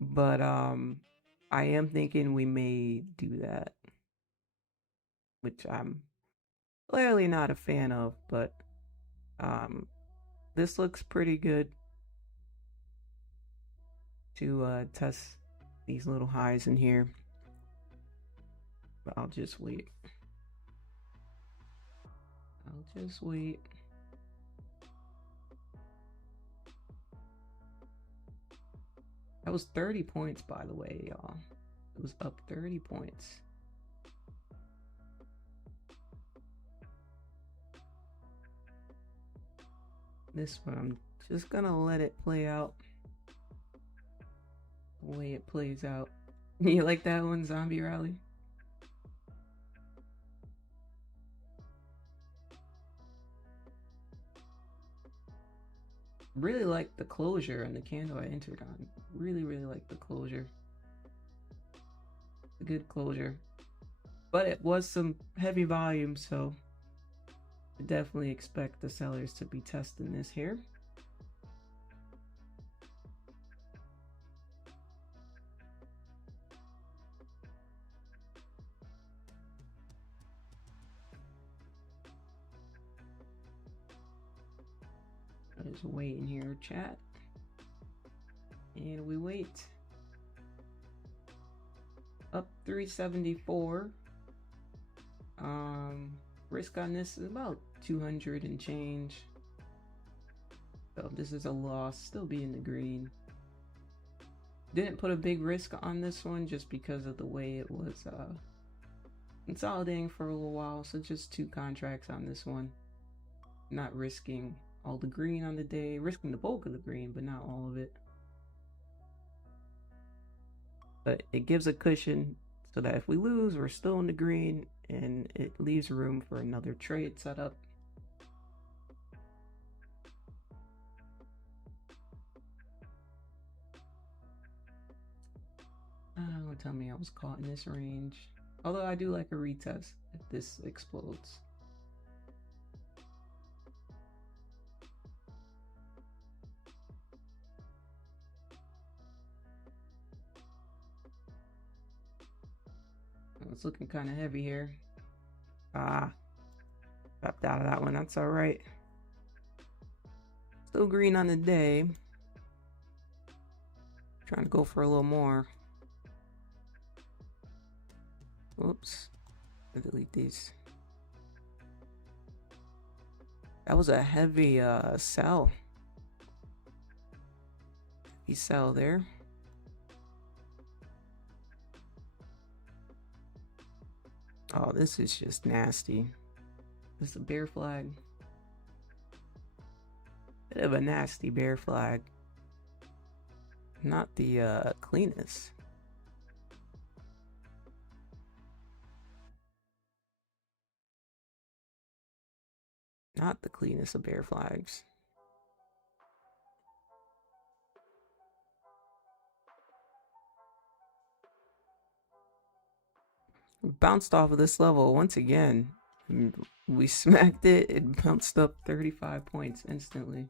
But I am thinking we may do that, which I'm clearly not a fan of, but this looks pretty good to test these little highs in here. But I'll just wait. I'll just wait. That was 30 points, by the way, y'all. It was up 30 points. This one, I'm just gonna let it play out the way it plays out. You like that one, Zombie Rally? Really like the closure and the candle I entered on. Really like the closure. A good closure. But it was some heavy volume, so I definitely expect the sellers to be testing this here. Just waiting here, chat, and we wait. Up 374. Risk on this is about 200 and change. So this is a loss, still be in the green. Didn't put a big risk on this one just because of the way it was consolidating for a little while. So just 2 contracts on this one. Not risking all the green on the day, risking the bulk of the green, but not all of it. but it gives a cushion so that if we lose, we're still in the green, and it leaves room for another trade setup. Don't tell me I was caught in this range. Although I do like a retest if this explodes. It's looking kind of heavy here. Dropped out of that one. That's all right. Still green on the day. Trying to go for a little more. Oops. I'll delete these. That was a heavy sell. Heavy sell there. Oh, this is just nasty. This is a bear flag. Bit of a nasty bear flag. Not the cleanest. Not the cleanest of bear flags. Bounced off of this level once again. We smacked it. It bounced up 35 points instantly.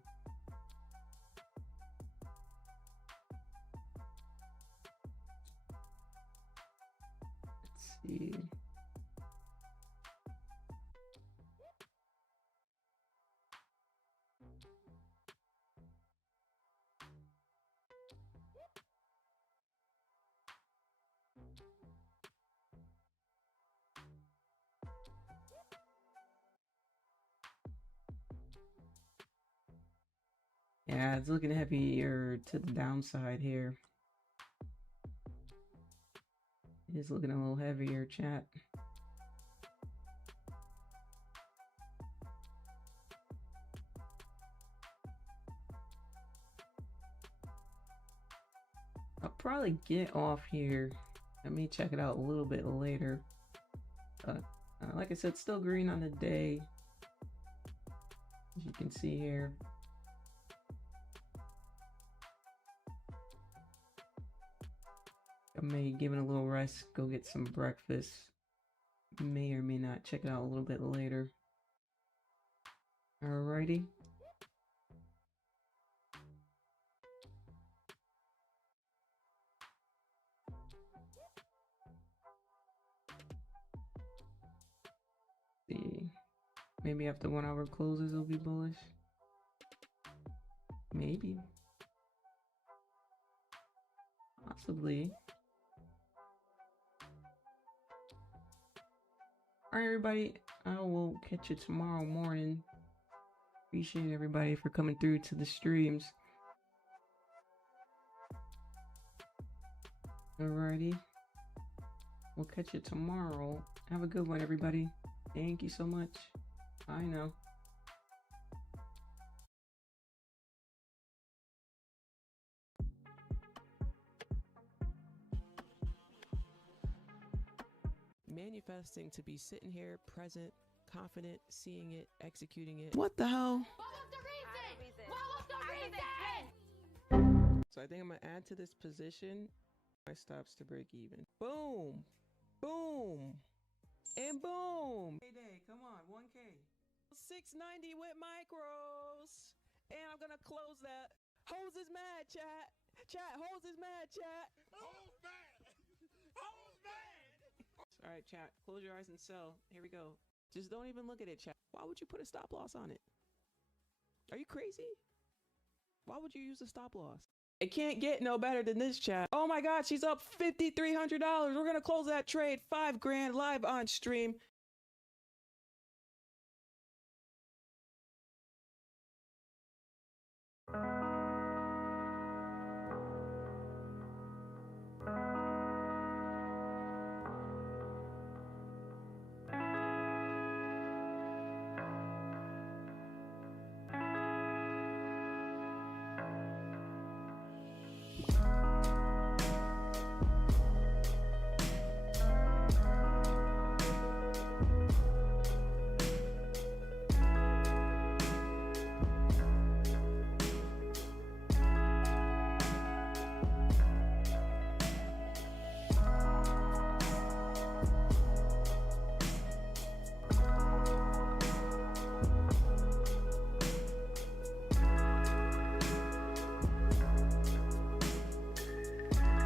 Let's see. Yeah, it's looking heavier to the downside here. It is looking a little heavier, chat. I'll probably get off here. Let me check it out a little bit later. Like I said, still green on the day. As you can see here. I may give it a little rest, go get some breakfast. May or may not check it out a little bit later. Alrighty. See, maybe after 1 hour closes it'll be bullish. Maybe. Possibly. Alright, everybody. I will catch you tomorrow morning. Appreciate everybody for coming through to the streams. Alrighty. We'll catch you tomorrow. Have a good one, everybody. Thank you so much. I know. Manifesting to be sitting here, present, confident, seeing it, executing it. What the hell? What was the reason? What was the reason? So I think I'm gonna add to this position my stops to break even. Boom, boom, and boom. Day, come on, 1K. 690 with micros, and I'm gonna close that. Hose is mad, chat. Chat, hose is mad, chat. Hose mad. Hose mad. All right, chat. Close your eyes and sell. Here we go. Just don't even look at it, chat. Why would you put a stop loss on it? Are you crazy? Why would you use a stop loss? It can't get no better than this, chat. Oh my God, she's up $5,300. We're gonna close that trade. 5 grand live on stream.